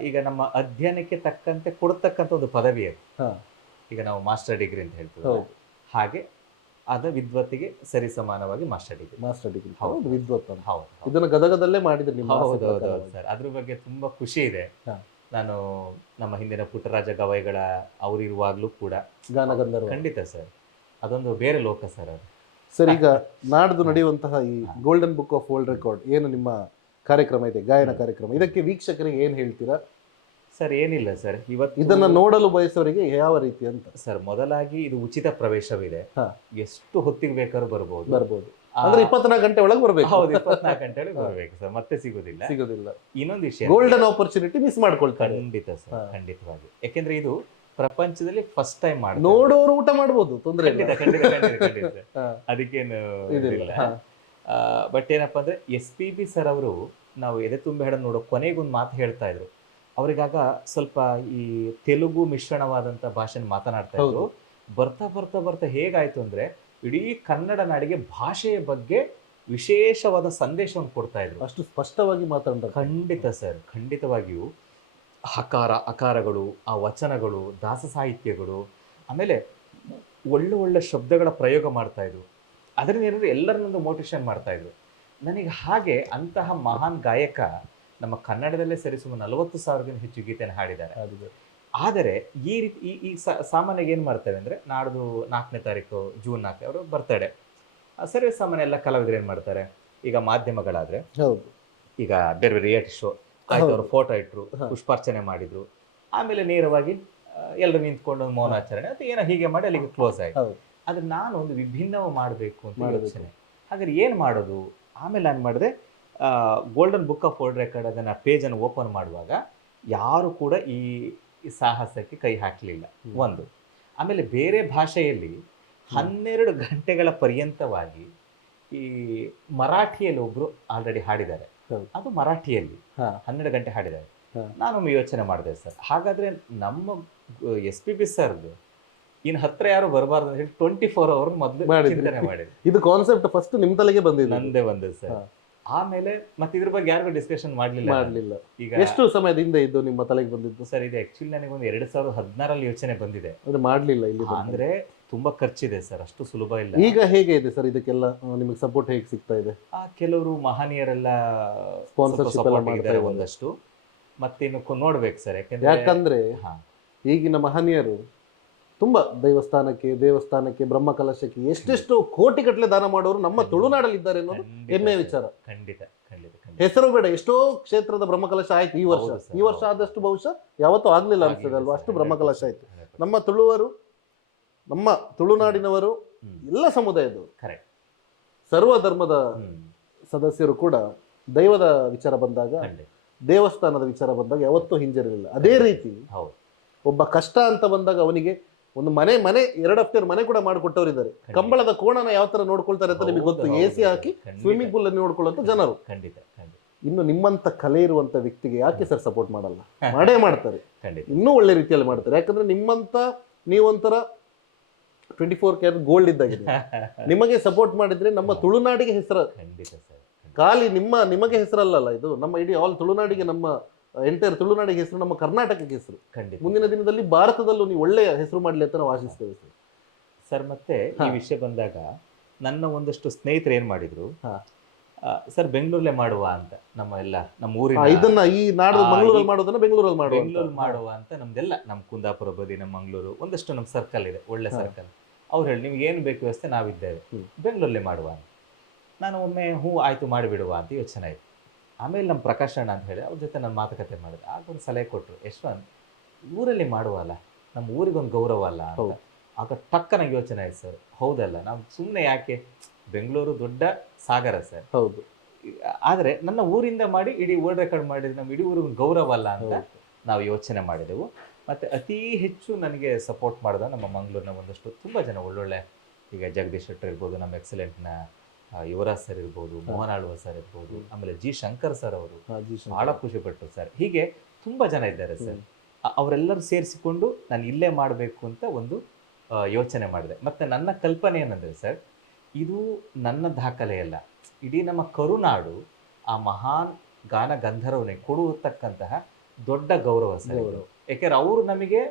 ಈಗ ನಮ್ಮ ಅಧ್ಯಯನಕ್ಕೆ ತಕ್ಕಂತೆ ಕೊಡ್ತಕ್ಕಂಥ ಒಂದು ಪದವಿ ಅದು. ಈಗ ನಾವು ಮಾಸ್ಟರ್ ಡಿಗ್ರಿ ಅಂತ ಹೇಳ್ತೀವಿ, ಹಾಗೆ ಅದ ವಿದ್ವತ್ತಿಗೆ ಸರಿ ಸಮಾನವಾಗಿ ಮಾಸ್ಟರ್ ಡಿಗ್ರಿ. ಹೌದು, ವಿದ್ವತ್. ಹೌದು, ಇದನ್ನ ಗದಗದಲ್ಲೇ ಮಾಡಿದ್ರೆ ನಿಮ್ಮ? ಹೌದು ಸರ್. ಅದ್ರ ಬಗ್ಗೆ ತುಂಬಾ ಖುಷಿ ಇದೆ. ನಾನು ನಮ್ಮ ಹಿಂದಿನ ಪುಟ್ಟರಾಜ ಗವಾಯಿಗಳ ಅವರಿರುವಾಗ್ಲೂ ಕೂಡ ಗಾನಗಂಧರ್ವ. ಖಂಡಿತ ಸರ್, ಅದೊಂದು ಬೇರೆ ಲೋಕ ಸರ್ ಅದು. ಸರ್, ಈಗ ನಾಡ್ದು ನಡೆಯುವಂತಹ ಈ golden book of world record ಏನು ನಿಮ್ಮ ಕಾರ್ಯಕ್ರಮ ಇದೆ, ಗಾಯನ ಕಾರ್ಯಕ್ರಮ, ಇದಕ್ಕೆ ವೀಕ್ಷಕರಿಗೆ ಏನ್ ಹೇಳ್ತೀರಾ ಸರ್? ಏನಿಲ್ಲ ಸರ್, ಇವತ್ತು ಇದನ್ನ ನೋಡಲು ಬಯಸೋರಿಗೆ ಯಾವ ರೀತಿ ಅಂತ? ಸರ್, ಮೊದಲಾಗಿ ಇದು ಉಚಿತ ಪ್ರವೇಶವಿದೆ. ಎಷ್ಟು ಹೊತ್ತಿಗೆ ಬೇಕಾದ್ರೂ ಬರ್ಬೋದು. ಅಂದ್ರೆ 24 ಗಂಟೆ ಒಳಗೆ ಬರ್ಬೇಕು. ಹೌದು, 24 ಗಂಟೆ ಒಳಗೆ ಬರ್ಬೇಕು ಸರ್, ಮತ್ತೆ ಸಿಗುದಿಲ್ಲ. ಇನ್ನೊಂದು ವಿಷಯ, ಗೋಲ್ಡನ್ ಆಪರ್ಚುನಿಟಿ ಮಿಸ್ ಮಾಡ್ಕೊಳ್ತಾರೆ. ಖಂಡಿತ ಸರ್, ಖಂಡಿತವಾಗಿ. ಯಾಕೆಂದ್ರೆ ಇದು ಪ್ರಪಂಚದಲ್ಲಿ ಫಸ್ಟ್ ಟೈಮ್ ಮಾಡಿ ನೋಡೋರು ಊಟ ಮಾಡ್ಬೋದು, ತೊಂದ್ರೆ ಇಲ್ಲ. ಖಂಡಿತ ಅದಕ್ಕೇನು ಇಲ್ಲ. ಬಟ್ ಏನಪ್ಪಾ ಅಂದ್ರೆ SPB ಸರ್ ಅವರು ನಾವು ಎದೆ ತುಂಬಿ ಹಾಡನ್ನು ನೋಡೋ ಕೊನೆಗೊಂದು ಮಾತು ಹೇಳ್ತಾ ಇದ್ರು. ಅವ್ರಿಗಾಗ ಸ್ವಲ್ಪ ಈ ತೆಲುಗು ಮಿಶ್ರಣವಾದಂತ ಭಾಷೆ ಮಾತನಾಡ್ತಾ ಇದ್ರು. ಬರ್ತಾ ಹೇಗಾಯ್ತು ಅಂದ್ರೆ ಇಡೀ ಕನ್ನಡ ನಾಡಿಗೆ ಭಾಷೆಯ ಬಗ್ಗೆ ವಿಶೇಷವಾದ ಸಂದೇಶವನ್ನು ಕೊಡ್ತಾ ಇದ್ರು. ಅಷ್ಟು ಸ್ಪಷ್ಟವಾಗಿ ಮಾತಾಡ್ತಾರೆ. ಖಂಡಿತ ಸರ್, ಖಂಡಿತವಾಗಿಯೂ. ಹಕಾರ ಅಕಾರಗಳು, ಆ ವಚನಗಳು, ದಾಸ ಸಾಹಿತ್ಯಗಳು, ಆಮೇಲೆ ಒಳ್ಳೆ ಶಬ್ದಗಳ ಪ್ರಯೋಗ ಮಾಡ್ತಾ ಇದ್ರು. ಅದರಿಂದ ಏನಾದ್ರು ಎಲ್ಲರನ್ನೊಂದು ಮೋಟಿವೇಶನ್ ಮಾಡ್ತಾ ಇದ್ರು. ನನಗೆ ಹಾಗೆ ಅಂತಹ ಮಹಾನ್ ಗಾಯಕ ನಮ್ಮ ಕನ್ನಡದಲ್ಲೇ ಸರಿಸುಮಾರು 40,000 ಹೆಚ್ಚು ಗೀತೆಯನ್ನು ಹಾಡಿದ್ದಾರೆ. ಆದರೆ ಈ ರೀತಿ ಈ ಸಾಮಾನ್ಯವಾಗಿ ಏನು ಮಾಡ್ತೇವೆ ಅಂದರೆ, ನಾಡ್ದು 4ನೇ ತಾರೀಕು ಜೂನ್ 4 ಅವರು ಬರ್ತಡೇ, ಸರ್ವೇ ಸಾಮಾನ್ಯ ಎಲ್ಲ ಕಲಾವಿದರು ಏನು ಮಾಡ್ತಾರೆ, ಈಗ ಮಾಧ್ಯಮಗಳಾದರೆ ಹೌದು ಈಗ ಬೇರೆ ಬೇರೆ ರಿಯಾಲಿಟಿ ಶೋ ಆಯ್ತು, ಅವರು ಫೋಟೋ ಇಟ್ಟರು, ಪುಷ್ಪಾರ್ಚನೆ ಮಾಡಿದ್ರು, ಆಮೇಲೆ ನೇರವಾಗಿ ಎಲ್ಲರೂ ನಿಂತ್ಕೊಂಡು ಒಂದು ಮೌನಾಚರಣೆ ಅಥವಾ ಏನೋ ಹೀಗೆ ಮಾಡಿ ಅಲ್ಲಿಗೆ ಕ್ಲೋಸ್ ಆಯಿತು. ಹೌದು ಆದರೆ ನಾನು ಒಂದು ವಿಭಿನ್ನವ ಮಾಡಬೇಕು ಅಂತ ಯೋಚನೆ. ಹಾಗಾದ್ರೆ ಏನು ಮಾಡೋದು? ಆಮೇಲೆ ನಾನು ಮಾಡಿದೆ golden book of world record ಅದನ್ನು ಪೇಜನ್ನು ಓಪನ್ ಮಾಡುವಾಗ ಯಾರು ಕೂಡ ಈ ಸಾಹಸಕ್ಕೆ ಕೈ ಹಾಕಲಿಲ್ಲ ಒಂದು. ಆಮೇಲೆ ಬೇರೆ ಭಾಷೆಯಲ್ಲಿ 12 ಗಂಟೆಗಳ ಪರ್ಯಂತವಾಗಿ ಈ ಮರಾಠಿಯಲ್ಲಿ ಒಬ್ಬರು ಆಲ್ರೆಡಿ ಹಾಡಿದ್ದಾರೆ, ಅದು ಮರಾಠಿಯಲ್ಲಿ 12 ಗಂಟೆ ಹಾಡಿದ್ದಾರೆ. ನಾನೊಮ್ಮೆ ಯೋಚನೆ ಮಾಡಿದೆ ಸರ್, ಹಾಗಾದರೆ ನಮ್ಮ SPB ಸರ್ದು ಇನ್ನು ಹತ್ರ ಯಾರು ಬರಬಾರ್ದು ಅಂತ ಹೇಳಿ 24 ಅವರ್ ಮೊದಲು ಚಿಂತನೆ ಮಾಡಿದೆ. ಇದು ಕಾನ್ಸೆಪ್ಟ್ ಫಸ್ಟ್ ನಿಮ್ಮ ತಲೆಗೆ ಬಂದಿದೆ? ನಂದೇ ಬಂದಿದೆ ಸರ್. ಆಮೇಲೆ ಮತ್ತೆ ಇದ್ರ ಬಗ್ಗೆ ಯಾರಿಗೂ ಡಿಸ್ಕಷನ್ ಮಾಡಲಿಲ್ಲ. ಈಗ ಎಷ್ಟು ಸಮಯದಿಂದ ಇದು ನಿಮ್ಮ ತಲೆಗೆ ಬಂದಿದ್ದು ಸರ್? ಇದು ಆಕ್ಚುಲಿ ನನಗೆ ಒಂದು 2016 ಯೋಚನೆ ಬಂದಿದೆ, ಅದು ಮಾಡಲಿಲ್ಲ. ಇಲ್ಲಿ ಅಂದ್ರೆ ತುಂಬಾ ಖರ್ಚಿದೆ ಸರ್, ಅಷ್ಟು ಸುಲಭ ಇಲ್ಲ. ಈಗ ಹೇಗೆ ಇದೆ ಸರ್ ಇದಕ್ಕೆಲ್ಲ? ನಿಮಗೆ ಸಪೋರ್ಟ್ ಹೇಗೆ ಸಿಗ್ತಾ ಇದೆ? ಕೆಲವರು ಮಹನೀಯರೆಲ್ಲ ಸ್ಪಾನ್ಸರ್ಶಿಪ್ ಎಲ್ಲ ಮಾಡ್ತಾರೆ ಒಂದಷ್ಟು, ಮತ್ತೆ ಇನ್ನು ನೋಡ್ಬೇಕು ಸರ್. ಯಾಕಂದ್ರೆ ಈಗಿನ ಮಹನೀಯರು ತುಂಬಾ ದೇವಸ್ಥಾನಕ್ಕೆ ಬ್ರಹ್ಮಕಲಶಕ್ಕೆ ಎಷ್ಟೆಷ್ಟು ಕೋಟಿ ಗಟ್ಟಲೆ ದಾನ ಮಾಡೋರು ನಮ್ಮ ತುಳುನಾಡಲ್ಲಿ ಇದ್ದಾರೆ ಅನ್ನೋದು ಹೆಮ್ಮೆಯ ವಿಚಾರ. ಖಂಡಿತ ಹೆಸರು ಬೇಡ, ಎಷ್ಟೋ ಕ್ಷೇತ್ರದ ಬ್ರಹ್ಮಕಲಶ ಆಯ್ತು ಈ ವರ್ಷ ಆದಷ್ಟು ಬಹುಶಃ ಯಾವತ್ತೂ ಆಗ್ಲಿಲ್ಲ ಅನ್ಸ್ತದೆ ಅಲ್ವಾ, ಅಷ್ಟು ಬ್ರಹ್ಮಕಲಶ ಆಯ್ತು. ನಮ್ಮ ತುಳುವರು, ನಮ್ಮ ತುಳುನಾಡಿನವರು, ಎಲ್ಲ ಸಮುದಾಯದವರು, ಸರ್ವ ಧರ್ಮದ ಸದಸ್ಯರು ಕೂಡ ದೈವದ ವಿಚಾರ ಬಂದಾಗ, ದೇವಸ್ಥಾನದ ವಿಚಾರ ಬಂದಾಗ ಯಾವತ್ತೂ ಹಿಂಜರಿಲಿಲ್ಲ. ಅದೇ ರೀತಿ ಒಬ್ಬ ಕಷ್ಟ ಅಂತ ಬಂದಾಗ ಅವನಿಗೆ ಒಂದು ಮನೆ 2 ಅಫ್ಟರ್ ಮನೆ ಕೂಡ ಮಾಡಿಕೊಟ್ಟವರಿದ್ದಾರೆ. ಕಂಬಳದ ಕೋಣನ ಯಾವ ತರ ನೋಡ್ಕೊಳ್ತಾರೆ ಅಂತ ನಿಮಗೆ ಗೊತ್ತು. AC ಹಾಕಿ ಸ್ವಿಮ್ಮಿಂಗ್ ಪೂಲ್ ಅಲ್ಲಿ ನೋಡ್ಕೊಳ್ಳುವಂತ ಜನರು. ಇನ್ನು ನಿಮ್ಮಂತ ಕಲೆ ಇರುವಂತ ವ್ಯಕ್ತಿಗೆ ಯಾಕೆ ಸರ್ ಸಪೋರ್ಟ್ ಮಾಡಲ್ಲ? ಮಾಡೇ ಮಾಡ್ತಾರೆ, ಇನ್ನೂ ಒಳ್ಳೆ ರೀತಿಯಲ್ಲಿ ಮಾಡ್ತಾರೆ. ಯಾಕಂದ್ರೆ ನಿಮ್ಮಂತ ನೀವೊಂಥರ 24 ಕ್ಯಾರೆಟ್ ಗೋಲ್ಡ್ ಇದ್ದಾಗಿದೆ. ನಿಮಗೆ ಸಪೋರ್ಟ್ ಮಾಡಿದ್ರೆ ನಮ್ಮ ತುಳುನಾಡಿಗೆ ಹೆಸರು, ಖಾಲಿ ನಿಮಗೆ ಹೆಸರಲ್ಲ ಇದು, ನಮ್ಮ ಇಡೀ ಆಲ್ ತುಳುನಾಡಿಗೆ, ನಮ್ಮ ಎಂಟೈರ್ ತುಳುನಾಡಿಗೆ ಹೆಸರು, ನಮ್ಮ ಕರ್ನಾಟಕಕ್ಕೆ ಹೆಸರು. ಮುಂದಿನ ದಿನದಲ್ಲಿ ಭಾರತದಲ್ಲೂ ನೀವು ಒಳ್ಳೆಯ ಹೆಸರು ಮಾಡಲಿ ಅಂತ ನಾವು ಆಶಿಸ್ತೇವೆ ಸರ್. ಮತ್ತೆ ಈ ವಿಷಯ ಬಂದಾಗ ನನ್ನ ಒಂದಷ್ಟು ಸ್ನೇಹಿತರು ಏನ್ ಮಾಡಿದ್ರು ಸರ್, ಬೆಂಗಳೂರಲ್ಲೇ ಮಾಡುವ ಅಂತ, ನಮ್ಮ ಊರಿನ ಇದನ್ನ ಈ ನಾಡು ಮಂಗಳೂರಲ್ಲಿ ಮಾಡೋದನ್ನ ಬೆಂಗಳೂರಲ್ಲಿ ಮಾಡುವ ಅಂತ ನಮ್ದೆಲ್ಲ, ನಮ್ಮ ಕುಂದಾಪುರ ಬದಿ, ನಮ್ಮ ಮಂಗಳೂರು ಒಂದಷ್ಟು ನಮ್ಮ ಸರ್ಕಲ್ ಇದೆ, ಒಳ್ಳೆ ಸರ್ಕಲ್. ಅವ್ರು ಹೇಳಿ ನಿಮ್ಗೆ ಏನು ಬೇಕು ವ್ಯವಸ್ಥೆ ನಾವಿದ್ದೇವೆ, ಬೆಂಗಳೂರಲ್ಲೇ ಮಾಡುವ ಅಂತ. ನಾನು ಒಮ್ಮೆ ಆಯ್ತು ಮಾಡಿಬಿಡುವ ಅಂತ ಯೋಚನೆ ಆಯ್ತು. ಆಮೇಲೆ ನಮ್ಮ ಪ್ರಕಾಶ್ ಅಣ್ಣ ಅಂತ ಹೇಳಿ ಅವ್ರ ಜೊತೆ ನಾನು ಮಾತುಕತೆ ಮಾಡಿದೆ. ಆಗ ಒಂದು ಸಲಹೆ ಕೊಟ್ಟರು, ಯಶ್ವಂತ್ ಊರಲ್ಲಿ ಮಾಡುವಲ್ಲ, ನಮ್ಮ ಊರಿಗೊಂದು ಗೌರವ ಅಲ್ಲ ಅಂತ. ಆಗ ಟಕ್ಕನಾಗಿ ಯೋಚನೆ ಆಯ್ತು ಸರ್, ಹೌದಲ್ಲ, ನಾವು ಸುಮ್ಮನೆ ಯಾಕೆ, ಬೆಂಗಳೂರು ದೊಡ್ಡ ಸಾಗರ ಸರ್, ಹೌದು, ಆದರೆ ನನ್ನ ಊರಿಂದ ಮಾಡಿ ಇಡೀ ವರ್ಲ್ಡ್ ರೆಕಾರ್ಡ್ ಮಾಡಿದ್ರೆ ನಮ್ಮ ಇಡೀ ಊರಿಗೊಂದು ಗೌರವ ಅಲ್ಲ ಅಂತ ನಾವು ಯೋಚನೆ ಮಾಡಿದೆವು. ಮತ್ತು ಅತಿ ಹೆಚ್ಚು ನನಗೆ ಸಪೋರ್ಟ್ ಮಾಡಿದ ನಮ್ಮ ಮಂಗಳೂರಿನ ಒಂದಷ್ಟು ತುಂಬ ಜನ ಒಳ್ಳೊಳ್ಳೆ, ಈಗ ಜಗದೀಶ್ ಶೆಟ್ಟರ್ ಇರ್ಬೋದು, ನಮ್ಮ ಎಕ್ಸಲೆಂಟ್ನ ಯುವರಾಜ್ ಸರ್ ಇರ್ಬೋದು, ಮೋಹನ್ ಆಳ್ವ ಸರ್ ಇರ್ಬೋದು, ಆಮೇಲೆ ಜಿ ಶಂಕರ್ ಸರ್ ಅವರು ಬಹಳ ಖುಷಿ ಪಟ್ಟರು ಸರ್. ಹೀಗೆ ತುಂಬ ಜನ ಇದ್ದಾರೆ ಸರ್. ಅವರೆಲ್ಲರೂ ಸೇರಿಸಿಕೊಂಡು ನಾನು ಇಲ್ಲೇ ಮಾಡಬೇಕು ಅಂತ ಒಂದು ಯೋಚನೆ ಮಾಡಿದೆ. ಮತ್ತು ನನ್ನ ಕಲ್ಪನೆ ಏನಂದರೆ ಸರ್, ಇದು ನನ್ನ ದಾಖಲೆ ಅಲ್ಲ, ಇಡೀ ನಮ್ಮ ಕರುನಾಡು ಆ ಮಹಾನ್ ಗಾನ ಗಂಧರ್ವನಿಗೆ ಕೊಡುವತಕ್ಕಂತಹ ದೊಡ್ಡ ಗೌರವ ಸರ್ ಇವರು. ಯಾಕೆಂದ್ರೆ ಅವರು ನಮಗೆ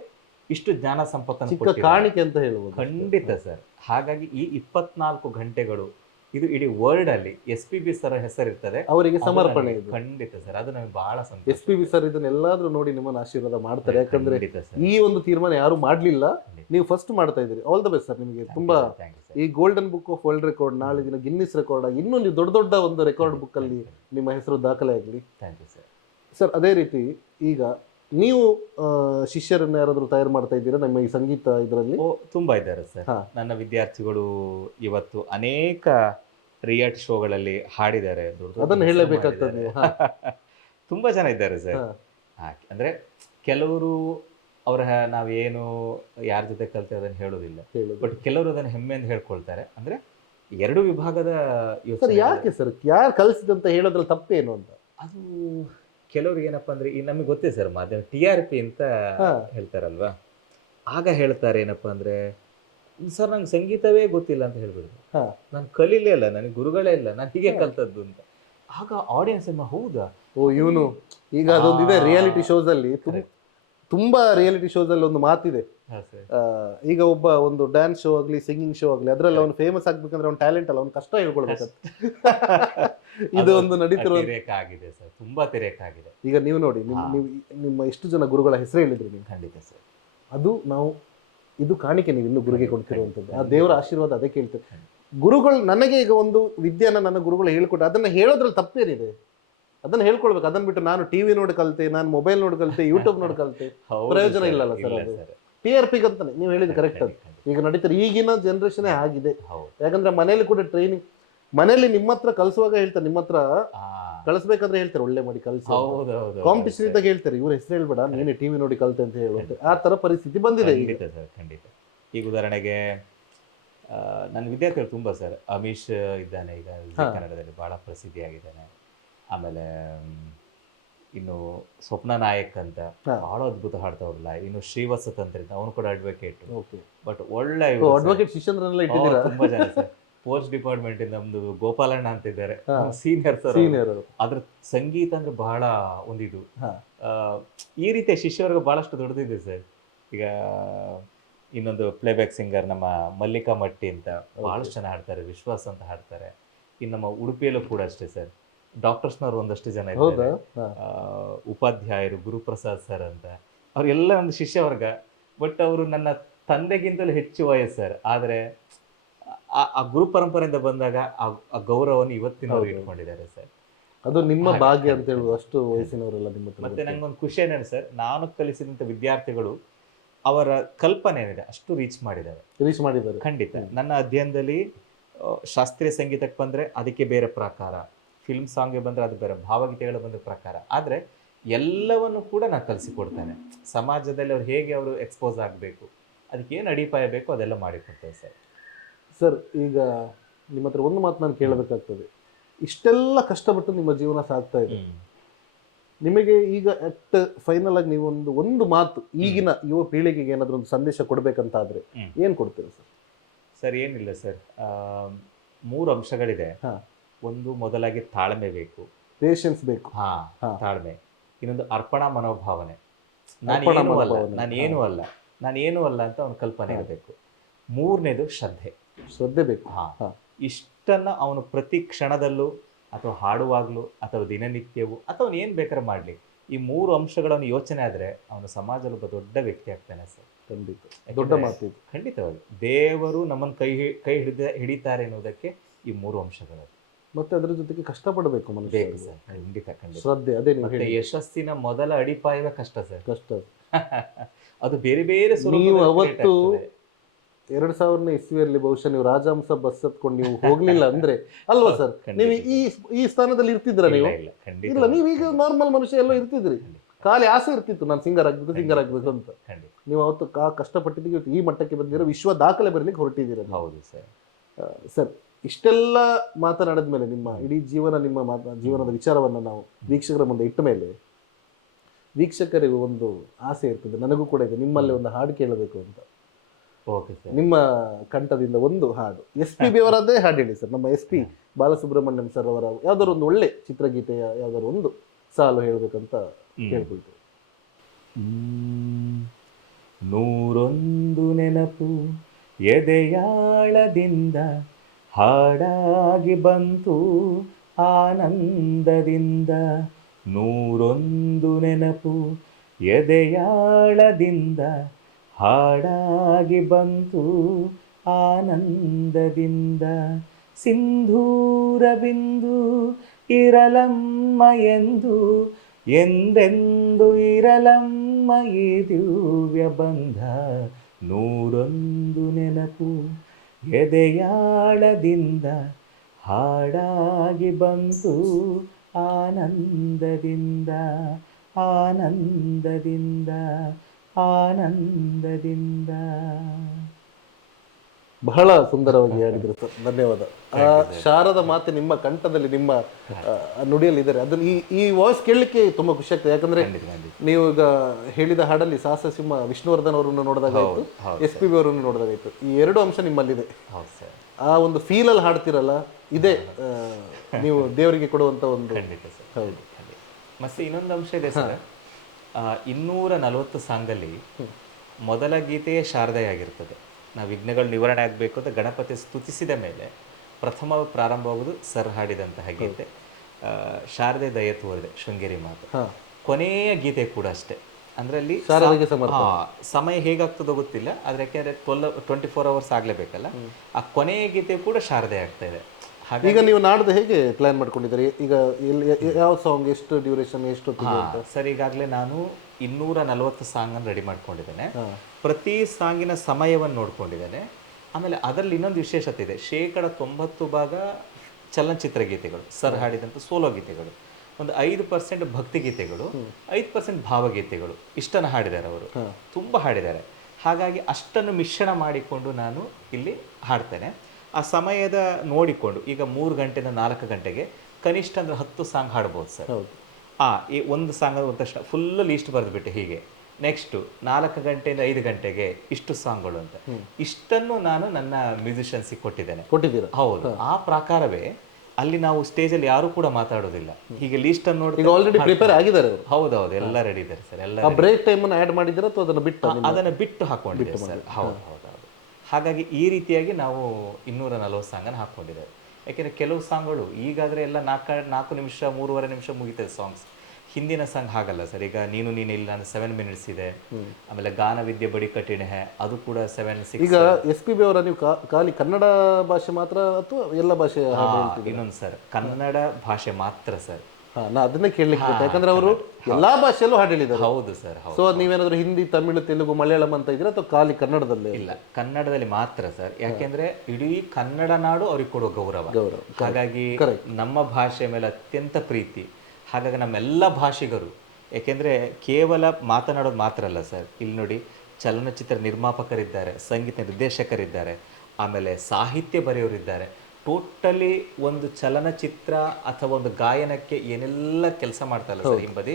ಇಷ್ಟು ಜ್ಞಾನ ಸಂಪತ್ತನ್ನು ಕಾಣಿಕೆ ಅಂತ ಹೇಳ್ಬೋದು. ಖಂಡಿತ ಸರ್. ಹಾಗಾಗಿ ಈ 24 ಗಂಟೆಗಳು ಇದು ಇಡೀ ವರ್ಲ್ಡ್ ಅಲ್ಲಿ SPB ಸರ್ ಹೆಸರಿರ್ತದೆ, ಅವರಿಗೆ ಸಮರ್ಪಣೆ. ಖಂಡಿತ ಸರ್, ಅದು ನಮಗೆ ಬಹಳ ಸಂತೋಷ. SPB ಸರ್ ಇದನ್ನೆಲ್ಲಾದ್ರೂ ನೋಡಿ ನಿಮ್ಮನ್ನು ಆಶೀರ್ವಾದ ಮಾಡ್ತಾರೆ. ಯಾಕಂದ್ರೆ ಈ ಒಂದು ತೀರ್ಮಾನ ಯಾರು ಮಾಡ್ಲಿಲ್ಲ, ನೀವು ಫಸ್ಟ್ ಮಾಡ್ತಾ ಇದ್ದೀರಿ. ಆಲ್ ದ ಬೆಸ್ಟ್ ಸರ್ ನಿಮಗೆ. ತುಂಬಾ ಈ golden book of world record, ನಾಳೆ ದಿನ ಗಿನ್ನಿಸ್ ರೆಕಾರ್ಡ್, ಇನ್ನೂ ನೀವು ದೊಡ್ಡ ಒಂದು ರೆಕಾರ್ಡ್ ಬುಕ್ ಅಲ್ಲಿ ನಿಮ್ಮ ಹೆಸರು ದಾಖಲೆ ಆಗಲಿ. Thank you sir. ಸರ್ ಅದೇ ರೀತಿ ಈಗ ನೀವು ಶಿಷ್ಯರನ್ನ ಯಾರಾದ್ರೂ ತಯಾರು ಮಾಡ್ತಾ ಇದ್ದೀರಾ ನಮ್ಮ ಈ ಸಂಗೀತ ಇದರಲ್ಲಿ? ತುಂಬಾ ಇದ್ದಾರೆ ಸರ್. ನನ್ನ ವಿದ್ಯಾರ್ಥಿಗಳು ಇವತ್ತು ಅನೇಕ ರಿಯಾಲಿಟಿ ಶೋಗಳಲ್ಲಿ ಹಾಡಿದ್ದಾರೆ. ಅದನ್ನು ಹೇಳಬೇಕಾಗ್ತದೆ. ತುಂಬಾ ಜನ ಇದ್ದಾರೆ ಸರ್. ಅಂದ್ರೆ ಕೆಲವರು ಅವರ ನಾವೇನು ಯಾರ ಜೊತೆ ಕಲ್ತೇವೆ ಅದನ್ನು ಹೇಳೋದಿಲ್ಲ, ಬಟ್ ಕೆಲವರು ಅದನ್ನು ಹೆಮ್ಮೆಯಿಂದ ಹೇಳ್ಕೊಳ್ತಾರೆ. ಅಂದ್ರೆ 2 ವಿಭಾಗದ ಯೋಚನೆ. ಯಾಕೆ ಸರ್, ಯಾರು ಕಲಿಸಿದಂತ ಹೇಳೋದ್ರಲ್ಲಿ ತಪ್ಪೇನು ಅಂತ? ಅದು ಕೆಲವ್ರಿಗೆ ಏನಪ್ಪಾ ಅಂದ್ರೆ, ಈ ನಮಗೆ ಗೊತ್ತೇ ಸರ್, ಮಾಧ್ಯಮ TRP ಅಂತ ಹೇಳ್ತಾರಲ್ವಾ, ಆಗ ಹೇಳ್ತಾರೆ ಏನಪ್ಪಾ ಅಂದ್ರೆ, ಸರ್ ನಂಗೆ ಸಂಗೀತವೇ ಗೊತ್ತಿಲ್ಲ ಅಂತ ಹೇಳ್ಬಿಡುದು, ನಾನು ಕಲೀಲೇ ಇಲ್ಲ, ನನಗೆ ಗುರುಗಳೇ ಇಲ್ಲ, ನಾನು ಹೀಗೆ ಕಲ್ತದ್ದು ಅಂತ. ಆಗ ಆಡಿಯನ್ಸ್ ಹೌದಾ, ಓ ಇವನು. ಈಗ ಅದೊಂದು ಇದೆ ರಿಯಾಲಿಟಿ ಶೋಸ್ ಅಲ್ಲಿ, ತುಂಬಾ ರಿಯಾಲಿಟಿ ಶೋಸ್ ಅಲ್ಲಿ ಒಂದು ಮಾತಿದೆ. ಈಗ ಒಬ್ಬ ಒಂದು ಡ್ಯಾನ್ಸ್ ಶೋ ಆಗ್ಲಿ, ಸಿಂಗಿಂಗ್ ಶೋ ಆಗ್ಲಿ, ಅದ್ರಲ್ಲಿ ಅವನು ಫೇಮಸ್ ಆಗ್ಬೇಕಂದ್ರೆ ಅವ್ನು ಟ್ಯಾಲೆಂಟ್ ಅಲ್ಲ, ಅವ್ನು ಕಷ್ಟ ಹೇಳ್ಕೊಳ್ಬೇಕು. ಇದು ಒಂದು ನಡೀತಿರೋ ಆಗಿದೆ ಸರ್, ತುಂಬಾ ತೆರೆಕಾಗಿದೆ. ಈಗ ನೀವು ನೋಡಿ, ನಿಮ್ಮ ಎಷ್ಟು ಜನ ಗುರುಗಳ ಹೆಸರು ಹೇಳಿದ್ರಿ ನೀವು. ಖಂಡಿತ ಸರ್. ಅದು ನಾವು ಇದು ಕಾಣಿಕೆ ನೀವು ಇನ್ನು ಗುರುಗೆ ಕೊಡ್ತಿರುವಂಥದ್ದು. ಆ ದೇವರ ಆಶೀರ್ವಾದ ಅದೇ ಕೇಳ್ತೇವೆ. ಗುರುಗಳು ನನಗೆ ಈಗ ಒಂದು ವಿದ್ಯೆನ ನನ್ನ ಗುರುಗಳು ಹೇಳ್ಕೊಟ್ಟು ಅದನ್ನ ಹೇಳೋದ್ರಲ್ಲಿ ತಪ್ಪೇನಿದೆ? ಅದನ್ನ ಹೇಳ್ಕೊಳ್ಬೇಕು. ಅದನ್ನ ಬಿಟ್ಟು ನಾನು ಟಿವಿ ನೋಡಿ ಕಲಿತೆ, ನಾನು ಮೊಬೈಲ್ ನೋಡಿ ಕಲಿತೆ, ಯೂಟ್ಯೂಬ್ ನೋಡಿ ಕಲಿತೆ, ಹೌದು ಪ್ರಯೋಜನ sir, ಇಲ್ಲಲ್ಲ ಸರ್. ಇಲ್ಲ ಅದು sir. TRP ಅಂತಾನೆ ನೀವು ಹೇಳಿದ್ ಕರೆಕ್ಟ್. ಅದು ಈಗ ನಡೀತಾರೆ, ಈಗಿನ ಜನರೇಷನ್ ಆಗಿದೆ. ಹೌದು. ಯಾಕಂದ್ರೆ ಮನೇಲಿ ಕೂಡ ಟ್ರೈನಿಂಗ್, ಮನೇಲಿ ನಿಮ್ಮ ಹತ್ರ ಕಲಿಸುವಾಗ ಹೇಳ್ತಾರೆ, ನಿಮ್ಮ ಹತ್ರ ಆ, ಕಳಿಸ್ಬೇಕಾದ್ರೆ ಹೇಳ್ತಾರೆ ಒಳ್ಳೆ ಮಾಡಿ ಕಲಿಸಿ. ಹೌದು ಹೌದು ಕಾಂಪಿಟೇಷನ್ ಇದ್ದಾಗ ಹೇಳ್ತಾರೆ ಇವ್ರ ಹೆಸರು ಹೇಳ್ಬೇಡ, ನೀನೆ ಟಿವಿ ನೋಡಿ ಕಲಿತೆ ಅಂತ ಹೇಳುತ್ತೆ. ಆ ತರ ಪರಿಸ್ಥಿತಿ ಬಂದಿದೆ ಈಗ. ಖಂಡಿತ ಸರ್, ಖಂಡಿತ. ಈಗ ಉದಾಹರಣೆಗೆ ನನ್ನ ವಿದ್ಯಾರ್ಥಿಗಳು ತುಂಬ ಸರ್, ಅಮೀಶ್ ಇದ್ದಾನೆ ಈಗ ಜೀ ಕನ್ನಡದಲ್ಲಿ ಭಾಳ ಪ್ರಸಿದ್ಧಿಯಾಗಿದ್ದಾನೆ. ಆಮೇಲೆ ಇನ್ನು ಸ್ವಪ್ನ ನಾಯಕ್ ಅಂತ ಭಾಳ ಅದ್ಭುತ ಹಾಡ್ತಾವ್ರಲ್ಲ. ಇನ್ನು ಶ್ರೀವತ್ಸತ್ ಅಂತ ಅವನು ಕೂಡ ಅಡ್ವೊಕೇಟ್. ಓಕೆ, ಬಟ್ ಒಳ್ಳೆ ಅಡ್ವೊಕೇಟ್ ಶಿಷ್ಯಂದ್ರನ್ನೆಲ್ಲ ಇಟ್ಟಿದ್ದೀರಾ? ತುಂಬಾ ಜನ ಸರ್. ಪೋಸ್ಟ್ ಡಿಪಾರ್ಟ್ಮೆಂಟ್ ಇಂದ ನಮ್ದು ಗೋಪಾಲಣ್ಣ ಅಂತ ಇದ್ದಾರೆ, ಸೀನಿಯರ್ ಸರ್. ಸೀನಿಯರ್ ಅದ್ರ ಸಂಗೀತ ಅಂದ್ರೆ ಬಹಳ ಒಂದಿದು. ಈ ರೀತಿಯ ಶಿಷ್ಯವರ್ಗ ಬಹಳಷ್ಟು ದೊಡ್ಡದಿದೆ ಸರ್. ಈಗ ಇನ್ನೊಂದು ಪ್ಲೇಬ್ಯಾಕ್ ಸಿಂಗರ್ ನಮ್ಮ ಮಲ್ಲಿಕಾ ಮಟ್ಟಿ ಅಂತ ಬಹಳಷ್ಟು ಜನ ಹಾಡ್ತಾರೆ, ವಿಶ್ವಾಸ್ ಅಂತ ಹಾಡ್ತಾರೆ. ಇನ್ನು ನಮ್ಮ ಉಡುಪಿಯಲ್ಲೂ ಕೂಡ ಅಷ್ಟೇ ಸರ್, ಡಾಕ್ಟರ್ಸ್ನವ್ರು ಒಂದಷ್ಟು ಜನ ಇದ್ದಾರೆ, ಉಪಾಧ್ಯಾಯರು ಗುರುಪ್ರಸಾದ್ ಸರ್ ಅಂತ, ಅವರೆಲ್ಲ ಒಂದು ಶಿಷ್ಯವರ್ಗ. ಬಟ್ ಅವರು ನನ್ನ ತಂದೆಗಿಂತಲೂ ಹೆಚ್ಚು ವಯಸ್ಸು ಸರ್. ಆದರೆ ಆ ಗುರು ಪರಂಪರೆಯಿಂದ ಬಂದಾಗ ಆ ಗೌರವವನ್ನು ಇವತ್ತಿನವರು ಇಟ್ಕೊಂಡಿದ್ದಾರೆ ಸರ್. ಅದು ನಿಮ್ಮ ಭಾಗ್ಯ ಅಂತ ಹೇಳುದು, ಅಷ್ಟು ವಯಸ್ಸಿನವರೆಲ್ಲ ನಿಮ್ಮ ಹತ್ರ. ಮತ್ತೆ ನಂಗೊಂದು ಖುಷಿ ಏನೇನು ಸರ್, ನಾನು ಕಲಿಸಿದಂಥ ವಿದ್ಯಾರ್ಥಿಗಳು ಅವರ ಕಲ್ಪನೆ ಏನಿದೆ ಅಷ್ಟು ರೀಚ್ ಮಾಡಿದ್ದಾರೆ. ಖಂಡಿತ. ನನ್ನ ಅಧ್ಯಯನದಲ್ಲಿ ಶಾಸ್ತ್ರೀಯ ಸಂಗೀತಕ್ಕೆ ಬಂದರೆ ಅದಕ್ಕೆ ಬೇರೆ ಪ್ರಕಾರ, ಫಿಲ್ಮ್ ಸಾಂಗ್ಗೆ ಬಂದರೆ ಅದು ಬೇರೆ, ಭಾವಗೀತೆಗಳು ಬಂದ ಪ್ರಕಾರ. ಆದರೆ ಎಲ್ಲವನ್ನು ಕೂಡ ನಾನು ಕಲಿಸಿಕೊಡ್ತೇನೆ. ಸಮಾಜದಲ್ಲಿ ಅವ್ರು ಹೇಗೆ ಅವರು ಎಕ್ಸ್ಪೋಸ್ ಆಗಬೇಕು, ಅದಕ್ಕೆ ಏನು ಅಡಿಪಾಯ ಬೇಕು ಅದೆಲ್ಲ ಮಾಡಿಕೊಡ್ತೇವೆ ಸರ್. ಸರ್, ಈಗ ನಿಮ್ಮ ಹತ್ರ ಒಂದು ಮಾತು ನಾನು ಕೇಳಬೇಕಾಗ್ತದೆ. ಇಷ್ಟೆಲ್ಲ ಕಷ್ಟಪಟ್ಟು ನಿಮ್ಮ ಜೀವನ ಸಾಗ್ತಾ ಇದೆ, ನಿಮಗೆ ಈಗ ಅಟ್ ಫೈನಲ್ ಆಗಿ ನೀವು ಒಂದು ಮಾತು ಈಗಿನ ಯುವ ಪೀಳಿಗೆಗೆ ಏನಾದರೂ ಒಂದು ಸಂದೇಶ ಕೊಡ್ಬೇಕಂತಾದ್ರೆ ಏನ್ ಕೊಡ್ತೀರಾ ಸರ್? ಸರ್ ಏನಿಲ್ಲ ಸರ್, 3 ಅಂಶಗಳಿದೆ. ಒಂದು ಮೊದಲಾಗಿ ತಾಳ್ಮೆ ಬೇಕು, ಪೇಷನ್ಸ್ ಬೇಕು. ತಾಳ್ಮೆ. ಇನ್ನೊಂದು ಅರ್ಪಣಾ ಮನೋಭಾವನೆ. ನಾನೇನು ಅಲ್ಲ ಅಂತ ಅವನ ಕಲ್ಪನೆ ಇರಬೇಕು. 3ನೇದು ಶ್ರದ್ಧೆ ಬೇಕು. ಇಷ್ಟನ್ನ ಅವನು ಪ್ರತಿ ಕ್ಷಣದಲ್ಲೂ ಅಥವಾ ಹಾಡುವಾಗ್ಲೂ ಅಥವಾ ದಿನನಿತ್ಯವೂ ಅಥವಾ ಅವನು ಏನು ಬೇಕಾದ್ರೆ ಮಾಡಲಿ, ಈ 3 ಅಂಶಗಳನ್ನು ಯೋಚನೆ ಆದರೆ ಅವನು ಸಮಾಜದಲ್ಲಿ ಒಬ್ಬ ದೊಡ್ಡ ವ್ಯಕ್ತಿ ಆಗ್ತಾನೆ ಸರ್. ಖಂಡಿತ ದೊಡ್ಡ ಮಾತು. ಖಂಡಿತವಾಗಿ ದೇವರು ನಮ್ಮನ್ನು ಕೈ ಹಿಡಿತಾರೆ ಎನ್ನುವುದಕ್ಕೆ ಈ 3 ಅಂಶಗಳು. ಮತ್ತೆ ಅದರ ಜೊತೆಗೆ ಕಷ್ಟಪಡಬೇಕು ಮನುಷ್ಯ. ಸರ್ ಖಂಡಿತ. ಶ್ರದ್ಧೆ. ಅದೇ ಮತ್ತೆ ಯಶಸ್ಸಿನ ಮೊದಲ ಅಡಿಪಾಯವೇ ಕಷ್ಟ ಸರ್. ಅದು ಬೇರೆ ಬೇರೆ. ನೀವು ಅವತ್ತು 2000ನೇ ಇಸ್ವಿಯಲ್ಲಿ ಬಹುಶಃ ನೀವು ರಾಜಹಂಸ ಬಸ್ ಹತ್ಕೊಂಡು ನೀವು ಹೋಗ್ಲಿಲ್ಲ ಅಂದ್ರೆ ಅಲ್ವಾ ಸರ್, ನೀವು ಈ ಸ್ಥಾನದಲ್ಲಿ ಇರ್ತಿದ್ರ? ನೀವು ಇಲ್ಲ, ನೀವೀಗ ನಾರ್ಮಲ್ ಮನುಷ್ಯ ಎಲ್ಲ ಇರ್ತಿದ್ರಿ. ಖಾಲಿ ಆಸೆ ಇರ್ತಿತ್ತು, ನಾನು ಸಿಂಗರ್ ಆಗ್ಬೇಕು ಅಂತ. ನೀವು ಅವತ್ತು ಕಷ್ಟಪಟ್ಟಿದ್ದಕ್ಕೆ ಈ ಮಟ್ಟಕ್ಕೆ ಬಂದಿರೋ, ವಿಶ್ವ ದಾಖಲೆ ಬರಲಿಕ್ಕೆ ಹೊರಟಿದ್ದೀರ. ಹೌದು ಸರ್. ಸರ್, ಇಷ್ಟೆಲ್ಲ ಮಾತನಾಡಿದ ಮೇಲೆ ನಿಮ್ಮ ಇಡೀ ಜೀವನದ ವಿಚಾರವನ್ನು ನಾವು ವೀಕ್ಷಕರ ಮುಂದೆ ಇಟ್ಟ ಮೇಲೆ ವೀಕ್ಷಕರಿಗೂ ಒಂದು ಆಸೆ ಇರ್ತದೆ, ನನಗೂ ಕೂಡ ಇದೆ, ನಿಮ್ಮಲ್ಲಿ ಒಂದು ಹಾಡು ಕೇಳಬೇಕು ಅಂತ. ನಿಮ್ಮ ಕಂಠದಿಂದ ಒಂದು ಹಾಡು, SPB ಅವರದ್ದೇ ಹಾಡು ಹೇಳಿ ಸರ್. ನಮ್ಮ SP ಬಾಲಸುಬ್ರಹ್ಮಣ್ಯಂ ಸರ್ ಅವರ ಯಾವ್ದಾದ್ರು ಒಂದು ಒಳ್ಳೆ ಚಿತ್ರಗೀತೆಯ ಯಾವ್ದಾದ್ರು ಒಂದು ಸಾಲು ಹೇಳ್ಬೇಕಂತ ಕೇಳ್ಕೊಳ್ತೇವೆ. 101 ನೆನಪು ಎದೆಯಾಳದಿಂದ ಹಾಡಾಗಿ ಬಂತು ಆನಂದದಿಂದ. 101 ನೆನಪು ಎದೆಯಾಳದಿಂದ ಹಾಡಾಗಿ ಬಂತು ಆನಂದದಿಂದ. ಸಿಂಧೂರ ಬಿಂದು ಇರಲಮ್ಮ ಎಂದು, ಎಂದೆಂದು ಇರಲಮ್ಮ ಈ ದಿವ್ಯ ಬಂಧ. 101 ನೆನಪು ಎದೆಯಾಳದಿಂದ ಹಾಡಾಗಿ ಬಂತು ಆನಂದದಿಂದ, ಆನಂದದಿಂದ, ಆನಂದದಿಂದ. ಬಹಳ ಸುಂದರವಾಗಿ ಹೇಳಿದ್ರು ಸರ್, ಧನ್ಯವಾದ. ಶಾರದ ಮಾತೆ ನಿಮ್ಮ ಕಂಠದಲ್ಲಿ, ನಿಮ್ಮ ನುಡಿಯಲ್ಲಿ ಇದ್ದಾರೆ. ಅದನ್ನು ಈ ವಾಯ್ಸ್ ಕೇಳಲಿಕ್ಕೆ ತುಂಬಾ ಖುಷಿ ಆಗ್ತದೆ. ಯಾಕಂದ್ರೆ ನೀವು ಈಗ ಹೇಳಿದ ಹಾಡಲ್ಲಿ ಸಾಹಸ ಸಿಂಹ ವಿಷ್ಣುವರ್ಧನ್ ಅವರನ್ನು ನೋಡಿದಾಗಾಯ್ತು, SPB ಅವರನ್ನು ನೋಡಿದಾಗಾಯ್ತು. ಈ 2 ಅಂಶ ನಿಮ್ಮಲ್ಲಿದೆ. ಆ ಒಂದು ಫೀಲ್ ಅಲ್ಲಿ ಹಾಡ್ತಿರಲ್ಲ, ಇದೇ ನೀವು ದೇವರಿಗೆ ಕೊಡುವಂತ ಒಂದು. ಹೌದು. ಮತ್ತೆ ಇನ್ನೊಂದು ಅಂಶ ಇದೆ ಸರ್, 240 ಸಾಂಗಲ್ಲಿ ಮೊದಲ ಗೀತೆಯೇ ಶಾರದೆಯಾಗಿರ್ತದೆ. ನಾವು ವಿಘ್ನಗಳು ನಿವಾರಣೆ ಆಗಬೇಕು ಅಂತ ಗಣಪತಿ ಸ್ತುತಿಸಿದ ಮೇಲೆ ಪ್ರಥಮ ಪ್ರಾರಂಭವಾಗುವುದು ಸರ್ ಹಾಡಿದಂತಹ ಗೀತೆ ಶಾರದೆ ದಯ ತೋರಿದೆ, ಶೃಂಗೇರಿ ಮಾತು. ಕೊನೆಯ ಗೀತೆ ಕೂಡ ಅಷ್ಟೇ, ಅದರಲ್ಲಿ ಶಾರದೆಗೆ ಸಮರ್ಪಣೆ. ಸಮಯ ಹೇಗಾಗ್ತದೋ ಗೊತ್ತಿಲ್ಲ, ಆದರೆ ಯಾಕೆಂದರೆ 24 ಅವರ್ಸ್ ಆಗಲೇಬೇಕಲ್ಲ, ಆ ಕೊನೆಯ ಗೀತೆ ಕೂಡ ಶಾರದೆ ಆಗ್ತಾ ಇದೆ. ಹಾಗೆ ಈಗ ನೀವು ನಾಡ್ದು ಹೇಗೆ ಪ್ಲಾನ್ ಮಾಡ್ಕೊಂಡಿದ್ದೀರಿ? ಈಗ ಯಾವ ಸಾಂಗ್ ಎಷ್ಟು ಡ್ಯೂರೇಷನ್ ಎಷ್ಟು ಹೊತ್ತಿಗೆ ಅಂತ? ಸರ್, ಈಗಾಗಲೇ ನಾನು 240 ಸಾಂಗನ್ನು ರೆಡಿ ಮಾಡ್ಕೊಂಡಿದ್ದೇನೆ. ಪ್ರತಿ ಸಾಂಗಿನ ಸಮಯವನ್ನು ನೋಡ್ಕೊಂಡಿದ್ದೇನೆ. ಆಮೇಲೆ ಅದರಲ್ಲಿ ಇನ್ನೊಂದು ವಿಶೇಷತೆ ಇದೆ, 90% ಚಲನಚಿತ್ರ ಗೀತೆಗಳು, ಸರ್ ಹಾಡಿದಂಥ ಸೋಲೋ ಗೀತೆಗಳು, ಒಂದು 5% ಭಕ್ತಿ ಗೀತೆಗಳು, 5% ಭಾವಗೀತೆಗಳು, ಇಷ್ಟನ್ನು ಹಾಡಿದ್ದಾರೆ ಅವರು, ತುಂಬ ಹಾಡಿದ್ದಾರೆ. ಹಾಗಾಗಿ ಅಷ್ಟನ್ನು ಮಿಶ್ರಣ ಮಾಡಿಕೊಂಡು ನಾನು ಇಲ್ಲಿ ಹಾಡ್ತೇನೆ. ಆ ಸಮಯದ ನೋಡಿಕೊಂಡು ಈಗ 3 ಗಂಟೆಯಿಂದ 4 ಗಂಟೆಗೆ ಕನಿಷ್ಠ ಅಂದರೆ 10 ಸಾಂಗ್ ಹಾಡ್ಬೋದು ಸರ್. ಈ ಒಂದು ಸಾಂಗ್ ಅಂದ ತಕ್ಷಣ ಫುಲ್ ಲೀಸ್ಟ್ ಬರೆದುಬಿಟ್ಟೆ, ಹೀಗೆ ನೆಕ್ಸ್ಟು 4 ಗಂಟೆಯಿಂದ 5 ಗಂಟೆಗೆ ಇಷ್ಟು ಸಾಂಗ್ಗಳು ಅಂತ, ಇಷ್ಟನ್ನು ನಾನು ನನ್ನ ಮ್ಯೂಸಿಷಿಯನ್ಸಿಗೆ ಕೊಟ್ಟಿದ್ದೀರಾ? ಹೌದು. ಆ ಪ್ರಕಾರವೇ ಅಲ್ಲಿ ನಾವು ಸ್ಟೇಜಲ್ಲಿ ಯಾರು ಕೂಡ ಮಾತಾಡೋದಿಲ್ಲ, ಹೀಗೆ ಲೀಸ್ಟ್ ಅನ್ನು ನೋಡಿ ಆಲ್ರೆಡಿ ಪ್ರಿಪೇರ್ ಆಗಿದ್ದಾರೆ ಅವರು. ಹೌದೌದು, ಎಲ್ಲ ರೆಡಿ ಇದ್ದಾರೆ ಸರ್. ಎಲ್ಲ ಬ್ರೇಕ್ ಟೈಮ್ ಅನ್ನು ಆಡ್ ಮಾಡಿದ್ದೀರಾ ಅಥವಾ ಅದನ್ನು ಬಿಟ್ಟು ಹಾಕೊಂಡಿದ್ದೇವೆ ಸರ್. ಹೌದು. ಹಾಗಾಗಿ ಈ ರೀತಿಯಾಗಿ ನಾವು 240 ಸಾಂಗನ್ನು ಹಾಕ್ಕೊಂಡಿದ್ದೇವೆ. ಯಾಕೆಂದರೆ ಕೆಲವು ಸಾಂಗ್ಗಳು ಈಗಾದರೆ ಎಲ್ಲ 4 ನಿಮಿಷ 3.5 ನಿಮಿಷ ಮುಗಿತದೆ ಸಾಂಗ್ಸ್. ಹಿಂದಿನ ಸಾಂಗ್ ಹಾಗಲ್ಲ ಸರ್. ಈಗ ನೀನು ಇಲ್ಲ, ನಾನು 7 ಮಿನಿಟ್ಸ್ ಇದೆ. ಆಮೇಲೆ ಗಾನವಿದ್ಯೆ ಬಡಿ ಕಠಿಣ ಹೇ, ಅದು ಕೂಡ 7-6. ಈಗ SPB ಅವರ ನೀವು ಖಾಲಿ ಕನ್ನಡ ಭಾಷೆ ಮಾತ್ರ ಅಥವಾ ಎಲ್ಲ ಭಾಷೆ? ಇನ್ನೊಂದು ಸರ್, ಕನ್ನಡ ಭಾಷೆ ಮಾತ್ರ ಸರ್. ನಾ ಅದನ್ನೇ ಕೇಳಲಿಕ್ಕೆ, ಯಾಕಂದ್ರೆ ಅವರು ಎಲ್ಲಾ ಭಾಷೆಯಲ್ಲೂ ಹಾಡು ಹೇಳಿದ್ದಾರೆ. ಹೌದು ಸರ್. ಸೊ ನೀವೇನಾದ್ರೂ ಹಿಂದಿ, ತಮಿಳು, ತೆಲುಗು, ಮಲಯಾಳಂ ಅಂತ ಇದ್ದೀರಾ ಅಥವಾ ಖಾಲಿ ಕನ್ನಡದಲ್ಲೇ? ಇಲ್ಲ, ಕನ್ನಡದಲ್ಲಿ ಮಾತ್ರ ಸರ್. ಯಾಕೆಂದ್ರೆ ಇಡೀ ಕನ್ನಡ ನಾಡು ಅವ್ರಿಗೆ ಕೊಡುವ ಗೌರವ. ಹಾಗಾಗಿ ನಮ್ಮ ಭಾಷೆ ಮೇಲೆ ಅತ್ಯಂತ ಪ್ರೀತಿ. ಹಾಗಾಗಿ ನಮ್ಮೆಲ್ಲ ಭಾಷಿಗರು, ಯಾಕೆಂದರೆ ಕೇವಲ ಮಾತನಾಡೋದು ಮಾತ್ರ ಅಲ್ಲ ಸರ್. ಇಲ್ಲಿ ನೋಡಿ, ಚಲನಚಿತ್ರ ನಿರ್ಮಾಪಕರಿದ್ದಾರೆ, ಸಂಗೀತ ನಿರ್ದೇಶಕರಿದ್ದಾರೆ, ಆಮೇಲೆ ಸಾಹಿತ್ಯ ಬರೆಯೋರಿದ್ದಾರೆ. ಟೋಟಲಿ ಒಂದು ಚಲನಚಿತ್ರ ಅಥವಾ ಒಂದು ಗಾಯನಕ್ಕೆ ಏನೆಲ್ಲ ಕೆಲಸ ಮಾಡ್ತಾರಲ್ಲ ಸರ್ ಹಿಂಬದಿ,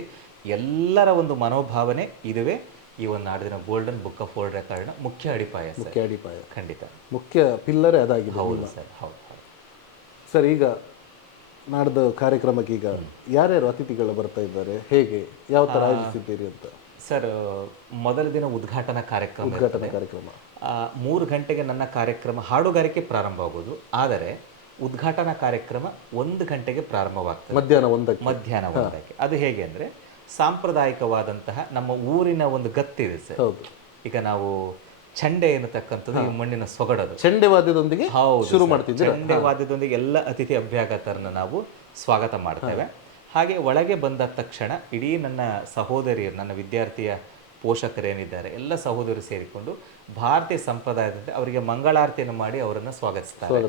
ಎಲ್ಲರ ಒಂದು ಮನೋಭಾವನೆ ಇದುವೇ ಈ ಒಂದು ನಾಡಿನ ಗೋಲ್ಡನ್ ಬುಕ್ ಆಫ್ ವರ್ಲ್ಡ್ ರೆಕಾರ್ಡ್ನ ಮುಖ್ಯ ಅಡಿಪಾಯ. ಖಂಡಿತ ಮುಖ್ಯ ಪಿಲ್ಲರೇ ಅದಾಗಿದೆ. ಹೌದು ಸರ್. ಹೌದು ಸರ್, ಈಗ ನಾಡ್ದು ಕಾರ್ಯಕ್ರಮಕ್ಕೆ ಈಗ ಯಾರ್ಯಾರು ಅತಿಥಿಗಳು ಬರ್ತಾ ಇದ್ದಾರೆ, ಹೇಗೆ ಯಾವ ಥರ ಆಯೋಜಿಸಿದ್ದೀರಿ ಅಂತ? ಸರ್, ಮೊದಲ ದಿನ ಉದ್ಘಾಟನಾ ಕಾರ್ಯಕ್ರಮ. 3 ಗಂಟೆಗೆ ನನ್ನ ಕಾರ್ಯಕ್ರಮ ಹಾಡುಗಾರಿಕೆ ಪ್ರಾರಂಭ ಆಗೋದು. ಆದರೆ ಉದ್ಘಾಟನಾ ಕಾರ್ಯಕ್ರಮ 1 ಗಂಟೆಗೆ ಪ್ರಾರಂಭವಾಗ್ತದೆ, ಮಧ್ಯಾಹ್ನ 1ಕ್ಕೆ. ಅದು ಹೇಗೆ ಅಂದರೆ, ಸಾಂಪ್ರದಾಯಿಕವಾದಂತಹ ನಮ್ಮ ಊರಿನ ಒಂದು ಗತ್ತಿದೆ ಸರ್. ಈಗ ನಾವು ಚಂಡೆ ಎನ್ನತಕ್ಕಂಥದ್ದು ಈ ಮಣ್ಣಿನ ಸೊಗಡದು. ಚಂಡೆ ವಾದ್ಯದೊಂದಿಗೆ ಶುರು ಮಾಡ್ತಿದ್ದೆ. ಚಂಡೆ ವಾದ್ಯದೊಂದಿಗೆ ಎಲ್ಲ ಅತಿಥಿ ಅಭ್ಯಾಗತರನ್ನ ನಾವು ಸ್ವಾಗತ ಮಾಡ್ತೇವೆ. ಹಾಗೆ ಒಳಗೆ ಬಂದ ತಕ್ಷಣ ಇಡೀ ನನ್ನ ಸಹೋದರಿಯರು, ನನ್ನ ವಿದ್ಯಾರ್ಥಿಯ ಪೋಷಕರೇನಿದ್ದಾರೆ ಎಲ್ಲ ಸಹೋದರರು ಸೇರಿಕೊಂಡು ಭಾರತೀಯ ಸಂಪ್ರದಾಯದಂತೆ ಅವರಿಗೆ ಮಂಗಳಾರತಿಯನ್ನು ಮಾಡಿ ಅವರನ್ನು ಸ್ವಾಗತಿಸ್ತಾರೆ.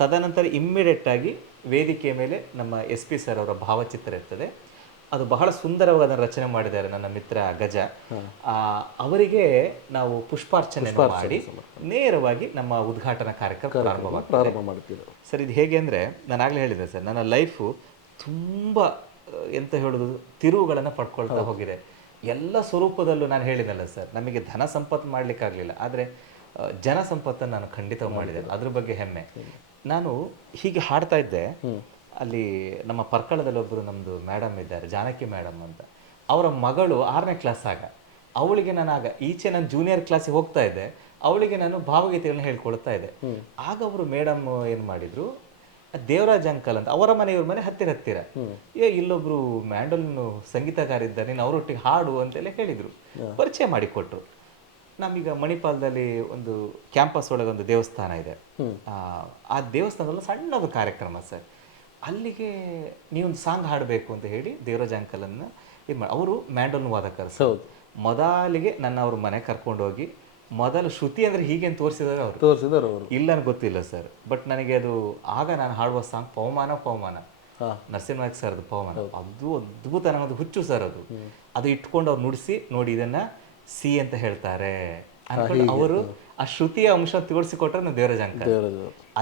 ತದನಂತರ ಇಮ್ಮಿಡಿಯೇಟ್ ಆಗಿ ವೇದಿಕೆಯ ಮೇಲೆ ನಮ್ಮ SP ಸರ್ ಅವರ ಭಾವಚಿತ್ರ ಇರ್ತದೆ. ಅದು ಬಹಳ ಸುಂದರವಾದ ರಚನೆ ಮಾಡಿದ್ದಾರೆ ನನ್ನ ಮಿತ್ರ ಗಜ. ಅವರಿಗೆ ನಾವು ಪುಷ್ಪಾರ್ಚನೆ ಮಾಡಿ ನೇರವಾಗಿ ನಮ್ಮ ಉದ್ಘಾಟನಾ ಕಾರ್ಯಕ್ರಮ ಪ್ರಾರಂಭ ಮಾಡ್ತೀವಿ ಸರ್. ಇದು ಹೇಗೆ ಅಂದರೆ, ನಾನು ಆಗಲೇ ಹೇಳಿದೆ ಸರ್, ನನ್ನ ಲೈಫು ತುಂಬ ಎಂತ ಹೇಳೋದು ತಿರುವುಗಳನ್ನು ಪಡ್ಕೊಳ್ತಾ ಹೋಗಿದೆ. ಎಲ್ಲ ಸ್ವರೂಪದಲ್ಲೂ ನಾನು ಹೇಳಿದಲ್ಲ ಸರ್, ನಮಗೆ ಧನ ಸಂಪತ್ತು ಮಾಡಲಿಕ್ಕಾಗಲಿಲ್ಲ, ಆದರೆ ಜನ ಸಂಪತ್ತನ್ನು ನಾನು ಖಂಡಿತ ಮಾಡಿದೆ. ಅದ್ರ ಬಗ್ಗೆ ಹೆಮ್ಮೆ. ನಾನು ಹೀಗೆ ಹಾಡ್ತಾ ಇದ್ದೆ, ಅಲ್ಲಿ ನಮ್ಮ ಪರ್ಕಳದಲ್ಲಿ ಒಬ್ಬರು ನಮ್ಮದು ಮೇಡಮ್ ಇದ್ದಾರೆ, ಜಾನಕಿ ಮೇಡಮ್ ಅಂತ. ಅವರ ಮಗಳು 6ನೇ ಕ್ಲಾಸ್ ಆಗ. ಅವಳಿಗೆ ನಾನು ಈಚೆ ನಾನು ಜೂನಿಯರ್ ಕ್ಲಾಸಿಗೆ ಹೋಗ್ತಾ ಇದ್ದೆ, ಅವಳಿಗೆ ನಾನು ಭಾವಗೀತೆಗಳನ್ನ ಹೇಳ್ಕೊಳ್ತಾ ಇದ್ದೆ. ಆಗ ಅವರು ಮೇಡಮ್ ಏನು ಮಾಡಿದ್ರು, ದೇವರಾಜ್ ಅಂಕಲ್ ಅಂತ, ಅವರ ಮನೆ ಇವ್ರ ಮನೆ ಹತ್ತಿರ ಇಲ್ಲೊಬ್ರು ಮ್ಯಾಂಡೋಲಿನ್ ಸಂಗೀತಗಾರ ಇದ್ದಾರೆ, ನೀನು ಅವರೊಟ್ಟಿಗೆ ಹಾಡು ಅಂತೆಲ್ಲ ಹೇಳಿದ್ರು, ಪರಿಚಯ ಮಾಡಿಕೊಟ್ರು. ನಮೀಗ ಮಣಿಪಾಲದಲ್ಲಿ ಒಂದು ಕ್ಯಾಂಪಸ್ ಒಳಗೆ ಒಂದು ದೇವಸ್ಥಾನ ಇದೆ. ಆ ದೇವಸ್ಥಾನದಲ್ಲಿ ಸಣ್ಣದು ಕಾರ್ಯಕ್ರಮ ಸರ್. ಅಲ್ಲಿಗೆ ನೀವೊಂದು ಸಾಂಗ್ ಹಾಡಬೇಕು ಅಂತ ಹೇಳಿ ದೇವರಾಜ್ ಅಂಕಲನ್ನು ಇದು ಮಾಡಿ, ಅವರು ಮ್ಯಾಂಡೋಲಿನ್ ವಾದಕರು. ಮೊದಲಿಗೆ ನನ್ನ ಅವ್ರ ಮನೆ ಕರ್ಕೊಂಡೋಗಿ ಮೊದಲು ಶ್ರುತಿ ಅಂದರೆ ಹೀಗೆ ತೋರಿಸಿದಾರೆ ಅವರು. ಇಲ್ಲ ನನಗೆ ಗೊತ್ತಿಲ್ಲ ಸರ್, ಬಟ್ ನನಗೆ ಅದು ಆಗ ನಾನು ಹಾಡುವ ಸಾಂಗ್ ಪವಮಾನ ನರಸಿಂಹನಾಯಕ್ ಸರ್ದು ಪವಮಾನ, ಅದು ಅದ್ಭುತ, ನನಗದು ಹುಚ್ಚು ಸರ್. ಅದು ಇಟ್ಕೊಂಡು ಅವ್ರು ನುಡಿಸಿ ನೋಡಿ ಇದನ್ನ ಸಿ ಅಂತ ಹೇಳ್ತಾರೆ ಅನ್ಕೊಂಡು ಅವರು ಆ ಶ್ರುತಿಯ ಅಂಶ ತೋರಿಸಿಕೊಟ್ರೆ ನಾನು ದೇವರಾಜ್ ಅಂಕಲ್.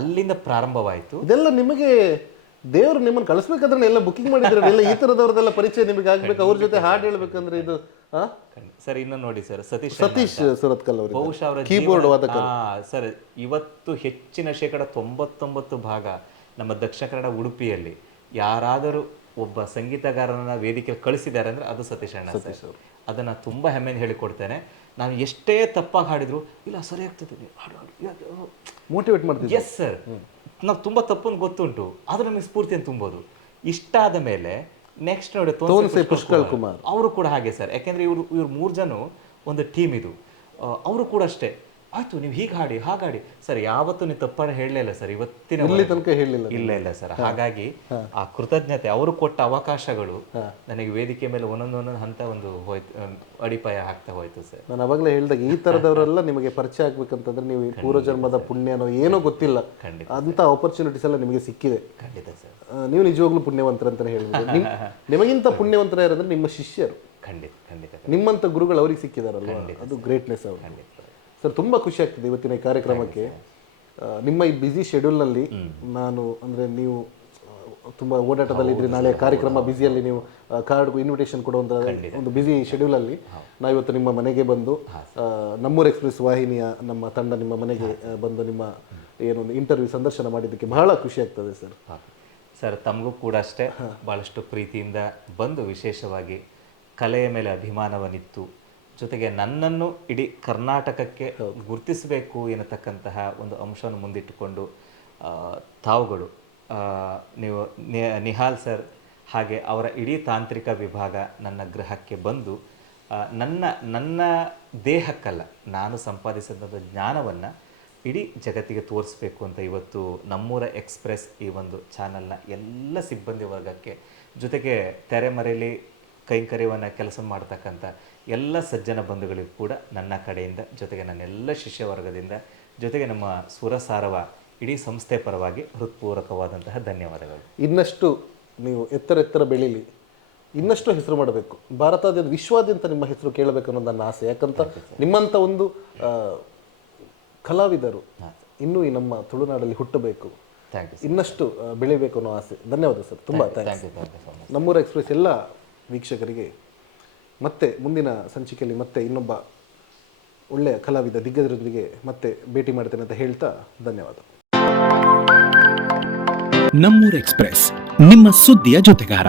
ಅಲ್ಲಿಂದ ಪ್ರಾರಂಭವಾಯಿತು. ಇದೆಲ್ಲ ನಿಮಗೆ ದೇವರು ನಿಮ್ಮನ್ನು ಕಳಿಸ್ಬೇಕಾದ್ರೆ ಎಲ್ಲ ಬುಕಿಂಗ್ ಮಾಡಿದ್ರೆ ಎಲ್ಲ ಈ ತರದವ್ರದೆಲ್ಲ ಪರಿಚಯ ನಿಮಗೆ ಆಗ್ಬೇಕು, ಅವ್ರ ಜೊತೆ ಹಾಡು ಹೇಳ್ಬೇಕಂದ್ರೆ ಇದು ಸರ್. ಇನ್ನು ನೋಡಿ ಸರ್, ಸತೀಶ್ ಸುರತ್ಕಲ್ ಅವರು ಬಹುಶಃ ಅವರ ಕೀಬೋರ್ಡ್ ವಾದಕ ಸರ್. ಇವತ್ತು ಹೆಚ್ಚಿನ 99% ಭಾಗ ನಮ್ಮ ದಕ್ಷಿಣ ಕನ್ನಡ ಉಡುಪಿಯಲ್ಲಿ ಯಾರಾದರೂ ಒಬ್ಬ ಸಂಗೀತಗಾರನ ವೇದಿಕೆ ಕಳಿಸಿದ್ದಾರೆ ಅಂದ್ರೆ ಅದು ಸತೀಶ್ ಅಣ್ಣ ಸರ್. ಅದನ್ನ ತುಂಬಾ ಹೆಮ್ಮೆಯಿಂದ ಹೇಳಿಕೊಡ್ತೇನೆ. ನಾನು ಎಷ್ಟೇ ತಪ್ಪಾಗಿ ಹಾಡಿದ್ರು, ಇಲ್ಲ ಸರಿ ಆಗ್ತದೆ, ಮೋಟಿವೇಟ್ ಮಾಡ್ತೀವಿ. ಎಸ್ ಸರ್, ನಾವು ತುಂಬ ತಪ್ಪನ್ನು ಗೊತ್ತುಂಟು, ಆದರೂ ನಮಗೆ ಸ್ಫೂರ್ತಿಯನ್ನು ತುಂಬೋದು. ಇಷ್ಟಾದ ಮೇಲೆ ನೆಕ್ಸ್ಟ್ ನೋಡಿ ತೋನ್ಸೆ ಪುಷ್ಕರ್ ಕುಮಾರ್ ಅವರು ಕೂಡ ಹಾಗೆ ಸರ್. ಯಾಕೆಂದ್ರೆ ಇವ್ರು 3 ಜನ ಒಂದು ಟೀಮ್ ಇದು. ಅವರು ಕೂಡ ಅಷ್ಟೇ, ಆಯ್ತು ನೀವು ಹೀಗೆ ಹಾಡಿ ಹಾಗಾಡಿ ಸರ್, ಯಾವತ್ತೂ ನೀವು ತಪ್ಪಾಗಿ ಹೇಳಲಿಲ್ಲ ಸರ್ ಇವತ್ತಿನ ತನಕ ಹೇಳಿಲ್ಲ. ಇಲ್ಲ ಸರ್. ಹಾಗಾಗಿ ಆ ಕೃತಜ್ಞತೆ, ಅವರು ಕೊಟ್ಟ ಅವಕಾಶಗಳು ನನಗೆ ವೇದಿಕೆ ಮೇಲೆ ಒಂದೊಂದು ಹಂತ ಒಂದು ಹೋಯ್ತು, ಅಡಿಪಾಯ ಆಗ್ತಾ ಹೋಯ್ತು ಸರ್. ನಾನು ಅವಾಗಲೇ ಹೇಳಿದಾಗ ಈ ತರದವರೆಲ್ಲ ನಿಮಗೆ ಪರಿಚಯ ಆಗ್ಬೇಕಂತಂದ್ರೆ ನೀವು ಪೂರ್ವಜನ್ಮದ ಪುಣ್ಯನೋ ಏನೋ ಗೊತ್ತಿಲ್ಲ, ಅಂತ ಆಪರ್ಚುನಿಟೀಸ್ ಎಲ್ಲ ನಿಮಗೆ ಸಿಕ್ಕಿದೆ. ಖಂಡಿತ ಸರ್. ನೀವು ನಿಜವಾಗ್ಲೂ ಪುಣ್ಯವಂತರಂತಾನೆ ಹೇಳ್ಬೋದು. ನಿಮಗಿಂತ ಪುಣ್ಯವಂತರ ಯಾರಂದ್ರೆ ನಿಮ್ಮ ಶಿಷ್ಯರು. ಖಂಡಿತ ನಿಮ್ಮಂತ ಗುರುಗಳು ಅವ್ರಿಗೆ ಸಿಕ್ಕಿದಾರಲ್ವ, ಅದು ಗ್ರೇಟ್ನೆಸ್ ಅವರು. ಸರ್ ತುಂಬ ಖುಷಿ ಆಗ್ತದೆ ಇವತ್ತಿನ ಈ ಕಾರ್ಯಕ್ರಮಕ್ಕೆ. ನಿಮ್ಮ ಈ ಬ್ಯುಸಿ ಶೆಡ್ಯೂಲ್ನಲ್ಲಿ ನಾನು ಅಂದರೆ ನೀವು ತುಂಬ ಓಡಾಟದಲ್ಲಿ ಇದ್ರಿ, ನಾಳೆ ಕಾರ್ಯಕ್ರಮ ಬ್ಯುಸಿಯಲ್ಲಿ ನೀವು ಕಾರ್ಡ್ಗೂ ಇನ್ವಿಟೇಷನ್ ಕೊಡುವಂಥ ಒಂದು ಬ್ಯುಸಿ ಶೆಡ್ಯೂಲಲ್ಲಿ ನಾವು ಇವತ್ತು ನಿಮ್ಮ ಮನೆಗೆ ಬಂದು ನಮ್ಮೂರು ಎಕ್ಸ್ಪ್ರೆಸ್ ವಾಹಿನಿಯ ನಮ್ಮ ತಂಡ ನಿಮ್ಮ ಮನೆಗೆ ಬಂದು ನಿಮ್ಮ ಏನೊಂದು ಇಂಟರ್ವ್ಯೂ ಸಂದರ್ಶನ ಮಾಡಿದ್ದಕ್ಕೆ ಬಹಳ ಖುಷಿ ಆಗ್ತದೆ ಸರ್. ಸರ್ ತಮಗೂ ಕೂಡ ಅಷ್ಟೇ ಭಾಳಷ್ಟು ಪ್ರೀತಿಯಿಂದ ಬಂದು, ವಿಶೇಷವಾಗಿ ಕಲೆಯ ಮೇಲೆ ಅಭಿಮಾನವನ್ನಿತ್ತು, ಜೊತೆಗೆ ನನ್ನನ್ನು ಇಡೀ ಕರ್ನಾಟಕಕ್ಕೆ ಗುರುತಿಸಬೇಕು ಎನ್ನತಕ್ಕಂತಹ ಒಂದು ಅಂಶವನ್ನು ಮುಂದಿಟ್ಟುಕೊಂಡು ತಾವುಗಳು ನೀವು ನಿಹಾಲ್ ಸರ್ ಹಾಗೆ ಅವರ ಇಡೀ ತಾಂತ್ರಿಕ ವಿಭಾಗ ನನ್ನ ಗೃಹಕ್ಕೆ ಬಂದು ನನ್ನ ದೇಹಕ್ಕಲ್ಲ, ನಾನು ಸಂಪಾದಿಸಿದ ಜ್ಞಾನವನ್ನು ಇಡೀ ಜಗತ್ತಿಗೆ ತೋರಿಸ್ಬೇಕು ಅಂತ ಇವತ್ತು ನಮ್ಮೂರ ಎಕ್ಸ್ಪ್ರೆಸ್ ಈ ಒಂದು ಚಾನಲ್ನ ಎಲ್ಲ ಸಿಬ್ಬಂದಿ ವರ್ಗಕ್ಕೆ, ಜೊತೆಗೆ ತೆರೆಮರೆಯಲ್ಲಿ ಕೈಂಕರ್ಯವನ್ನು ಕೆಲಸ ಮಾಡ್ತಕ್ಕಂಥ ಎಲ್ಲ ಸಜ್ಜನ ಬಂಧುಗಳಿಗೂ ಕೂಡ ನನ್ನ ಕಡೆಯಿಂದ, ಜೊತೆಗೆ ನನ್ನೆಲ್ಲ ಶಿಷ್ಯ ವರ್ಗದಿಂದ, ಜೊತೆಗೆ ನಮ್ಮ ಸುರಸಾರವ ಇಡೀ ಸಂಸ್ಥೆ ಪರವಾಗಿ ಹೃತ್ಪೂರ್ವಕವಾದಂತಹ ಧನ್ಯವಾದಗಳು. ಇನ್ನಷ್ಟು ನೀವು ಎತ್ತರ ಬೆಳೀಲಿ, ಇನ್ನಷ್ಟು ಹೆಸರು ಮಾಡಬೇಕು, ಭಾರತಾದ್ಯಂತ ವಿಶ್ವಾದ್ಯಂತ ನಿಮ್ಮ ಹೆಸರು ಕೇಳಬೇಕು ಅನ್ನೋದು ನನ್ನ ಆಸೆ. ಯಾಕಂತ ನಿಮ್ಮಂಥ ಒಂದು ಕಲಾವಿದರು ಇನ್ನೂ ಈ ನಮ್ಮ ತುಳುನಾಡಲ್ಲಿ ಹುಟ್ಟಬೇಕು, ಇನ್ನಷ್ಟು ಬೆಳಿಬೇಕು ಅನ್ನೋ ಆಸೆ. ಧನ್ಯವಾದ ಸರ್, ತುಂಬ ಥ್ಯಾಂಕ್ಸ್. ನಮ್ಮೂರ ಎಕ್ಸ್ಪ್ರೆಸ್ ಎಲ್ಲ ವೀಕ್ಷಕರಿಗೆ ಮತ್ತೆ ಮುಂದಿನ ಸಂಚಿಕೆಯಲ್ಲಿ ಮತ್ತೆ ಇನ್ನೊಬ್ಬ ಒಳ್ಳೆಯ ಕಲಾವಿದ ದಿಗ್ಗಜರೊಂದಿಗೆ ಮತ್ತೆ ಭೇಟಿ ಮಾಡ್ತೇನೆ ಅಂತ ಹೇಳ್ತಾ ಧನ್ಯವಾದ. ನಮ್ಮೂರ ಎಕ್ಸ್ಪ್ರೆಸ್, ನಿಮ್ಮ ಸುದ್ದಿಯ ಜೊತೆಗಾರ.